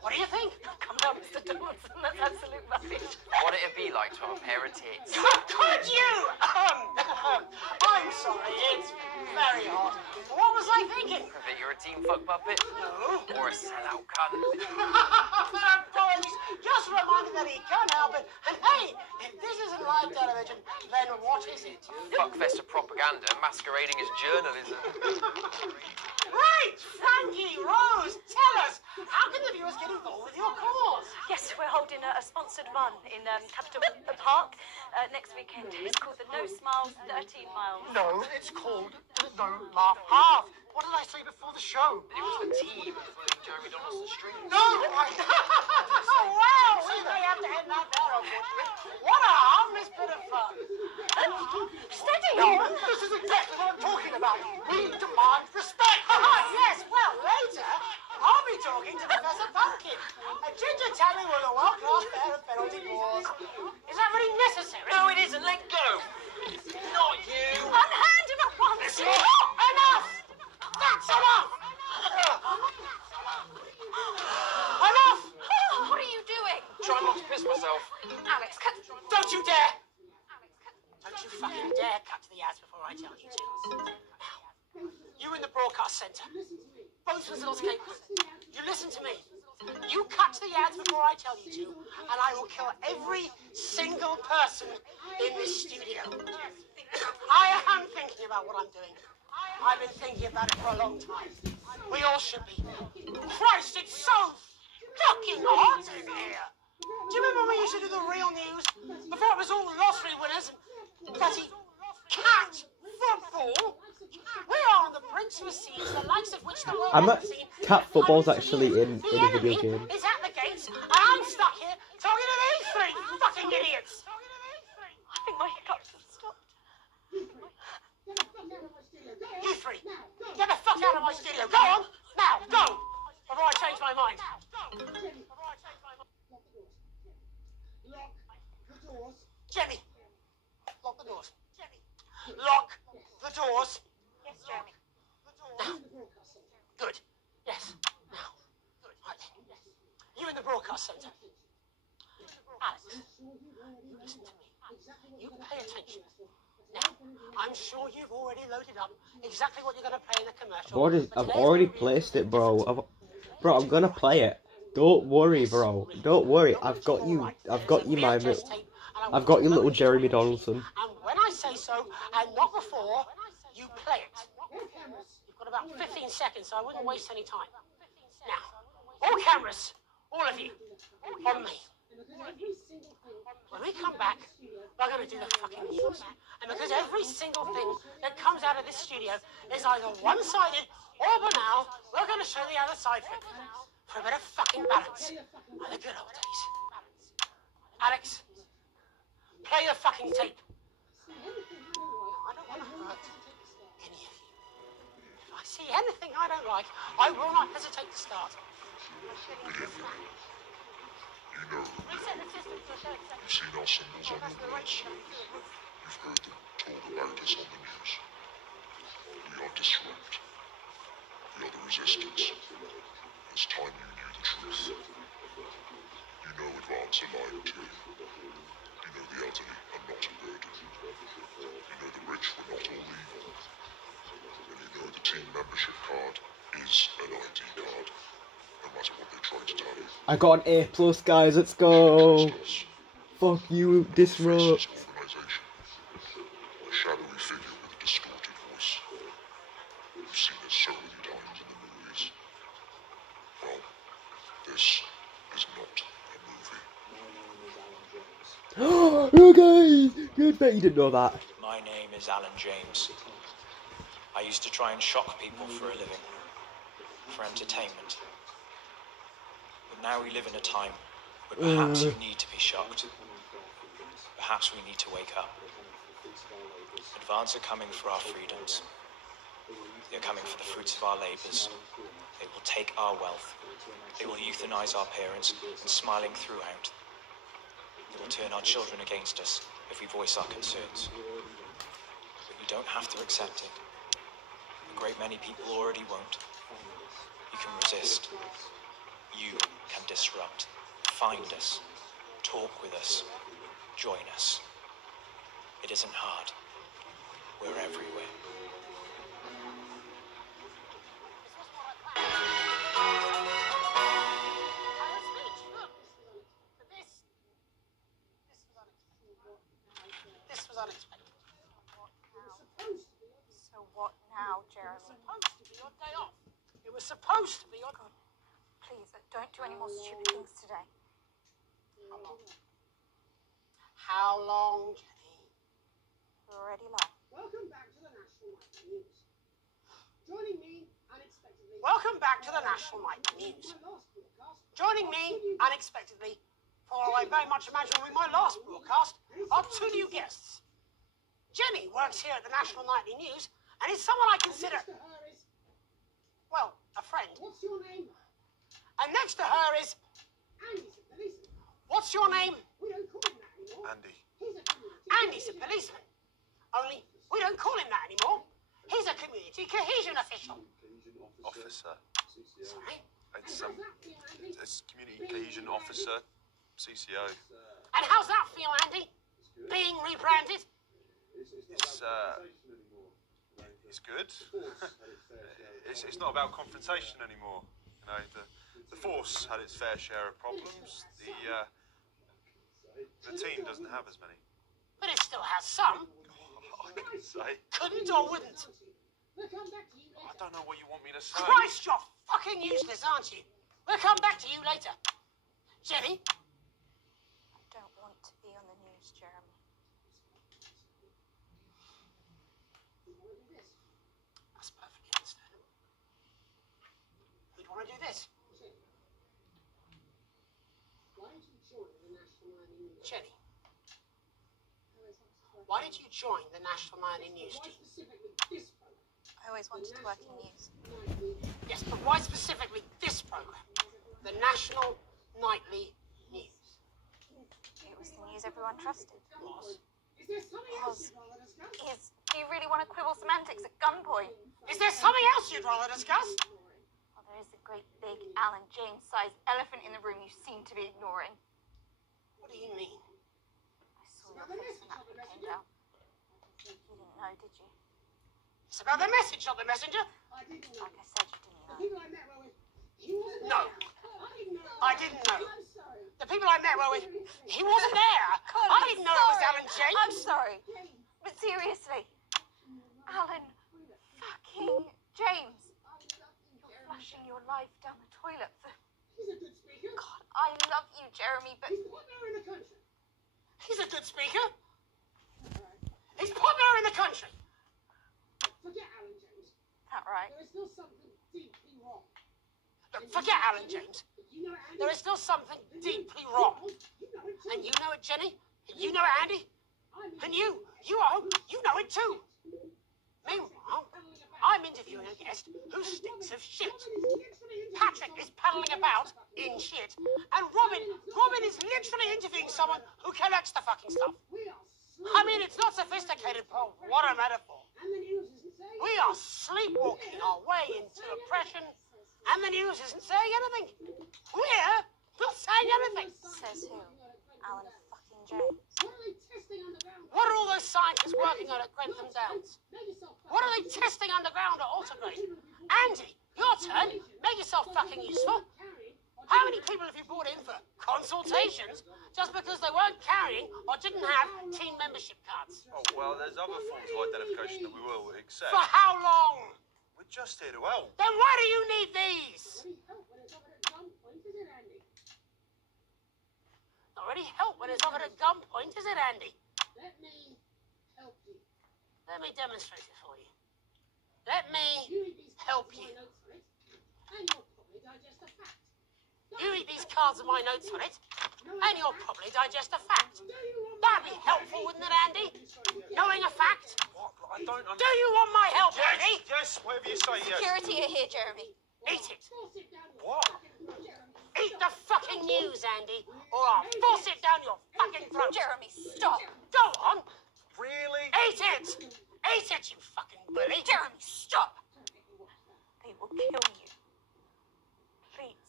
What do you think? Come on, Mr. Donaldson, that's absolute rubbish. What'd it be like to have a pair of tits? Could you? I'm sorry, it's very hot. What was I thinking? That you're a team fuck puppet? No. Or a sellout cunt? Boys, just reminded that he can't help it. And hey, if this isn't live television, then what is it? Fuckfest of propaganda masquerading as journalism. Right, Frankie, Rose, tell us, how can the viewers get involved with your cause? Yes, we're holding a sponsored run in Capital Park next weekend. It's called the No Smiles 13 Miles. No, it's called the No Laugh Half. What did I say before the show? It was the team pulling Jeremy Donaldson strings. No, Well, we may have to end that there, unfortunately. What a harmless bit of fun. Steady on. This is exactly what I'm talking about. We demand respect. Yes, well, later, I'll be talking to Professor Pumpkin. Ginger Tammy with a world-class pair of penalty balls. Is that really necessary? No, it isn't. Let go. Not you. Unhand him at once. Enough. That's enough. Enough. What are you doing? Try not to piss myself. Alex, Don't you dare. Don't you fucking dare cut to the ads before I tell you to. Now, you in the broadcast centre. Both results came. You listen to me. You cut to the ads before I tell you to, and I will kill every single person in this studio. I am thinking about what I'm doing. I've been thinking about it for a long time. We all should be. Christ, it's so fucking hot in here. Do you remember when we used to do the real news? Before it was all lottery winners and bloody cat football? We are on the brink of a siege, the likes of which the world hasn't seen. Cat football's actually in a video game. Is at the gates, and I'm stuck here talking to these three fucking idiots. I think my hiccups have stopped. You three, get the fuck out of my studio. Go on, now, go, before I change my mind. Jemmy, lock the doors. Lock the doors. Yes, Jeremy. Now. Good. Yes. Now. Good. Right then. You in the broadcast centre. Alex, you listen to me. You pay attention. Now, I'm sure you've already loaded up exactly what you're going to play in the commercial. I've already placed it, bro. Bro, I'm gonna play it. Don't worry, bro. Don't worry. I've got you. I've got you, my mate. I've got you, little Jeremy Donaldson. And when I say so, and not before, you play it. You've got about 15 seconds, so I wouldn't waste any time. Now, all cameras, all of you, on me. When we come back, we're going to do the fucking news. And because every single thing that comes out of this studio is either one-sided or banal, we're going to show the other side of it. For a bit of fucking balance. Like the good old days. Alex, play the fucking tape. I don't want to hurt any of you. If I see anything I don't like, I will not hesitate to start. You know, you've seen our symbols on your walls. You've heard them talk about us on the news. We are disrupt. We are the resistance. It's time you knew the truth. You know advance are lying too. You know the elderly are not a burden. You know the rich were not all evil. And you know the team membership card is an ID card. And matter what they try to tell you. I got an A+, guys. Let's go. Fuck you, Disrupt. Organization. A shadowy figure with a distorted voice. You've seen it so many times in the movies. Well, this is not a movie. Okay, good bet you didn't know that. My name is Alan James. I used to try and shock people for a living, for entertainment. But now we live in a time where perhaps you need to be shocked. Perhaps we need to wake up. Advance are coming for our freedoms. They're coming for the fruits of our labours. They will take our wealth. They will euthanize our parents and smiling throughout. They will turn our children against us if we voice our concerns. But you don't have to accept it. A great many people already won't. You can resist. You can disrupt. Find us. Talk with us. Join us. It isn't hard. We're everywhere. This was unexpected. So what now, Jeremy? It was supposed to be your day off. It was supposed to be your... God, please, don't do any more stupid things today. How long? How long, Jenny? Already long. Welcome back to the National Nightly News. Joining me unexpectedly... Welcome back to the National Nightly News. Joining me unexpectedly, for I very much imagine will be my last broadcast, are two new guests. Jenny works here at the National Nightly News and is someone I consider... well, a friend. What's your name? And next to her is... Andy's a policeman. What's your name? We don't call him that anymore. Andy. Andy's a policeman. Only we don't call him that anymore. He's a community cohesion official. Officer. Sorry? It's community cohesion officer, CCO. And how's that feel, Andy? Being rebranded? It's good. it's not about confrontation anymore. You know, the force had its fair share of problems. The team doesn't have as many. But it still has some. I couldn't say. Couldn't or wouldn't? I don't know what you want me to say. Christ, you're fucking useless, aren't you? We'll come back to you later. Jenny? I don't want to be on the news, Jeremy. That's perfectly understandable. Who'd want to do this? Jenny. Why did you join the National Nightly News team? I always wanted to work in news. Yes, but why specifically this program? The National Nightly News. It was the news everyone trusted. Was? Do you really want to quibble semantics at gunpoint? Is there something else you'd rather discuss? Well, there is the great big Alan James-sized elephant in the room you seem to be ignoring. What do you mean? I saw your face when that thing came down. You didn't know, did you? It's about the message, not the messenger. Like I said, you didn't know. No. I didn't know. The people I met were with... He wasn't there. God, I didn't know it was Alan James. I'm sorry. But seriously, Alan fucking James. You're flushing your life down the toilet for... God, I love you, Jeremy, but... He's a good speaker. He's popular in the country. Forget Alan James. That right? There is still something deeply wrong. Look, forget Alan James. There is still something deeply wrong. And you know it, Jenny. And you know it, Andy. And you know it too. Meanwhile, I'm interviewing a guest who stinks of shit. Patrick is paddling about in shit. And Robin is literally interviewing someone who collects the fucking stuff. I mean, it's not sophisticated, but what a metaphor. We are sleepwalking our way into oppression, and the news isn't saying anything. We're not saying anything. Says who? Alan fucking James. What are all those scientists working on at Grantham Downs? What are they testing underground at Altergrade? Andy, your turn. Make yourself fucking useful. How many people have you brought in for consultations just because they weren't carrying or didn't have team membership cards? Oh, well, there's other forms of identification that we will accept. For how long? We're just here to help. Then why do you need these? Not really help when it's offered at gunpoint, is it, Andy? Let me help you. Let me demonstrate it for you. Let me help you. You read these cards with my notes on it, and you'll probably digest a fact. That'd be helpful, wouldn't it, Andy? Knowing a fact? What? I don't understand. Do you want my help, Yes, Andy? yes, whatever you say, yes. Security are here, Jeremy. Eat it. What? Eat the fucking news, Andy, or I'll force it down your fucking throat. Jeremy, stop. Go on. Really? Eat it. Eat it, you fucking bully. Jeremy, stop. They will kill you. Please,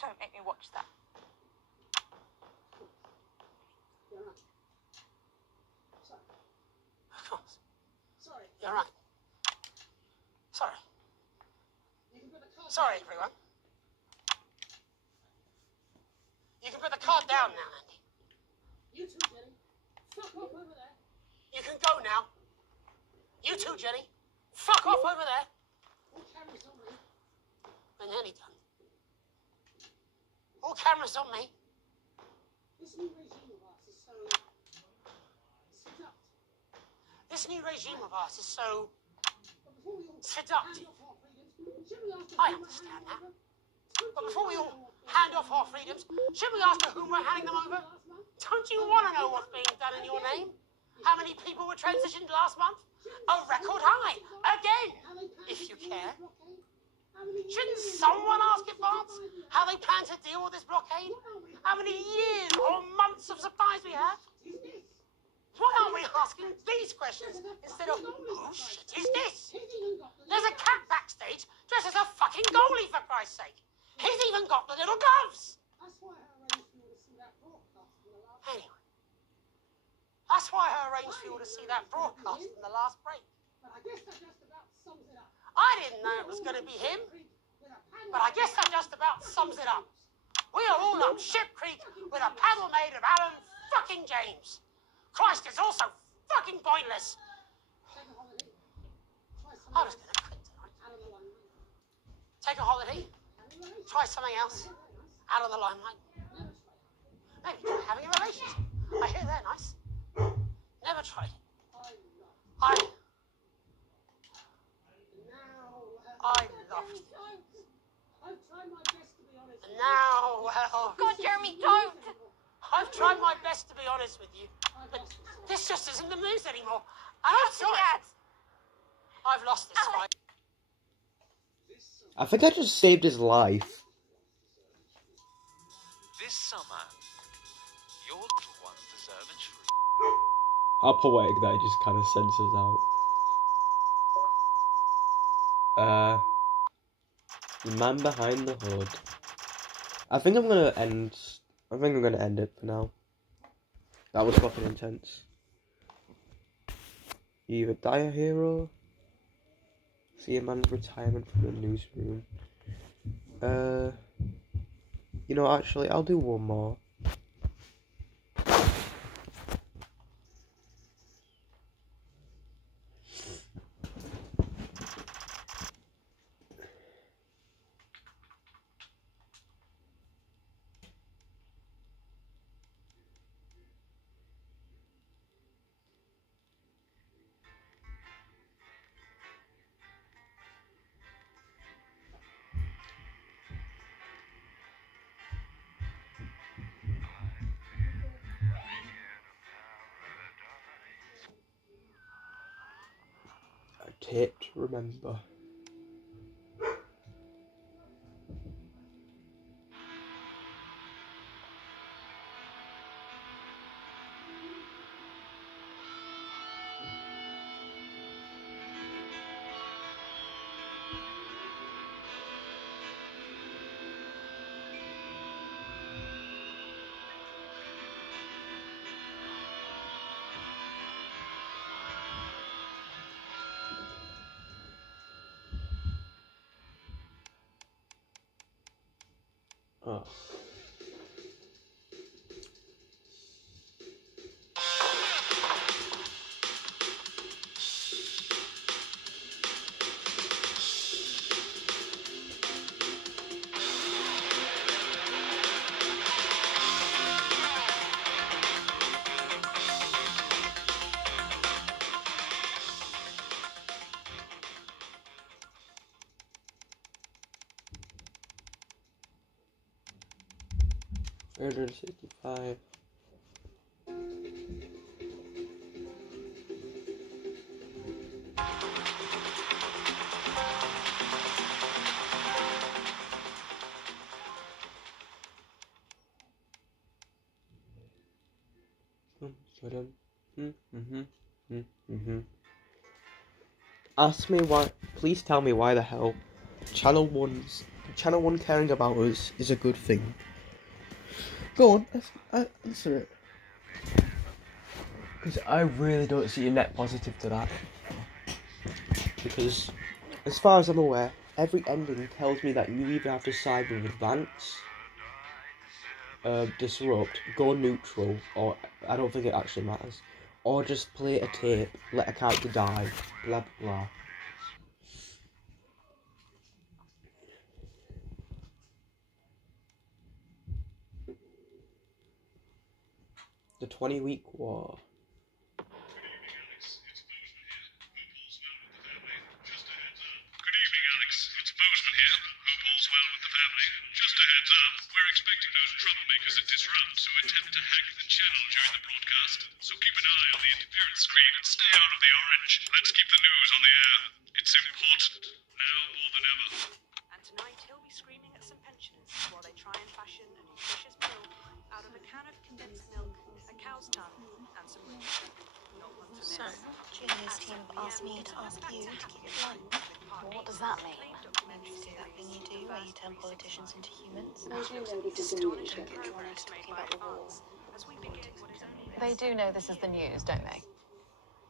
don't make me watch that. Of course. Sorry. You're right. Sorry. Sorry, everyone. You can put the card down now, Andy. You too, Jenny. Fuck off over there. You can go now. You too, Jenny. Fuck off over there. All cameras on me. We're nearly done. All cameras on me. This new regime of ours is so seductive. This new regime of ours is so seductive. I understand that. But before we all hand off our freedoms, shouldn't we ask to whom we're handing them over? Don't you want to know what's being done in your name? How many people were transitioned last month? A record high. Again, if you care. Shouldn't someone ask advance how they plan to deal with this blockade? How many years or months of supplies we have? Why aren't we asking these questions instead of, who shit is this? There's a cat backstage dressed as a fucking goalie, for Christ's sake. He's even got the little gloves. Anyway, that's why I arranged for you to see that broadcast in the last break. I didn't know it was going to be him, but I guess that just about sums it up. We are all up Ship Creek with a paddle made of Alan fucking James. Christ, it's also fucking pointless. I was going to quit tonight. Take a holiday. Try something else. Out of the limelight. Maybe try having a relationship. I hear they're nice. Never tried it. I loved it. And now, well... God, Jeremy, don't! I've tried my best to be honest with you, but this just isn't the news anymore. And I'm sorry. I've lost this fight. I think I just saved his life. This summer, your little ones deserve a treat. How poetic that it just kind of censors out. The man behind the hood. I think I'm gonna end it for now. That was fucking intense. You either die a hero, see a man's retirement from the newsroom. You know, actually, I'll do one more. A tape to remember. Oh. $365. Ask me why. Please tell me why the hell Channel 1 caring about us is a good thing. Go on, answer it. Because I really don't see a net positive to that. Because, as far as I'm aware, every ending tells me that you either have to side with Advance, Disrupt, go neutral, or I don't think it actually matters, or just play a tape, let a character die, blah blah. The 20-week war. Good evening, Alex. It's Bozeman here. Hope all's well with the family. Just a heads up, we're expecting those troublemakers at Disrupt to attempt to hack the channel during the broadcast, so keep an eye on the interference screen and stay out of the orange. Let's keep the news on the air. It's important, now more than ever. And tonight he'll be screaming at some pensioners while they try and fashion a nutritious meal out of a can of condensed milk, a cow's tongue, and some wood. Not one to miss. So, Julia's team have asked me to ask you to keep it blunt. What does that mean? Maybe do that thing you do where you turn politicians into humans. Just don't get drawn into talking about the war. They do know this is the news, don't they?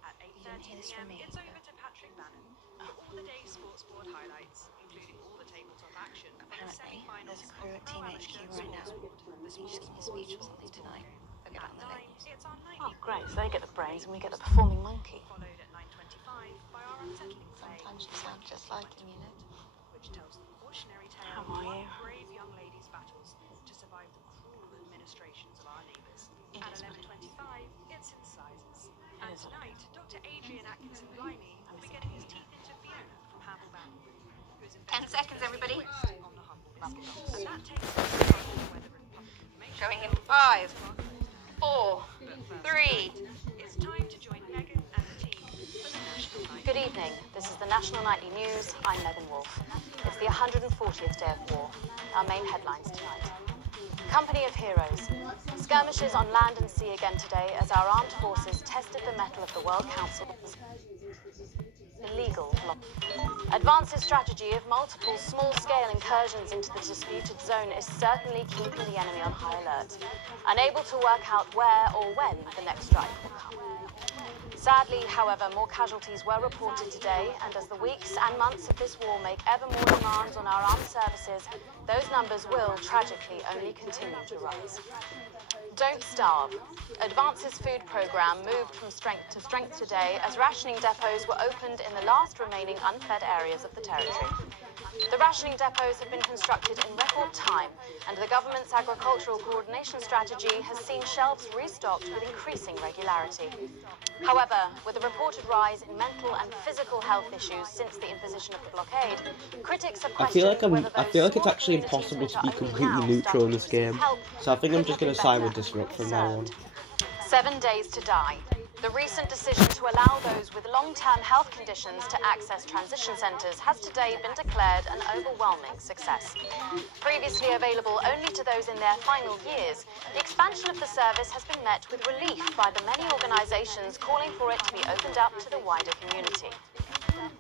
At 8:30 p.m. It's over to Patrick Bannon for all the day's sports board highlights, including all the tabletop action. Apparently, there's a crew at Team HQ right now. Just give me a speech or something tonight. They'll get on the late news. Oh, great. So they get the brains and we get the performing monkey. Followed at 9:25 by our unsettling play, Sometimes you sound just like him, you know. which tells the cautionary tale How of are one you? brave young lady's battles to survive the cruel administrations of our neighbours. It At is what it 11:25, it's incisors. It And is what it tonight, Dr. Adrian Atkinson Blimey will be getting his teeth into Fiona from Hamble Bannon, who's 10 seconds, everybody. on the humble biscuit. And that takes us to whether Republican information. Showing him 5, 4, 3. It's time to join Megan and the team for the National Night. Good evening. This is the National Nightly News. I'm Megan Wolfe. It's the 140th day of war. Our main headlines tonight. Company of Heroes. Skirmishes on land and sea again today as our armed forces tested the mettle of the World Council's illegal block. Advance's strategy of multiple small-scale incursions into the disputed zone is certainly keeping the enemy on high alert, unable to work out where or when the next strike will come. Sadly, however, more casualties were reported today, and as the weeks and months of this war make ever more demands on our armed services, those numbers will, tragically, only continue to rise. Don't starve. Advance's food program moved from strength to strength today as rationing depots were opened in the last remaining unfed areas of the territory. The rationing depots have been constructed in record time, and the government's agricultural coordination strategy has seen shelves restocked with increasing regularity. However, with a reported rise in mental and physical health issues since the imposition of the blockade, critics have I feel questioned like I feel like it's actually impossible to be completely neutral in this game, so I think I'm just going to side with Disrupt from now on. 7 days to die. The recent decision to allow those with long-term health conditions to access transition centres has today been declared an overwhelming success. Previously available only to those in their final years, the expansion of the service has been met with relief by the many organisations calling for it to be opened up to the wider community.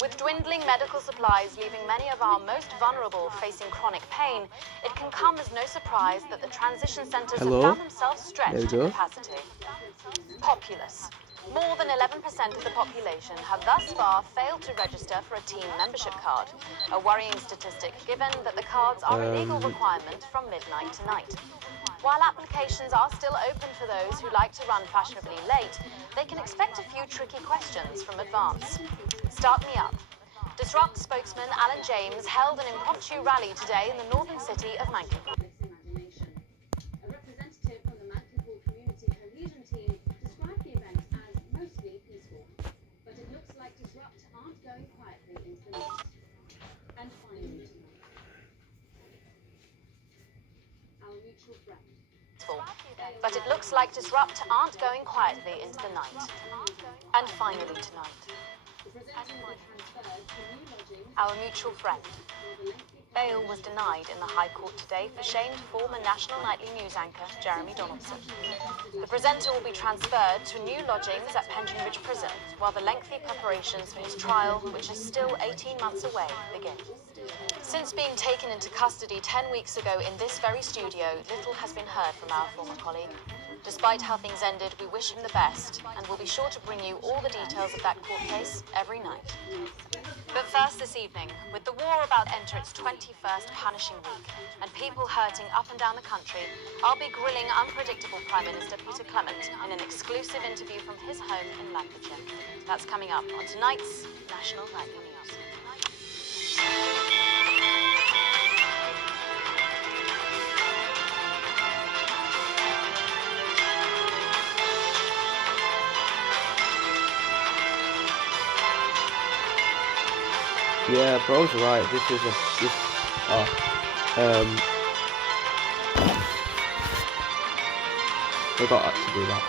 With dwindling medical supplies leaving many of our most vulnerable facing chronic pain, it can come as no surprise that the transition centres have found themselves stretched in capacity. Populous. More than 11% of the population have thus far failed to register for a team membership card, a worrying statistic given that the cards are a legal requirement from midnight tonight. While applications are still open for those who like to run fashionably late, they can expect a few tricky questions from advance. Start me up. Disrupt spokesman Alan James held an impromptu rally today in the northern city of Manchester. A representative from the Manchester Community Cohesion Team described the event as mostly peaceful, but it looks like Disrupt aren't going quietly into the night. And finally tonight, our mutual friend. But it looks like Disrupt aren't going quietly into the night. And finally tonight, our mutual friend. Bail was denied in the High Court today for shamed former National Nightly News anchor Jeremy Donaldson. The presenter will be transferred to new lodgings at Pension Ridge Prison while the lengthy preparations for his trial, which is still 18 months away, begin. Since being taken into custody 10 weeks ago in this very studio, little has been heard from our former colleague. Despite how things ended, we wish him the best, and we'll be sure to bring you all the details of that court case every night. But first this evening, with the war about to enter its 21st punishing week, and people hurting up and down the country, I'll be grilling unpredictable Prime Minister Peter Clement in an exclusive interview from his home in Lancashire. That's coming up on tonight's National Nightly News. Yeah, bro's right. Forgot to do that.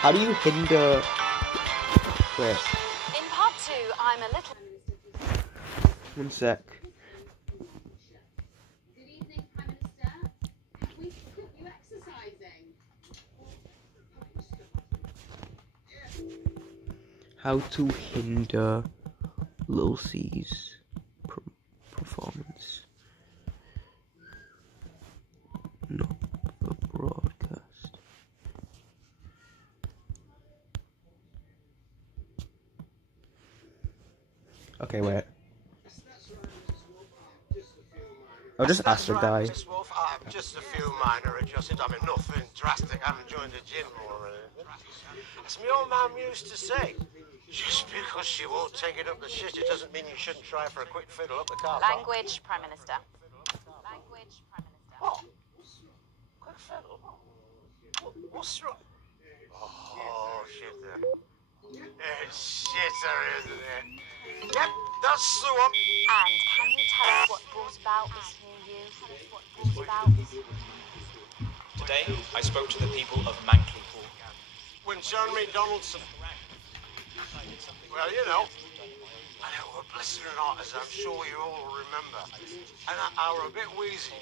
How do you hinder? Wait. In part 2, I'm a little. 1 sec. Good evening, Prime Minister. Have we caught you exercising? How to hinder Lil C's performance? Not the broadcast. Okay, wait. I'll just ask the guy. Mrs. Wolf, just a few minor adjustments. I mean, nothing drastic. I haven't joined the gym or anything. As my old mum used to say, just because she won't take it up the shit, it doesn't mean you shouldn't try for a quick fiddle up the car park. Language, Prime Minister. Language, Prime Minister. What? Quick fiddle? What's wrong? Oh, shit there. It's shitter, isn't it? Yep, that's the one. And can you tell us what brought about this new you? What brought about this new you? Today, I spoke to the people of Mankley Hall. When Jeremy Donaldson. Well, you know, and it were blistering hot, as I'm sure you all remember. And I were a bit wheezy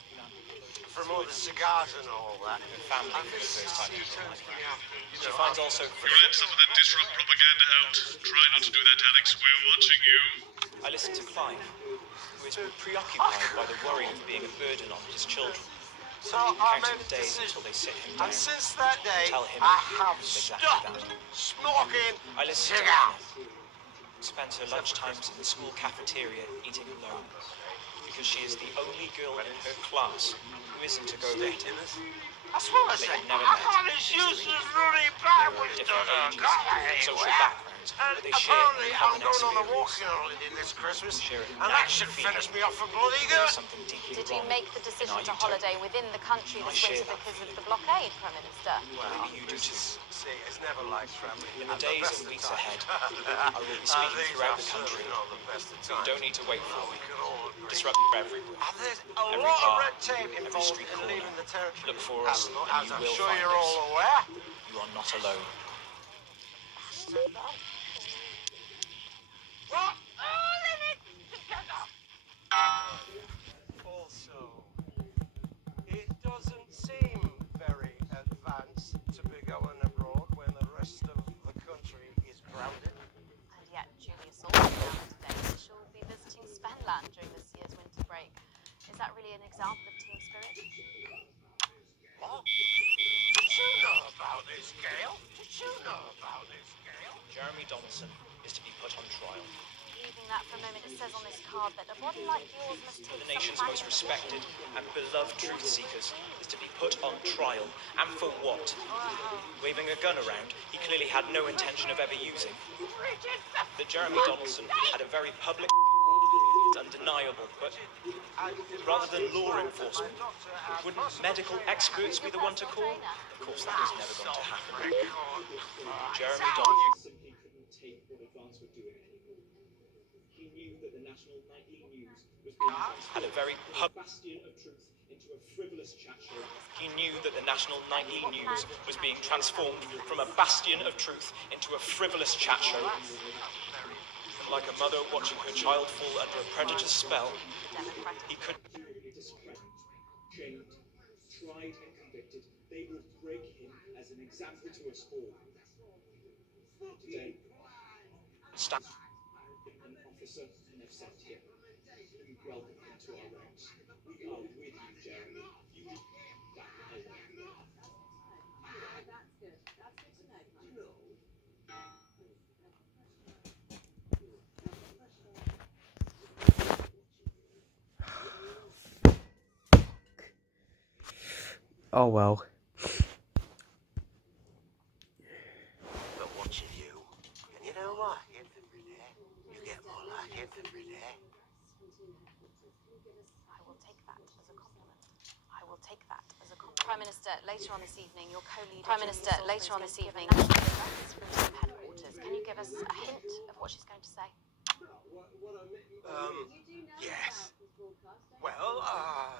from all the cigars and all that. Family for the first time. She finds also... Let some of that disrupt propaganda out. Try not to do that, Alex. We're watching you. I listened to Clive, who is preoccupied by the worry of being a burden on his children. So I made Counting the a days decision. until they sit him down. And since that day, Tell him I have exactly stopped that. smoking I listened to cigars. Anna, spent her lunchtimes in the school cafeteria eating alone, because she is the only girl in her class who isn't a go-getter. That's what I They say. had never I met. can't excuse this running There backwards are to different the ages, social backgrounds, And but they share apparently a I'm common going on a experience. walking holiday this Christmas, Share a and that should nagging finish feeling me off for bloody there good. is something deeply Did you wrong make the in decision our to utopia. holiday within the country I this share winter that because of the blockade, Prime Minister? Well, you do too. See, it's never like travelling. In the days and weeks ahead, I will be speaking throughout the country. You don't need to wait for me. Disrupt everywhere. There's a Every lot of bar, red tape every involved street in corner. leaving the territory. Look for us, and As you I'm will sure find you're us. all aware. You are not alone. What? All in it together. Also, it doesn't seem very advanced to be going abroad when the rest of the country is grounded. And yet, Julius also announced today that she'll be visiting Spenland during this year's winter break. Is that really an example of team spirit? What? Did you know about this, Gail? Did you know about this, Gail? Jeremy Donaldson is to be put on trial. Leaving that for a moment, it says on this card that a body like yours must take The nation's some most respected and beloved truth seekers is to be put on trial. And for what? Waving a gun around he clearly had no intention of ever using. That Jeremy Donaldson had a very public undeniable, but rather than law enforcement, wouldn't medical experts be the one to call? Of course, that is never going to happen. Jeremy Donaldson simply couldn't take what advance were doing anymore. He knew that the national nightly news was being had a very bastion of truth into a frivolous chat show. He knew that the national nightly news was being transformed from a bastion of truth into a frivolous chat show. And like a mother watching her child fall under a predator's spell, he could... Chained, tried and convicted, they will break him as an example to us all. Today, an officer and have sent here. We welcome him to our ranks. We are with you, Jeremy. You did that right. That's good. That's good to know. Oh well. But watching you, and you know what? Every day, you get more like it every day. I will take that as a compliment. I will take that as a compliment. Prime Minister, later on this evening, your co-leader... Prime Minister, later on this evening... from team headquarters. Can you give us a hint of what she's going to say? Yes. Well, I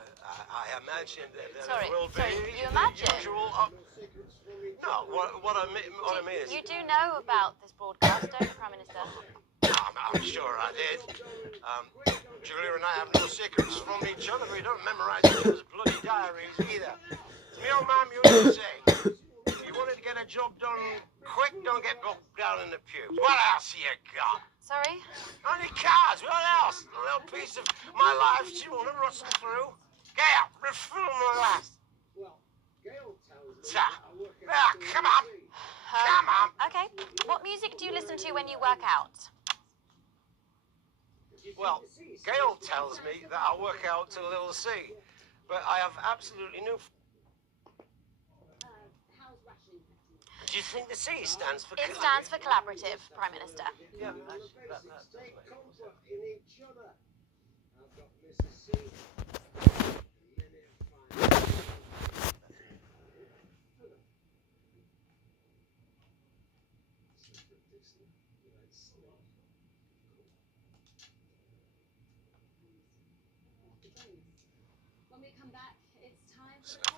imagine that Sorry, there will be you imagine? the usual... no, what I mean is... You do know about this broadcast, don't you, Prime Minister? I'm sure I did. Julia and I have no secrets from each other. We don't memorize each other's bloody diaries either. Me old man used to say, if you wanted to get a job done quick, don't get bogged down in the pubes. What else you got? Sorry? Only cards, what else? A little piece of my life you want to rustle through? Gail, refill my glass. Come on. Come on. Okay. What music do you listen to when you work out? Well, Gail tells me that I work out to Little C, but I have absolutely no... Do you think the C stands for... It stands for collaborative, Prime Minister. Yeah, When we come back, it's time for Of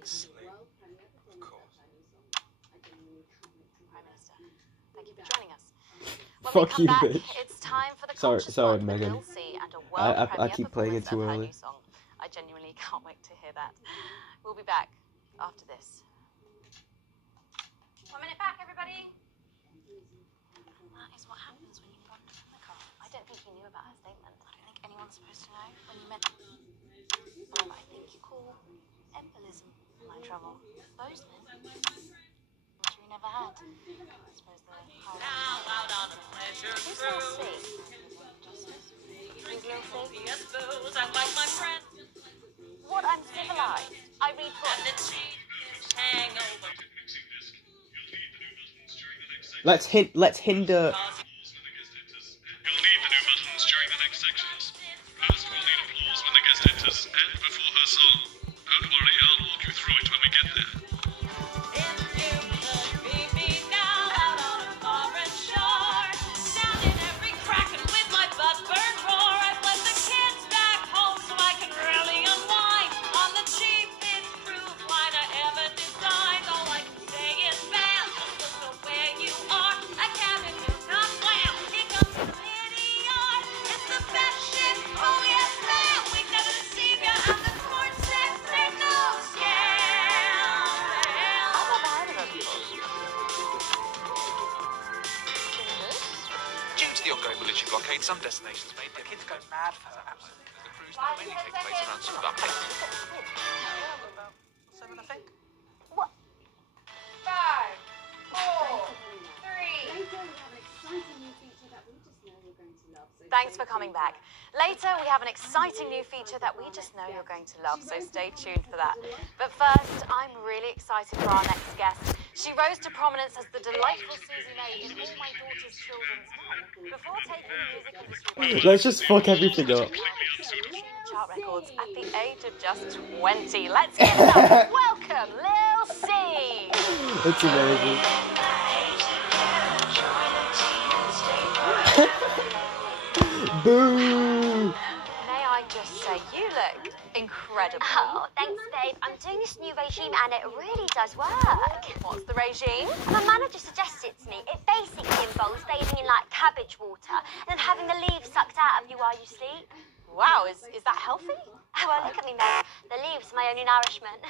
course. Prime Minister, thank you for joining us. When Fuck we come you, back, bitch. it's time for the Sorry, Conscious sorry, Bond with Megan. Lil C and a world I premiere keep playing it performance too of her early. new song. I genuinely can't wait to hear that. We'll be back after this. 1 minute back, everybody. That is what happens when you wander from the car. I don't think he knew about her statement. I don't think anyone's supposed to know when you met. Well, I think you call embolism my trouble. Those men, which we never had. I suppose the Now out on a pleasure Who's Lil C? Who's Lil C? I suppose I'm like my friend. What? I'm civilized. I read books. And the cheap hangover. Let's hinder. You'll need the new buttons during the next sections. First, we'll need applause when the guest enters and before her song. Don't worry, I'll walk you through it when we get there. Due to the ongoing military blockade, some destinations made the kids go mad for her absolutely. The cruise Shows that mainly take place around some of our places. About 7, I think. What? 5, 4, 3. Thanks for coming back. Later, we have an exciting new feature that we just know you're going to love, so stay tuned for that. But first, I'm really excited for our next guest. She rose to prominence as the delightful Susie May in All My Daughter's Children's Song. Before taking the music industry... Let's just fuck everything up. Chart records at the age of just 20. Let's give it up. Welcome, Lil C. It's amazing. Boo! May I just say, you look incredible. Oh, thanks, babe. I'm doing this new regime and it really does work. What's the regime? My manager suggested it to me. It basically involves bathing in, like, cabbage water and then having the leaves sucked out of you while you sleep. Wow, is that healthy? Well, look at me, babe. The leaves are my only nourishment.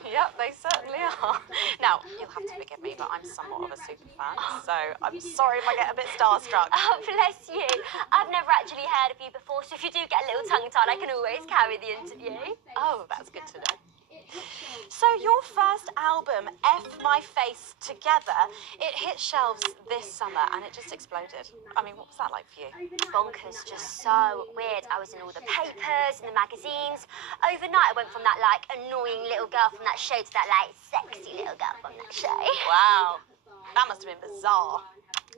Yep, they certainly are. Now, you'll have to forgive me, but I'm somewhat of a super fan, so I'm sorry if I get a bit starstruck. Oh, bless you. I've never actually heard of you before, so if you do get a little tongue-tied, I can always carry the interview. Oh, that's good to know. So your first album, F My Face Together, it hit shelves this summer and it just exploded. I mean, what was that like for you? Bonkers, just so weird. I was in all the papers and the magazines. Overnight, I went from that, like, annoying little girl from that show to that, like, sexy little girl from that show. Wow, that must have been bizarre.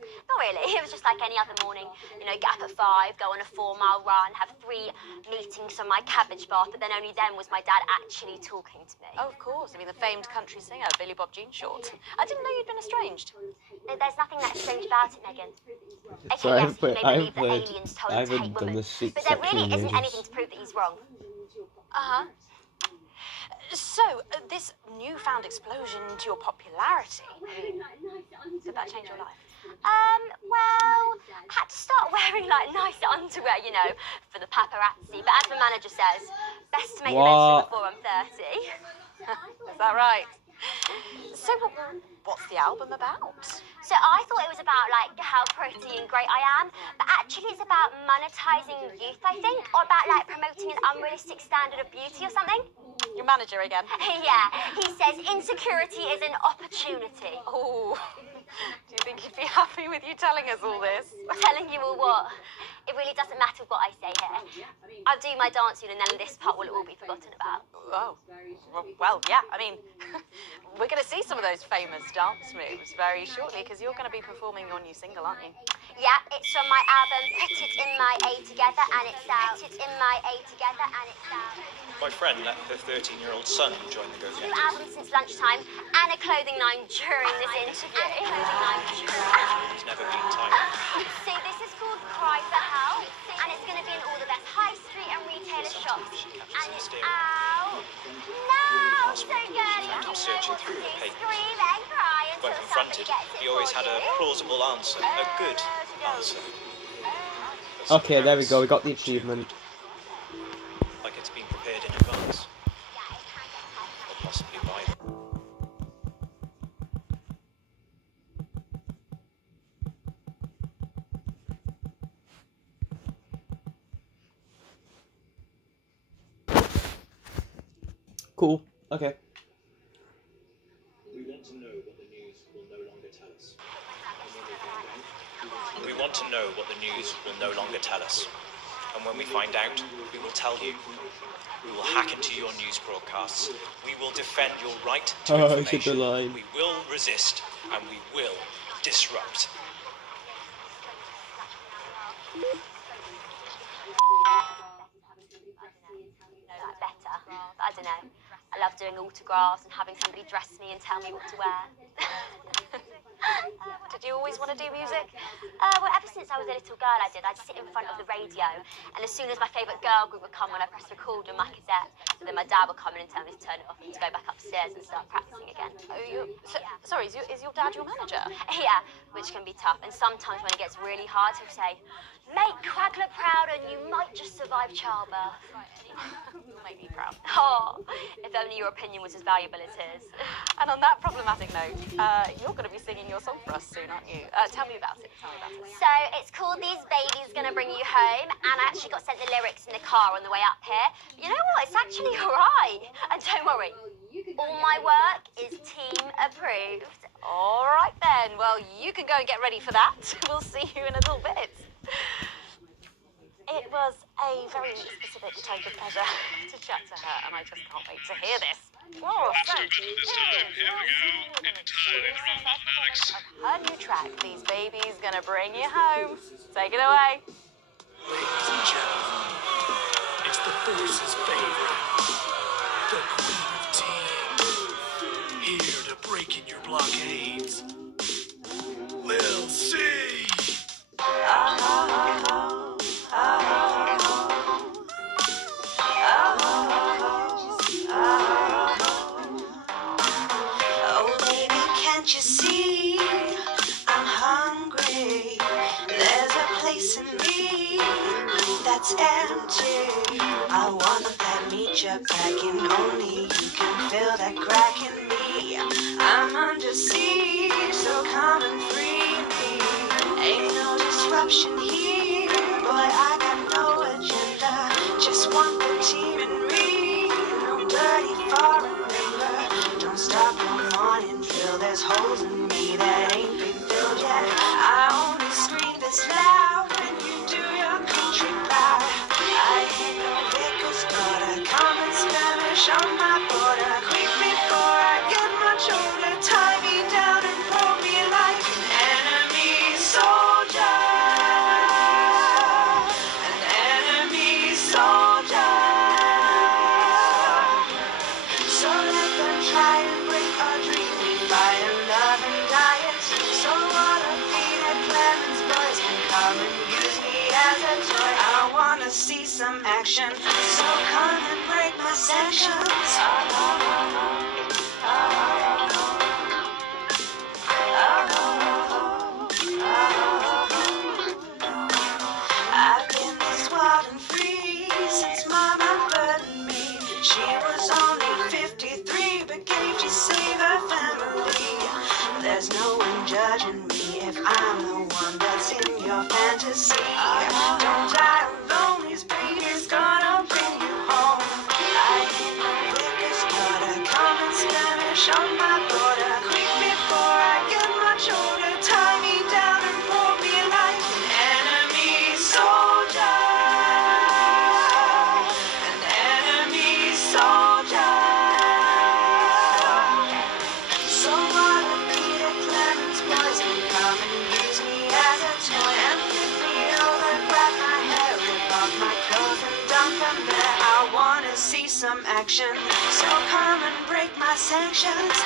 Not really. It was just like any other morning. You know, get up at 5, go on a 4-mile run, have 3 meetings on my cabbage bath, but then only then was my dad actually talking to me. Oh, of course. I mean, the famed country singer, Billy Bob Jean Short. I didn't know you'd been estranged. There's nothing that strange about it, Megan. Okay, So yes, you may believe that aliens told I him to hate haven't done women, this seat but there really section in isn't ages. anything to prove that he's wrong. Uh-huh. So, this newfound explosion to your popularity, did that change your life? Well, I had to start wearing, like, nice underwear, you know, for the paparazzi. But as the manager says, best to make the mention before I'm 30. Is that right? So, what's the album about? So I thought it was about, like, how pretty and great I am, but actually it's about monetizing youth, I think, or about, like, promoting an unrealistic standard of beauty or something. Your manager again? Yeah, he says insecurity is an opportunity. Oh, do you think he'd be happy with you telling us all this? Telling you all what? It really doesn't matter what I say here. I'll do my dancing and then this part will all be forgotten about. Oh, well, yeah, I mean, we're going to see some of those famous dance moves very shortly because you're going to be performing your new single, aren't you? Yeah, it's from my album Put It In My A Together and it's out. Put It In My A Together and it's out. My friend let her 13-year-old son join the New Go-Getters. album since lunchtime and a clothing line during this interview. There's never been time. See, this is called Cry for Help and it's going to be in all the best high street and retailer shops. And it's out now. So girly, you know what to do. Scream and cry until When confronted, somebody gets it he always for had a you. plausible answer, a good answer. Okay, there we go. We got the achievement. Like it's been prepared in advance. Or possibly by them. Cool. Okay. We want to know what the news will no longer tell us. We want to know what the news will no longer tell us. And when we find out, we will tell you. We will hack into your news broadcasts. We will defend your right to Oh, I should the information. line. We will resist and we will disrupt. Like better. But I don't know. I love doing autographs and having somebody dress me and tell me what to wear. Did you always want to do music? Well, ever since I was a little girl, I did. I'd sit in front of the radio, and as soon as my favourite girl group would come on, I pressed record on my cassette. So then my dad would come in and tell me to turn it off and to go back upstairs and start practicing again. Sorry, is your dad your manager? Yeah, which can be tough. And sometimes when it gets really hard, he'll say, "Make Quagler proud and you might just survive childbirth." You'll make me proud. Oh, if only your opinion was as valuable as his. And on that problematic note, you're going to be singing your song for us soon, aren't you? Tell me about it. So it's called These Babies Gonna Bring You Home, and I actually got sent the lyrics in the car on the way up here. You know what? It's actually alright. And don't worry, all my work is team approved. All right then. Well, you can go and get ready for that. We'll see you in a little bit. It was a very specific type of pleasure to chat to her, and I just can't wait to hear this. Oh, so Here we go. Entirely from Alex. her new track, These Babies Gonna Bring You Home. Take it away. Ladies and gentlemen, it's the Force's favorite, the Queen of Team, here to break in your blockades. Lil C. Oh, baby, can't you see I'm hungry? There's a place in me that's empty. I wanna let me jump back in, only you can feel that crack in me. I'm under siege, so come and free me. Ain't no disruption here, boy, I got no agenda. Just want the team and me, no dirty foreign labor. Don't stop no morning till there's holes in me that ain't been filled yet. I only scream this loud when you do your country proud. I ain't no Vickers, but I come and skirmish on my border. Quick before I get much older, tie me down and throw me like an enemy soldier. An enemy soldier. So let them try and break our dream. We fight and love and diet. So what a Peter Clemens boys can come and use me as a toy. I wanna see some action, so come and break my sections. I've been this wild and free since Mama burdened me. She was only 53, but gave to save her family. There's no one judging me if I'm the one that's in your fantasy. Don't die alone, these babies gonna bring you home. I ain't no Vickers, but I come and skirmish on my border. Quick before I get much older, tie me down and throw me like an enemy soldier. An enemy soldier. So what if Peter Clemens boys can come and use me as a toy and flip me over, grab my hair, rip off my clothes and dump them there? I wanna see some action, so come and break my sanctions.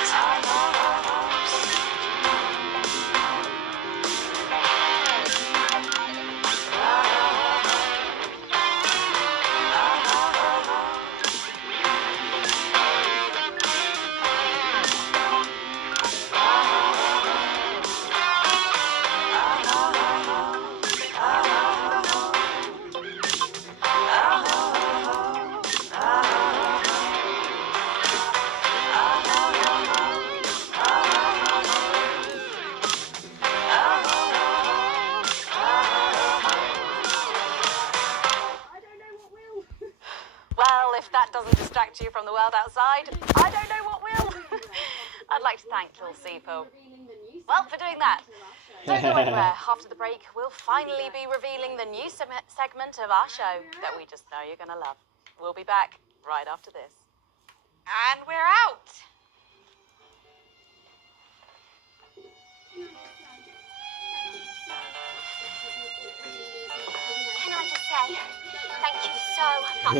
Well, if that doesn't distract you from the world outside, I don't know what will. I'd like to thank Lil C for doing that. Don't go anywhere. After the break, we'll finally be revealing the new segment of our show that we just know you're going to love. We'll be back right after this. And we're out. Can I just say, thank you so much.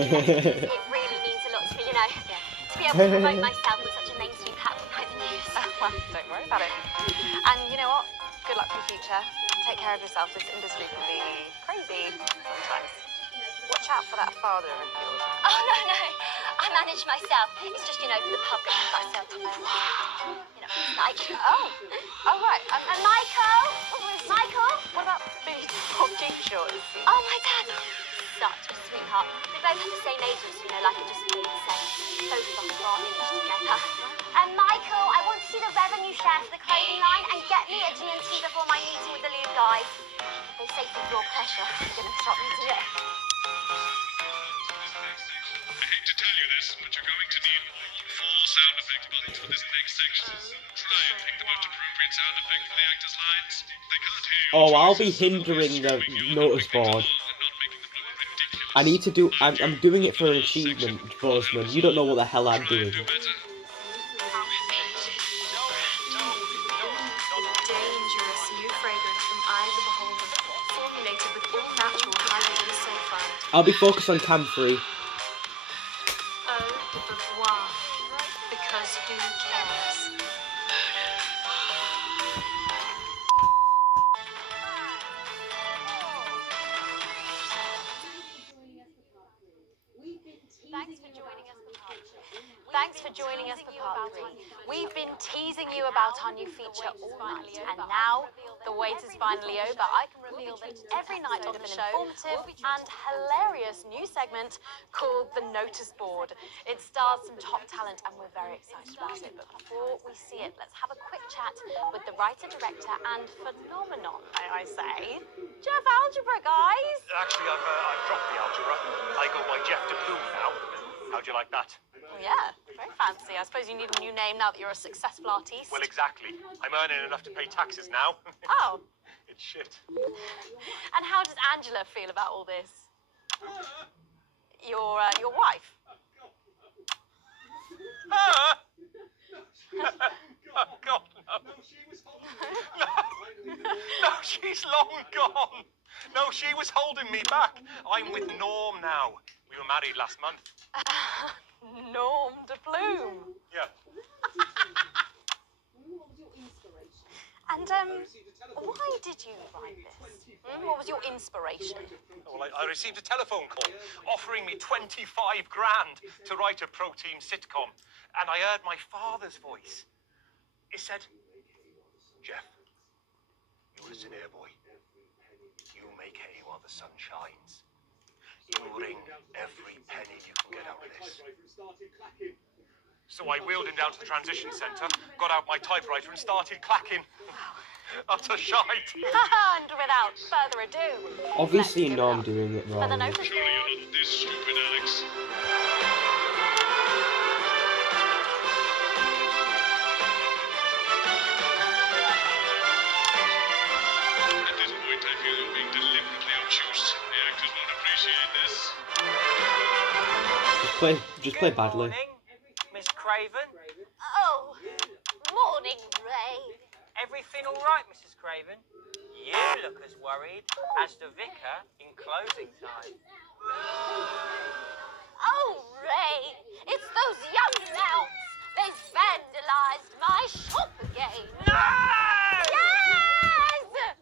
It really means a lot to me, you know, to be able to promote myself on such a mainstream platform like the news. Well, don't worry about it. And you know what? Good luck for the future. Take care of yourself. This industry can be crazy sometimes. Watch out for that father of yours. Oh, no. I manage myself. It's just, you know, for the public, I sell to you know, like... Oh, right. And Michael? Michael? What about the talking shorts? Oh, my dad. Such a sweetheart. We both have the same ages, you know, like it just made sense. Both of us are English together. And Michael, I want to see the revenue share for the clothing line and get me a G&T before my meeting with the lube guys. They say through your pressure, I'm going to stop me today. I hate to tell you this, but you're going to need 4 sound effect buttons for this next section. Try and pick the most appropriate sound effect for the actors' lines. They can't hear you. Oh, I'll be hindering the notice board. I need to do. I'm doing it for an achievement, Bozeman. You don't know what the hell I'm doing. Dangerous new fragrance from Eye of the Beholder, formulated with all natural hydrogen sulfide. I'll be focused on cam 3. Eau de Beauvoir, because who cares? Thanks for joining us for part 3. We've been teasing you about our new feature all night, and now the wait is finally over. I can reveal that every night on the show, informative and hilarious new segment called The Notice Board. It stars some top talent, and we're very excited about it. But before we see it, let's have a quick chat with the writer, director, and phenomenon, I say, Jeff Algebra, guys. Actually, I've dropped the algebra. I go by Jeff DeBloom now. How'd you like that? Oh, yeah, very fancy. I suppose you need a new name now that you're a successful artiste. Well, exactly. I'm earning enough to pay taxes now. Oh. It's shit. And how does Angela feel about all this? Your wife? Ah! Oh, God, no. No, she's long gone. No, she was holding me back. I'm with Norm now. We were married last month. Norm de Plume. Yeah. And, why did you write this? What was your inspiration? Well, I received a telephone call offering me 25 grand to write a pro-team sitcom. And I heard my father's voice. He said, Jeff, you listen here, boy. You make hay while the sun shines. You wring every penny you can get out of this. So I wheeled him down to the transition centre, got out my typewriter and started clacking. Utter shite. And without further ado... Obviously, you know I'm doing it wrong. Surely you're not this stupid, Alex. At this point, I feel you're being deliberately obtuse. The actors won't appreciate this. Just play badly. Morning, Miss Craven. Oh, morning, Ray. Everything all right, Mrs. Craven? You look as worried as the vicar in closing time. Oh, Ray, it's those young louts. They've vandalized my shop again. No! Yes!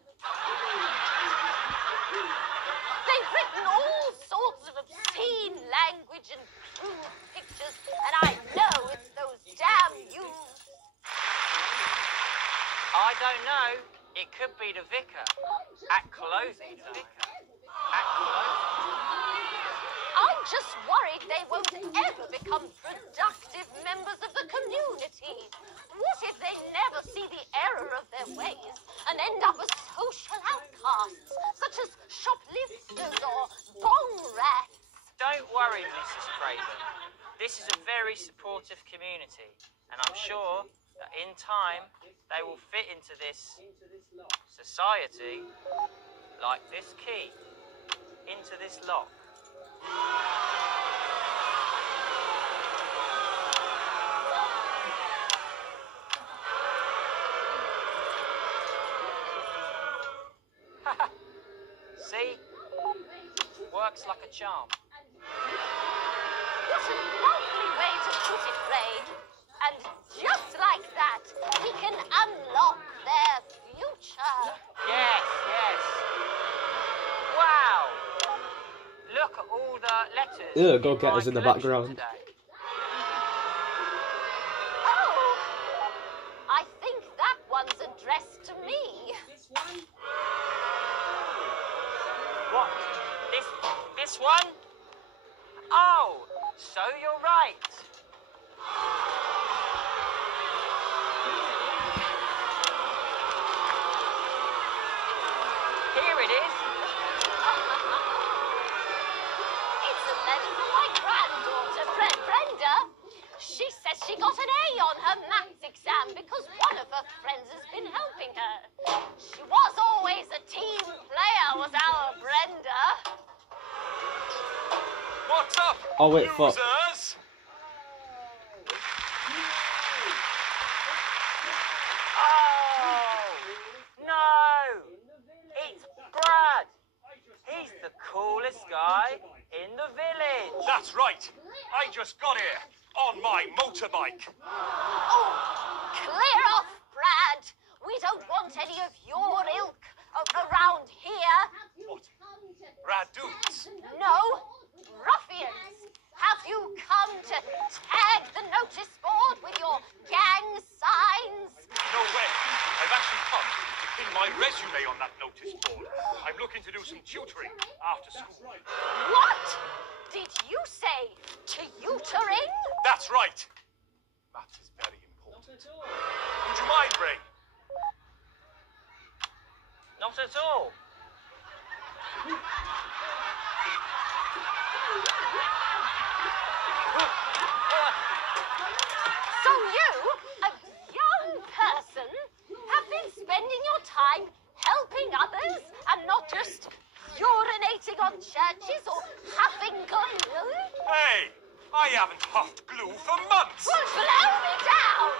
They've written all sorts of obscene language and crude pictures, and I know it's those damn youths. I don't know. It could be the vicar at closing time. I'm just worried they won't ever become productive members of the community. What if they never see the error of their ways and end up as social outcasts, such as shoplifters or bong rats? Don't worry, Mrs. Craven. This is a very supportive community, and I'm sure that in time they will fit into this society like this key into this lock. See? Works like a charm. What a lovely way to put it, Ray. And just like that, we can unlock their future. Yes, yes. Wow. Look at all the letters. Ew, go get us in the background. Today. Oh, I think that one's addressed to me. What? This one? Oh, so you're right. letter from my granddaughter, Brenda. She says she got an A on her maths exam because one of her friends has been helping her. She was always a team player, was our Brenda. What's up, Oh wait, fuck. losers? Oh, no. It's Brad. He's the coolest guy in the village. That's right. I just got here on my motorbike. Oh, clear off, Brad. We don't want any of your ilk around here. What? Radoons? No, ruffians. Have you come to tag the notice board with your gang signs? No way. I've actually come to pin my resume on that notice board. I'm looking to do some tutoring after school. What did you say? Tutoring? That's right. Maths is very important. Would you mind, Ray? Not at all. So you, a young person, have been spending your time helping others and not just urinating on churches or huffing glue? Hey, I haven't huffed glue for months. Well, blow me down!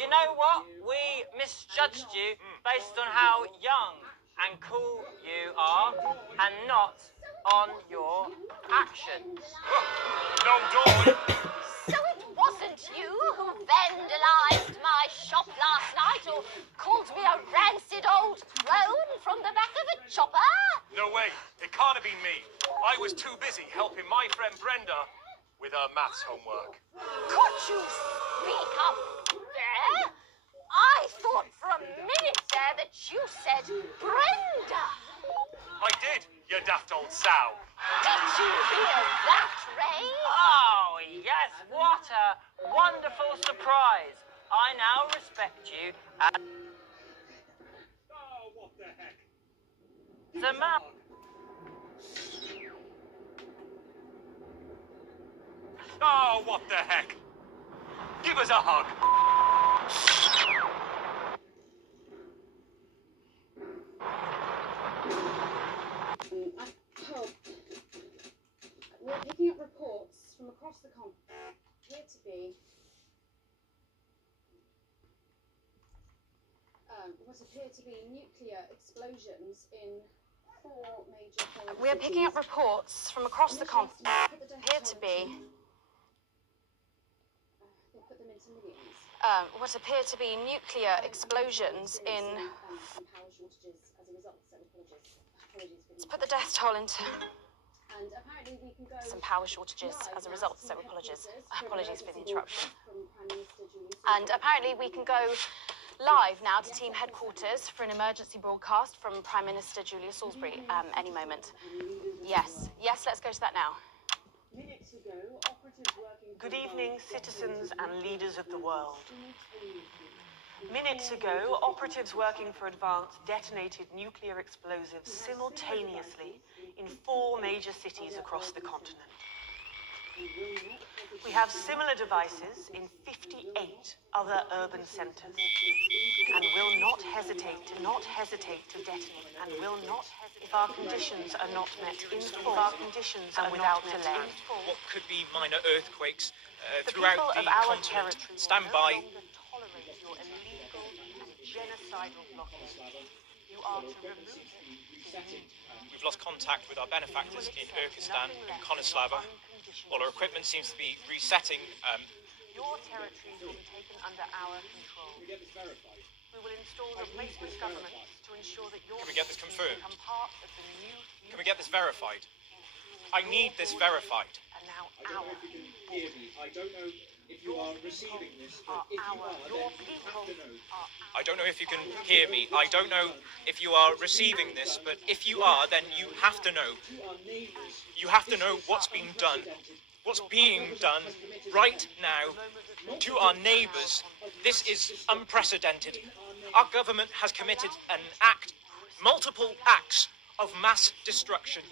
You know what? We misjudged you based on how young and cool you are and not on your actions. No, Dawn. So it wasn't you who vandalized my shop last night or called me a rancid old crone from the back of a chopper? No way. It can't have been me. I was too busy helping my friend Brenda with her maths homework. Could you speak up there? I thought for a minute there that you said Brenda. I did, you daft old sow. Did you hear that, Ray? Oh, yes, what a wonderful surprise. I now respect you as Oh, what the heck? the man. Oh, what the heck? Give us a hug. We're picking up reports from across the continent appear to be what appear to be nuclear explosions in 4 major foreign We're picking up reports from across the continent appear to be They put them into millions. what appear to be nuclear explosions in. Some power shortages as a result. So apologies for Let's put the death toll into. And apparently we can go Some power shortages as a result, so apologies for the interruption. from Prime Minister Julius. And apparently we can go live now to team headquarters for an emergency broadcast from Prime Minister Julia Salisbury any moment. Yes, let's go to that now. Minutes ago, operatives working. Good evening, citizens and leaders of the world. Minutes ago, operatives working for Advance detonated nuclear explosives simultaneously in 4 major cities across the continent. We have similar devices in 58 other urban centres and will not hesitate to detonate and will not hesitate if our conditions are not met in full, and without delay. What could be minor earthquakes The throughout people the of our continent. territory Stand will by. no longer tolerate your illegal and genocidal blockade. You are to remove it. We've lost contact with our benefactors in Urkistan and Konoslava. All our equipment seems to be resetting. Your territories will be taken under our control. We will install replacement governments to ensure that your Can we get this confirmed? become part of the new. Can we get this verified? I need this verified. And now I don't know if you can hear me. I don't know if you are receiving this, but if you are, then you have to know. I don't know if you can hear me. I don't know if you are receiving this, but if you are, then you have to know. You have to know what's being done. What's being done right now to our neighbours. This is unprecedented. Our government has committed multiple acts of mass destruction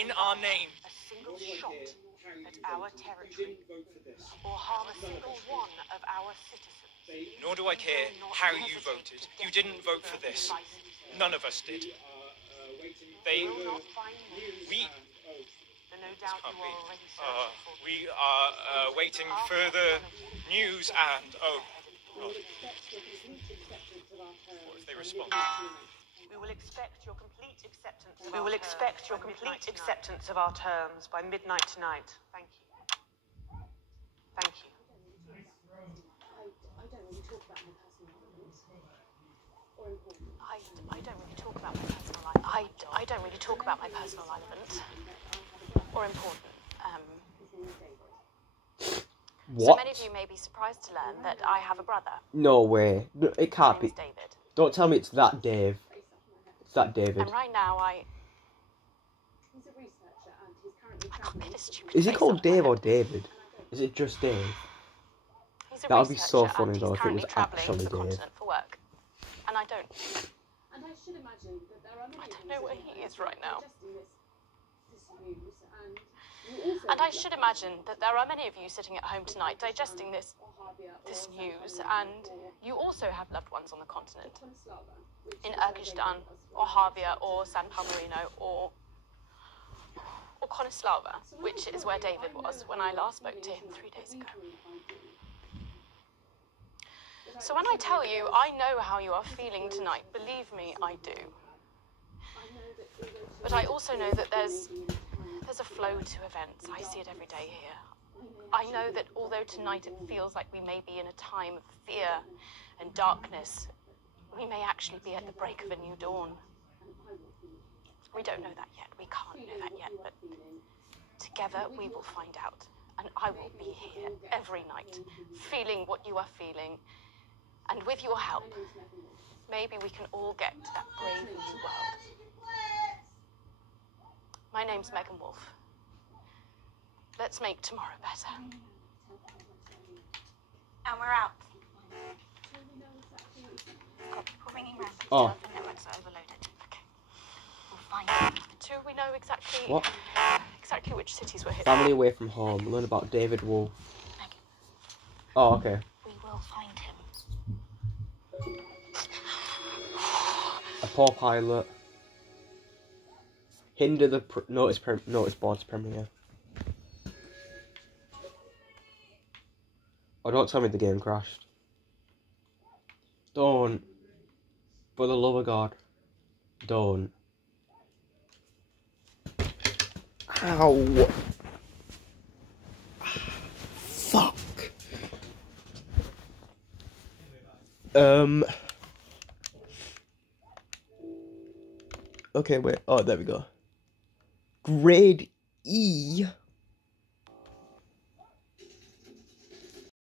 in our name. A single shot at our territory or harm a single one of our citizens. Nor do I care how you voted. You didn't vote for this. None of us did. No doubt you are already searching for we are waiting further news and God. What if they respond? We will expect your complete acceptance. We will expect your complete acceptance of our terms by midnight tonight. Thank you. Thank you. I don't really talk about my personal life or important. I don't really talk about my personal life. I don't really talk about my personal life or important. What? So many of you may be surprised to learn that I have a brother. No way. No, it can't be. His name's David. Don't tell me it's that Dave. It's that David. And right now He's a researcher and he's currently I can't get a stupid Is he face called off my Dave or head. David? Is it just Dave? He's a That would be so researcher funny and though he's if it was currently travelling actually to the Dave. continent for work. And I don't And I should imagine that there are many know where he is right now. this news and you also And I should imagine that there are many of you sitting at home tonight digesting this news, and you also have loved ones on the continent. In Urkistan, or Harvia, or San Palmerino, or Konislava, which is where David was when I last spoke to him 3 days ago. So when I tell you I know how you are feeling tonight, believe me, I do. But I also know that there's a flow to events. I see it every day here. I know that although tonight it feels like we may be in a time of fear and darkness, we may actually be at the break of a new dawn. We don't know that yet. We can't know that yet, but together we will find out. And I will be here every night, feeling what you are feeling. And with your help, maybe we can all get to that brave new world. My name's Megan Wolf. Let's make tomorrow better. And we're out. Got people ringing round, but Oh. the networks are overloaded. Okay. We'll find out. Do we know exactly What? exactly which cities we're hitting? Family away from home. Learn about David Wolf. Oh, okay. We will find him. A poor pilot. Hinder the notice board's premiere. Oh, don't tell me the game crashed. Don't. For the love of God. Don't. Ow. Fuck. Okay, wait. Oh, there we go. Grade E.